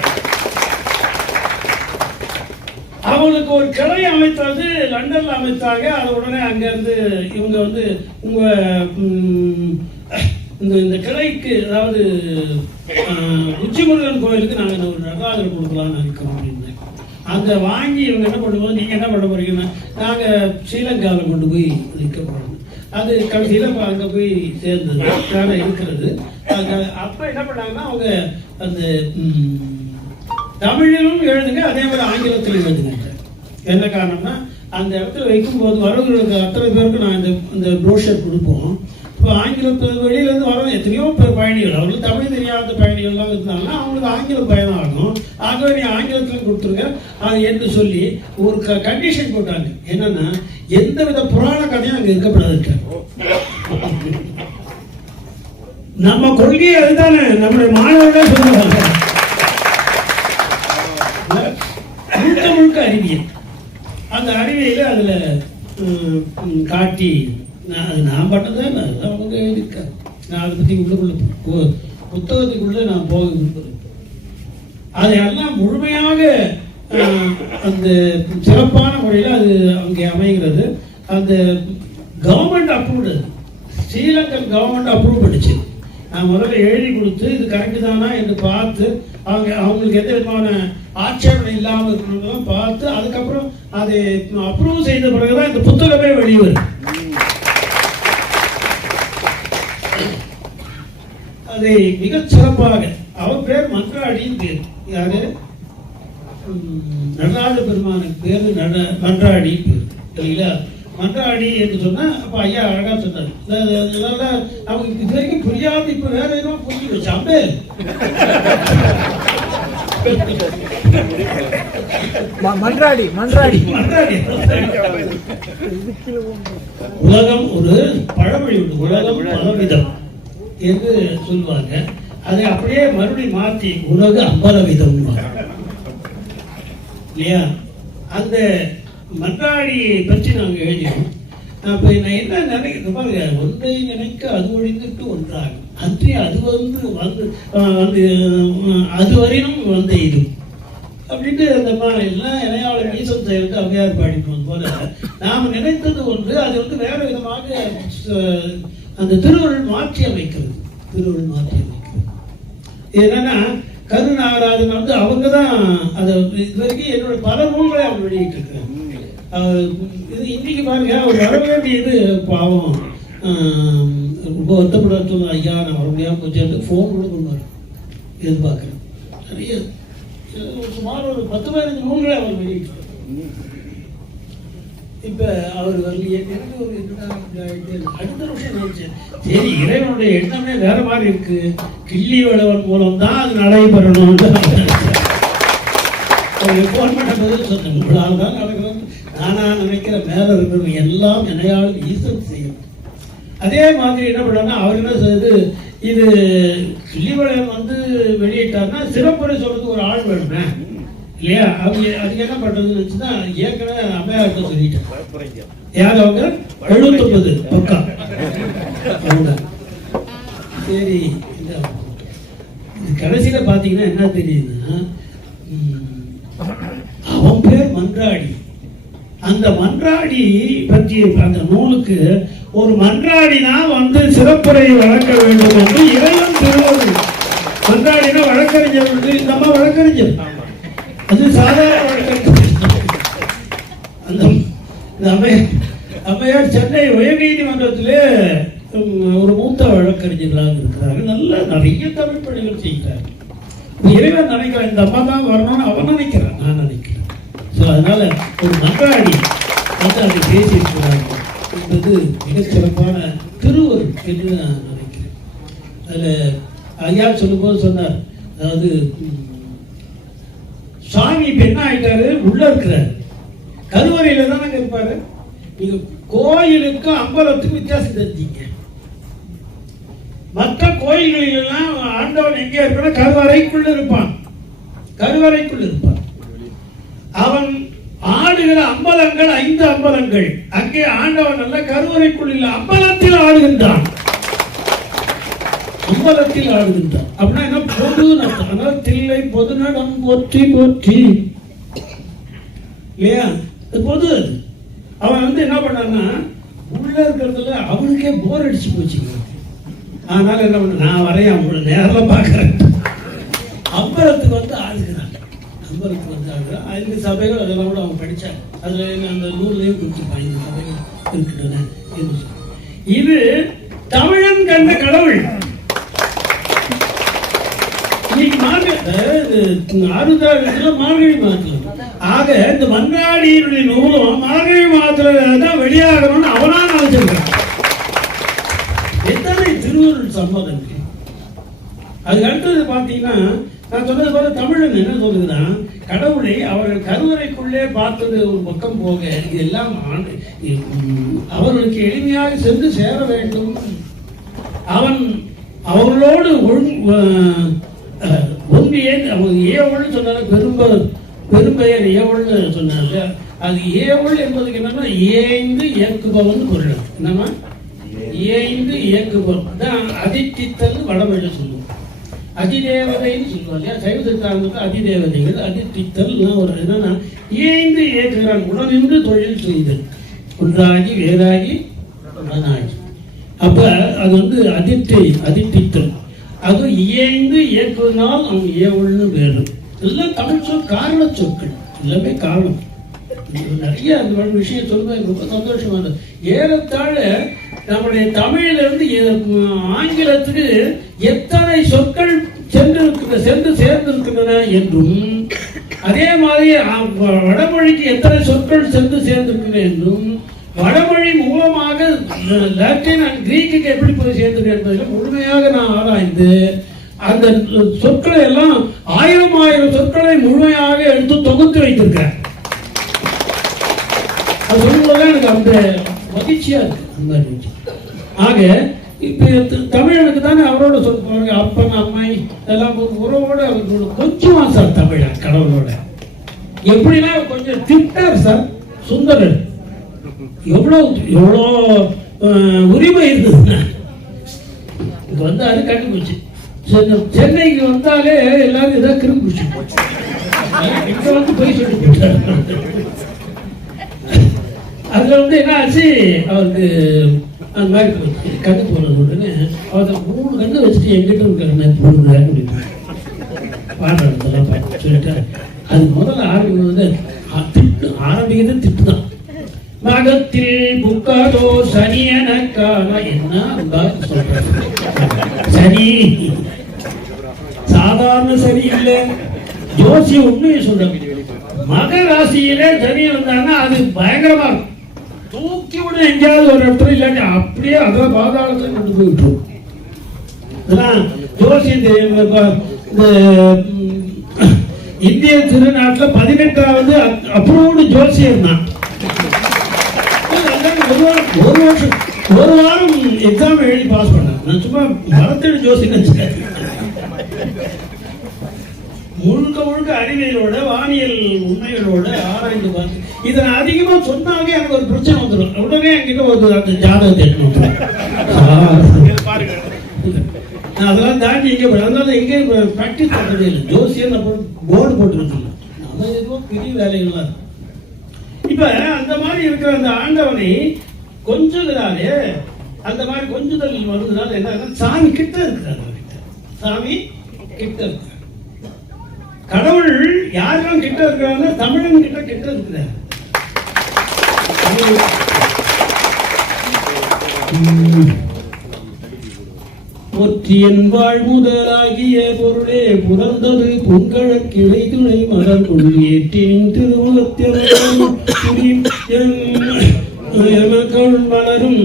அவங்களுக்கு ஒரு கிளை அமைத்தது லண்டன்ல அமைத்தாங்க. அது உடனே அங்கிருந்து இவங்க வந்து உங்க இந்த கிளைக்கு, அதாவது உச்சிமுருகன் கோயிலுக்கு நாங்கள் ஒரு நடராஜர் கொடுக்கலாம்னு நினைக்கிறோம் அப்படின்னு அங்கே வாங்கி இவங்க என்ன பண்ணுவோம், நீங்கள் என்ன பண்ண போறீங்கன்னா நாங்கள் ஸ்ரீலங்காவில் கொண்டு போய் வைக்க போகிறோம். அது கடைசியில் அங்கே போய் சேர்ந்தது வேலை இருக்கிறது. அப்போ என்ன பண்ணாங்கன்னா அவங்க அந்த தமிழிலும் எழுதுங்க, அதே மாதிரி ஆங்கிலத்திலும் எழுதுங்க. என்ன காரணம்னா அந்த இடத்துல வைக்கும்போது வரவங்களுக்கு அத்தனை பேருக்கு நான் இந்த ப்ரோஷர் கொடுப்போம். இப்போ ஆங்கிலத்தில் வெளியிலேருந்து வரவங்க எத்தனையோ பேர் பயணிகள், அவங்களுக்கு தமிழ் தெரியாத பயணிகள்லாம் இருந்தாங்கன்னா அவங்களுக்கு ஆங்கிலம் பயணம் ஆகும். ஆகவே நீ ஆங்கிலத்தில் கொடுத்துருங்க அது என்று சொல்லி ஒரு கண்டிஷன் போட்டாங்க. என்னன்னா எந்த வித புராண கதையும் அங்கே இருக்கப்படாது. நம்ம கொள்கையை அதுதானே நம்முடைய மாணவர்கள் சொல்லுவாங்க. முழுக்க முழுக்க அறிவியல். அந்த அறிவியல அதுல காட்டி அது நான் பட்டதான் அவங்க எழுதியிருக்காரு. நான் அதை பத்தி உள்ளுக்குள்ள புத்தகத்துக்குள்ள நான் போக விரும்புகிறேன். அதையெல்லாம் முழுமையாக அந்த சிறப்பான முறையில் அது அங்கே அமைகிறது. அந்த government approved, Sri Lankan government approve பண்ணிச்சு. நான் முதல்ல எழுதி கொடுத்து இது கரெக்டு தானா என்று பார்த்து அவங்களுக்கு எந்த விதமான ஆட்சேபனை இல்லாமல் இருக்கணும்லாம் பார்த்து அதுக்கப்புறம் அதை அப்ரூவ் செய்த பிறகுதான் இந்த புத்தகமே வெளிவரும். அதை மிகச் சிறப்பாக அவர் பேர் மன்றாடின்னு பேர். யாரு? நடராஜ பெருமானுக்கு பேரு மன்றாடி பேர் இல்லைங்களா? மன்றாடி என்று சொன்னா அப்ப ஐயா அழகா சொன்னார். அதனால அவங்க இது வரைக்கும் புரியாது, இப்ப வேற ஏதோ புரிஞ்சு வச்சு அம்பேல் மன்றாடி மன்றாடி மன்றாடி. உலகம் ஒரு பழமொழி உண்டு, உலகம் பலவிதம் என்று சொல்லுவாங்க. அதை அப்படியே மறுபடியும் மாற்றி உலக அம்பலவிதம் இல்லையா? அந்த மன்றாடியை பற்றி நாங்கள் எழுதினோம். அப்போ நான் என்ன நினைக்கிறேன் பாருங்க, ஒன்றை நினைக்க அது ஒழிந்துட்டு ஒன்றாகும் அன்றே அது வந்து அது வரையிலும் வந்து இது அப்படின்ட்டு அந்த எல்லாம் இணையாளர் ஈசன் செயலுக்கு அவையார் பாடிப்போம் போல நாம் நினைத்தது ஒன்று, அது வந்து வேற விதமாக அந்த திருவருள் மாற்றி அமைக்கிறது. திருவருள் மாற்றி அமைக்கிறது என்னன்னா கருநாகராஜன் வந்து அவங்க தான் அதை இது வரைக்கும் என்னோட பல நூல்களை அவங்க வெளியிட்டு இருக்கிறாங்க. இது இன்னைக்கு பாருங்க அவர் வர வேண்டியது பாவம் ரொம்ப வருத்தப்பட ஐயா நான் வர முடியாமல் போச்சு ஃபோன் கூட பண்ணுவார். எதிர்பார்க்குறேன் நிறைய சுமார் ஒரு 10-15 நூல்களை அவர் வெளியிட்டு. இப்ப அவர் வரலையே எனக்கு ஒரு அடுத்த விஷயம் நினைச்சேன், சரி இறைவனுடைய எண்ணமே வேற மாதிரி இருக்கு, கிள்ளி வளவன் மூலம் தான் அது நடைபெறணும். போன் பண்ண பதில் சொன்னேன், உங்களால் தான் நடக்கணும். நானா நினைக்கிற மேல இருக்கிறவங்க எல்லாம் என்னையாலும் ஈசன் செய்யும். அதே மாதிரி என்ன பண்ணா அவர் என்ன செய்யுது, இது கிள்ளிவளையன் வந்து வெளியிட்டாருன்னா சிறப்புரை சொல்றதுக்கு ஒரு ஆள் வேணுமே இல்லையா? அவங்க அதுக்கு என்ன பண்றதுன்னு வச்சுன்னா ஏற்கனவே அம்மையார்ட்ட சொல்லிட்டேன். யார் அவங்க 79 பக்கம் அவங்க. சரி இது கடைசியில பாத்தீங்கன்னா என்ன தெரியுதுன்னா அவன் பேர் மன்றாடி. அந்த மன்றாடி பற்றி அந்த நூலுக்கு ஒரு மன்றாடினா வந்து சிறப்புரை வழங்க வேண்டும் என்று இறைவன் திருவள்ளுவர். மன்றாடினா வழக்கறிஞர் வந்து இந்த அம்மா வழக்கறிஞர், அது சாதாரண வழக்கறிஞர். அந்த அம்மையார் சென்னை உயர்நீதிமன்றத்திலே ஒரு மூத்த வழக்கறிஞர்களாக இருக்கிறார்கள். நல்ல நிறைய தமிழ் பணிகள் செய்கிறார்கள். இறைவன் நினைக்கிறான் இந்த அம்மா தான் வரணும்னு அவன் நினைக்கிறான், நான் நினைக்கிறேன். ஸோ அதனால ஒரு மன்றாடி வந்து அதை பேசியிருக்கிறார்கள் என்பது மிகச் சிறப்பான திருவருள் என்று நான் நினைக்கிறேன். அதில் ஐயா சொல்லும்போது சொன்னார், அதாவது சாமி இப்ப என்ன ஆயிட்டாரு, உள்ள இருக்கிறார், கருவறையில தானே இருப்பாரு. நீங்க கோயிலுக்கும் அம்பலத்துக்கும் வித்தியாசம் தெரிஞ்சீங்க. மற்ற கோயில்களில் ஆண்டவன் எங்கே இருப்பான், கருவறைக்குள்ள இருப்பான். கருவறைக்குள்ள இருப்பான். அவன் ஆடுகிற அம்பலங்கள் 5 அம்பலங்கள். அங்கே ஆண்டவன் அல்ல, கருவறைக்குள் இல்ல, அம்பலத்தில் ஆடுகின்றான். அம்பலத்தில் ஆடுகின்றான் அப்படின்னா என்ன, பொது நடம், தில்லை பொது நடம் போற்றி போற்றி இல்லையா? பொது அது. அவன் வந்து என்ன பண்ணான்னா உள்ள இருக்கிறதுல அவனுக்கே போர் அடிச்சு போச்சு. அதனால என்ன பண்ண, நான் வரைய அவங்கள நேரில் பார்க்கறேன். அம்பலத்துக்கு வந்து ஆடுகிறான், அம்பலத்துக்கு வந்து ஆடுகிறான். 5 சபைகள் அதெல்லாம் கூட அவன் படித்தார். அதில் அந்த நூல்லையும் கொடுத்துருப்பான், 5 சபைகள் இருக்கின்றன என்று. இது தமிழன் கண்ட கடவுள். மார்கழி மாதம் ஆக இந்த மன்றாடியினுடைய நூலும் மார்கழி மாதத்துலதான் வெளியாகணும்னு அவனா நினைச்சிருக்கான். எத்தனை திருவருள் சம்மதம். அதுக்கு அடுத்தது பாத்தீங்கன்னா நான் சொன்னது போல தமிழன் என்ன சொல்லுகிறான், கடவுளை அவர்கள் கருவறைக்குள்ளே பார்த்தது ஒரு பக்கம் போக இதெல்லாம் அவர்களுக்கு எளிமையாக சென்று சேர வேண்டும். அவன் அவர்களோடு ஒன்றியே ஏவல் சொன்னாங்க. பெரும்பெயர் ஏவல்னு சொன்னாங்க. அது ஏவல் என்பதுக்கு என்னன்னா ஏய்ந்து இயக்குபவன் பொருள். என்னன்னா ஏய்ந்து இயக்குபவன் தான் அதித்தித்தல் வடமொழியில சொல்லுவோம். அதிதேவதைன்னு சொல்லுவோம் இல்லையா? சைவ சித்தாந்தத்தில் அதிதேவதைகள் அதித்தித்தல் ஒரு என்னன்னா ஏய்ந்து இயக்குகிறான். உடனின்று தொழில் செய்தல், ஒன்றாகி வேறாகி உடனாகி. அப்ப அது அதித்தித்தல். அது இயைந்து இயக்குவதனால் அவன் ஏவல்னு வேணும். எல்லாம் தமிழ் சொல் காரண சொற்கள், எல்லாமே காரணம். நிறைய அந்த விஷயம் சொல்றது ரொம்ப சந்தோஷமா இருந்தது. ஏறத்தாழ நம்முடைய தமிழிலிருந்து ஆங்கிலத்துக்கு எத்தனை சொற்கள் சென்று சேர்ந்திருக்கின்றன என்றும், அதே மாதிரி வடமொழிக்கு எத்தனை சொற்கள் சென்று சேர்ந்திருக்கின்றன என்றும், வடமொழி மூலமாக லாட்டின் அண்ட் கிரீக்கு எப்படி போய் சேர்ந்தது என்பதில் முழுமையாக நான் ஆராய்ந்து அந்த சொற்களை எல்லாம் 1000 சொற்களை முழுமையாக எடுத்து தொகுத்து வைத்திருக்கிறேன். அது சொல்லும்போது எனக்கு அந்த மகிழ்ச்சியா இருக்கு. அந்த மகிழ்ச்சி. ஆக இப்ப தமிழனுக்கு தானே அவரோட சொல்லுவாங்க, அப்பன் அம்மை எல்லாம் உறவோட கொஞ்சமா சார் தமிழ கடவுளோட எப்படின்னா கொஞ்சம் திட்டார் சார். சுந்தரர் எவ்வளோ உரிமை இருந்ததுன்னா இங்க வந்தாரு கண்டுபிடிச்சு. சென்னைக்கு வந்தாலே எல்லாரும் ஏதாவது கிரும்பிச்சு இங்க வந்து போய் சொல்லி போயிட்டாரு. அதுல என்ன ஆச்சு, அவருக்கு அந்த மாதிரி கண்ணு போனது உடனே அவருக்கு 3 கண்ணு வச்சுட்டு எங்கிட்ட இருக்காரு போடுங்க அப்படின்னு பாடுறதெல்லாம் சொல்லிட்டு அது முதல்ல ஆரம்பிக்கிறது திட்டு தான். மகத்தில் புக்காதோ சனியனக்கான என்ன சொல்ற சனி சாதாரண சனி இல்லை, ஜோசி உண்மையை சொல்றாங்க. மக ராசியிலே சனி வந்தாங்கன்னா அது பயங்கரமா தூக்கி விட எங்கேயாவது ஒரு இடத்துல இல்லாட்டி அப்படியே அதான் பாதாளத்துல கொண்டு போய் விட்டுரும். ஜோசி இந்திய திருநாட்டில் 18வது அப்ரூவ்டு ஜோசியர் தான். ஒரு வாரம் எக்ஸாம் எழுதி பாஸ் பண்ணேன். நான் சும்மா மரத்தடி ஜோசி நினைச்சேன். முழுக்க அறிவியலோட வானியல் உண்மைகளோட ஆராய்ந்து பார்த்து இதை நான் அதிகமா சொன்னாலே எனக்கு ஒரு பிரச்சனை வந்துடும். உடனே என்கிட்ட ஒரு அந்த ஜாதகத்தை எடுக்கணும். அதெல்லாம் தாண்டி எங்கே அதனால எங்கே ப்ராக்டிஸ் பண்ணுறதே இல்லை. ஜோசியர் நம்ம போர்டு போட்டுருக்கோம். நம்ம எதுவும் பெரிய வேலைகள்லாம் இருக்கும். இப்ப அந்த மாதிரி இருக்கிற அந்த ஆண்டவனை கொஞ்சுகிறாரே, அந்த மாதிரி கொஞ்சுதல் வருவதனால என்ன, சாமி கிட்ட இருக்கிறார். சாமி கிட்ட இருக்கிறார். கடவுள் யாரெல்லாம் கிட்ட இருக்கிறாங்க, தமிழன் கிட்ட இருக்கிறார். பொற்றியன் வாழ் முதலாகிய பொருளே புறந்தது பொங்கழ கிளை துணை மலர் கொண்டு ஏற்றின் திருமுகத்தில் வளரும்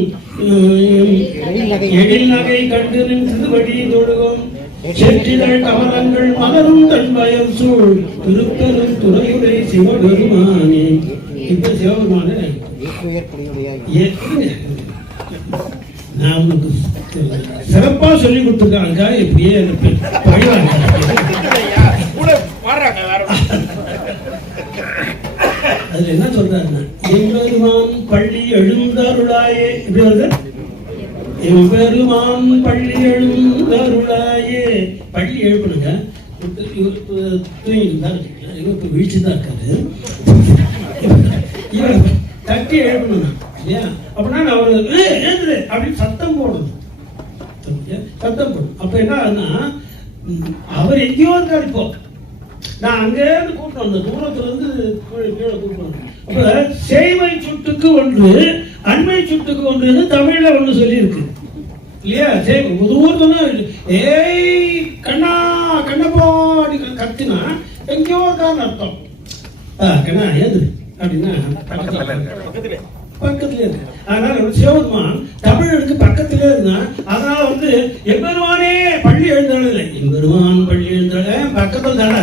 எழில் நகை கண்டு நின்றுபடி தொழுகும் செற்றிதழ் கமலங்கள் மலரும் தன் வயல் சூழ் திருப்பெரும் துறையுடைய சிவபெருமானே. இப்ப சிவபெருமானே நான் உங்களுக்கு சிறப்பா சொல்லி கொடுத்துருக்காங்க. இப்படியே அதுல என்ன சொல்றாருன்னா, எம்பெருமான் பள்ளி எழுந்தருளாயே, இப்படி வருது, எம்பெருமான் பள்ளி எழுந்தருளாயே. பள்ளி எழுப்பணுங்க. தூங்கிட்டு இப்ப வீழ்ச்சிதான் இருக்காரு. இவர் தட்டி எழுப்பணும் இல்லையா? அப்படின்னா அவரு அப்படின்னு சத்தம் போடணும். சத்தம் போடணும். அப்ப என்ன, அவர் எங்கேயோ இருக்காரு. இப்போ நான் அங்கே இருந்து கூப்பிட்டு வந்தேன், தூரத்துல இருந்து கீழே கூப்பிட்டு வந்தேன். அப்ப சேவை சுட்டுக்கு ஒன்று அண்மை சுட்டுக்கு ஒன்று தமிழ்ல ஒண்ணு சொல்லி இருக்கு இல்லையா? சரி, ஊர்ல ஏய் கண்ணா கண்ணப்போ அப்படி கத்தினா எங்கேயோ இருக்கான்னு அர்த்தம். கண்ணா ஏது அப்படின்னா பக்கத்துல இருக்கு. அதனால சிவபெருமான் தமிழனுக்கு பக்கத்திலே இருந்தா, அதனால எம்பெருமானே பள்ளி எழுந்தாலும் இல்லை, எம்பெருமான் பள்ளி எழுந்தால பக்கத்தில் தானே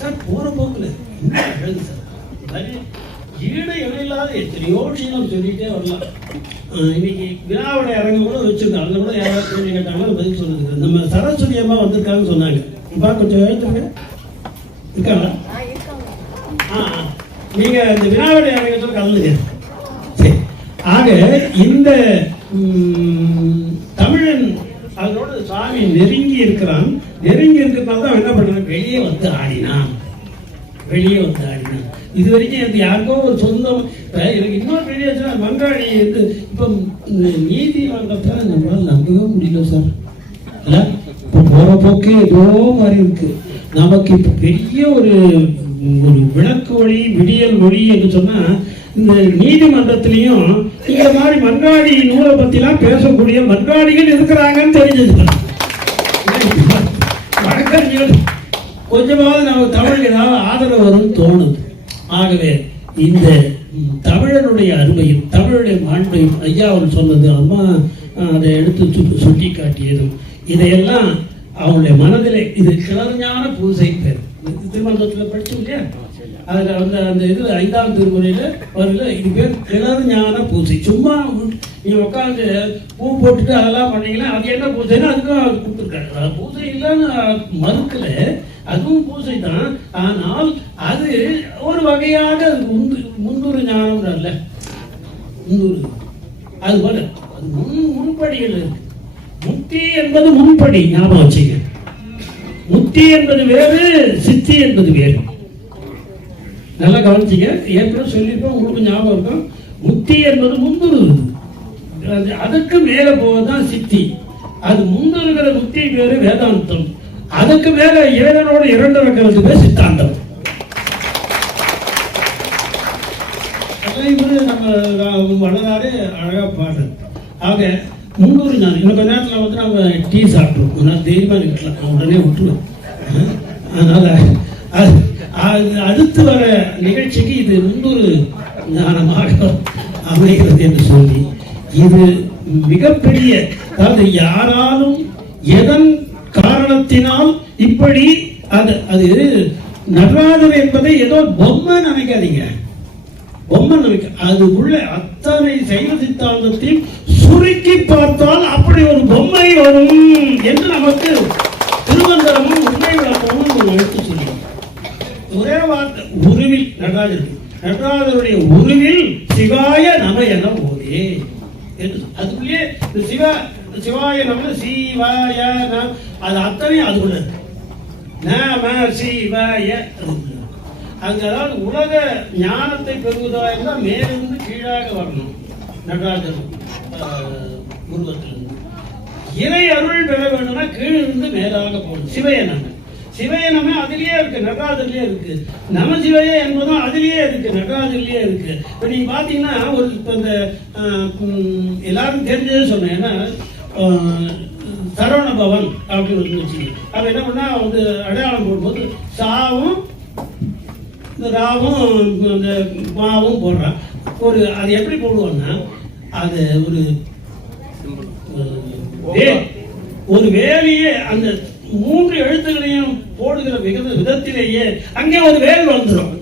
சார். போற போக்குல சார் ஈடு இணையில்லாத எத்தனையோ விஷயம் சொல்லிட்டே வரலாம். இன்னைக்கு வினாவுடைய அரங்கு கூட வச்சிருக்கோம். அதுல கூட யாராவது கேள்வி கேட்டாலும் பதில் சொல்லுது. நம்ம சரஸ்வதி அம்மா வந்திருக்காங்கன்னு சொன்னாங்க. இப்ப கொஞ்சம் எழுத்துருங்க இருக்காங்களா? நீங்க இந்த வினாவுடைய அரங்கத்தில் கலந்துங்க. சரி, ஆக இந்த தமிழன் அதோட சாமி நெருங்கி இருக்கிறான். நெருங்கி இருக்கிறதுனால தான் என்ன பண்றான், வெளியே வந்து ஆடினான். இது வரைக்கும் எனக்கு யாருக்கோ ஒரு சொந்தம். எனக்கு இன்னொரு பெரிய மன்றாடி இப்ப நீதிமன்றத்தை நம்மளால நம்பவே முடியல சார். இப்ப போற போக்கே ஏதோ மாதிரி இருக்கு. நமக்கு இப்ப பெரிய ஒரு விளக்கு ஒளி விடியல் ஒளி என்று சொன்னா, இந்த நீதிமன்றத்திலையும் இந்த மாதிரி மன்றாடி நூலை பத்தி எல்லாம் பேசக்கூடிய மன்றாடிகள் இருக்கிறாங்கன்னு தெரிஞ்சது. வழக்கறிஞர்கள் கொஞ்சமாவது நமக்கு தமிழ் ஏதாவது ஆதரவு வரும்னு தோணுது. ஆகவே இந்த தமிழனுடைய அருமையும் தமிழுடைய மாண்பையும் ஐயா அவர் சொன்னது, அம்மா அதை எடுத்து சுட்டி காட்டியதும், இதையெல்லாம் அவங்களுடைய மனதிலே இது கிளர்ஞான பூசை பேர். திருமணத்தில் படிச்சோம் இல்லையா? அதுல அந்த இது 5ஆம் திருமுறையில வருது. இது பேர் கிளர்ஞான பூசை. சும்மா நீங்க உட்காந்து பூ போட்டுட்டு அதெல்லாம் பண்ணீங்கன்னா அது என்ன பூசைன்னா அதுக்கும் கொடுத்துருக்காரு. பூசை இல்லைன்னு மறுக்கல, அதுவும் பூசை தான். ஆனால் அது ஒரு வகையாக முன்னுறு ஞானம் அல்ல, முன்னுறு. அது போல அது முன்படிகள் இருக்கு. முக்தி என்பது முன்படி, ஞாபகம் வச்சுக்க. முக்தி என்பது வேறு, சித்தி என்பது வேறு. நல்லா கவனிச்சிங்க. ஏற்கனவே சொல்லியிருப்போம், உங்களுக்கு ஞாபகம் இருக்கும். முக்தி என்பது முன்னுறுவது, அதுக்கு மேல போவதுதான் சித்தி. அது முன்னுறுகிற முக்தி வேறு வேதாந்தம். அதுக்கு மேல இறைவனோடு இரண்டு வைக்கிறது பேர் சித்தாந்தம். நம்ம வளராறு அழகா பாடு. ஆக முன்னூறு நான் இன்னும் கொஞ்ச நேரத்தில் நம்ம டீ சாப்பிட்டோம். நான் தைரியமா இருக்கலாம், உடனே விட்டுருவேன். அதனால அடுத்து வர நிகழ்ச்சிக்கு இது முன்னூறு ஞானமாக அமைகிறது என்று சொல்லி, இது மிகப்பெரிய, அதாவது யாராலும் எதன் காரணத்தினால் இப்படி அது நடராஜர் என்பதை ஏதோ பொம்மை நினைக்காதீங்க. பொம்மை நினைக்க, அது உள்ள அத்தனை சைவ சித்தாந்தத்தையும் சுருக்கி பார்த்தால் அப்படி ஒரு பொம்மை வரும் என்று நமக்கு திருவந்தரமும் உண்மை விளக்கமும் எடுத்து சொல்லுவோம். ஒரே வார்த்தை, உருவில் நடராஜருடைய உருவில் சிவாய நம என போதே. அதுக்குள்ளேயே சிவாய நம சிவாய அது அத்தனையும் அதுக்குள்ள நம சிவாய. அங்க அதாவது உலக ஞானத்தை பெறுவதா இருந்தால் மேலிருந்து கீழாக வரணும். நடராஜர் உருவத்திலிருந்து இறை அருள் பெற வேண்டும்னா கீழிருந்து மேலாக போகணும். சிவயனமே அதிலேயே இருக்கு, நடராஜர்லயே இருக்கு. நம சிவைய என்பதும் அதிலேயே இருக்கு, நடராஜர்லயே இருக்கு. இப்ப நீங்க பாத்தீங்கன்னா ஒரு இந்த எல்லாரும் தெரிஞ்சதே சொன்னேன். ஏன்னா சரவண பவன் அப்படின்னு வச்சு அப்ப என்ன பண்ணா அடையாளம் போடும்போது சாவும் இந்த ராவும் இந்த மாவும் போடுறான். அது எப்படி போடுவான்னா, அது ஒரு வேலையே அந்த 3 எழுத்துக்களையும் போடுகிற விதத்திலேயே அங்கே ஒரு வேல் வந்துடும்.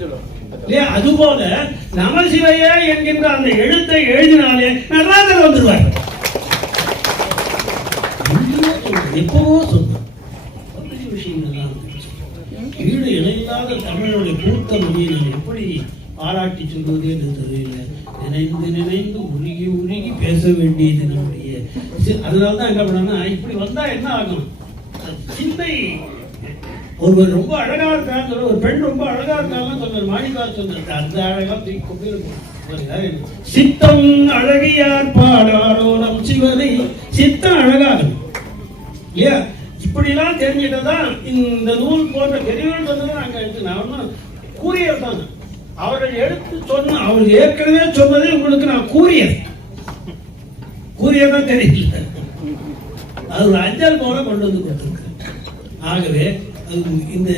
அதுபோல நமசிவைய என்கின்ற அந்த எழுத்தை எழுதினாலே நடராஜர் வந்துடுவார். எப்பவோ சொன்ன விஷயங்கள்லாம் ஈடு இணையில்லாத தமிழனுடைய பூர்த்த மொழியை நான் எப்படி பாராட்டி சொல்வது என்று தெரியல. நினைந்து உருகி பேச வேண்டியது நம்முடைய. அதனால்தான் என்ன பண்ணா, இப்படி வந்தா என்ன ஆகும், சிந்தை. ஒருவர் ரொம்ப அழகா இருக்காங்க, ஒரு பெண் ரொம்ப அழகா இருக்காங்கன்னு சொன்னார், மாணிக்கார் சொன்னார். அந்த அழகா சித்தம் அழகியார் பாடாரோ நம் சிவனை. சித்தம் அழகாகும் இல்லையா? இப்படிலாம் தெரிஞ்சிட்டதான் இந்த நூல் போன்ற பெரியவர்கள் சொன்னதை நாங்க எடுத்து நான் கூறியதான் அவர்கள் எடுத்து சொன்ன அவர்கள் ஏற்கனவே சொன்னதை உங்களுக்கு நான் கூறியதான் தெரியல. அது ஒரு அஞ்சல் போல கொண்டு வந்து கொடுத்துருக்கேன். ஆகவே இந்த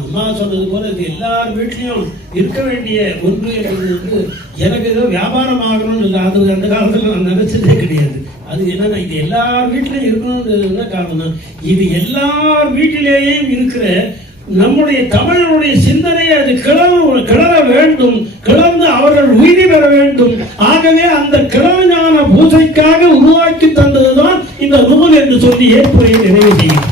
அம்மா சொன்னது போல இது எல்லார் வீட்லையும் இருக்க வேண்டிய ஒன்று என்பது வந்து எனக்கு ஏதோ வியாபாரம் ஆகணும்னு இல்லை. அது அந்த காலத்தில் நான் நினைச்சதே கிடையாது. அது என்னன்னா இது எல்லார் வீட்டிலையும் இருக்கணும்னு காரணம். இது எல்லார் வீட்டிலேயும் இருக்கிற நம்முடைய தமிழனுடைய சிந்தனை அது கிளற வேண்டும், கிளர்ந்து அவர்கள் உயிரி பெற வேண்டும். ஆகவே அந்த கிளர்ஞான பூசைக்காக உருவாக்கி தந்ததுதான் இந்த நூல் என்று சொல்லி ஏற்புரையை நிறைவு செய்யும்.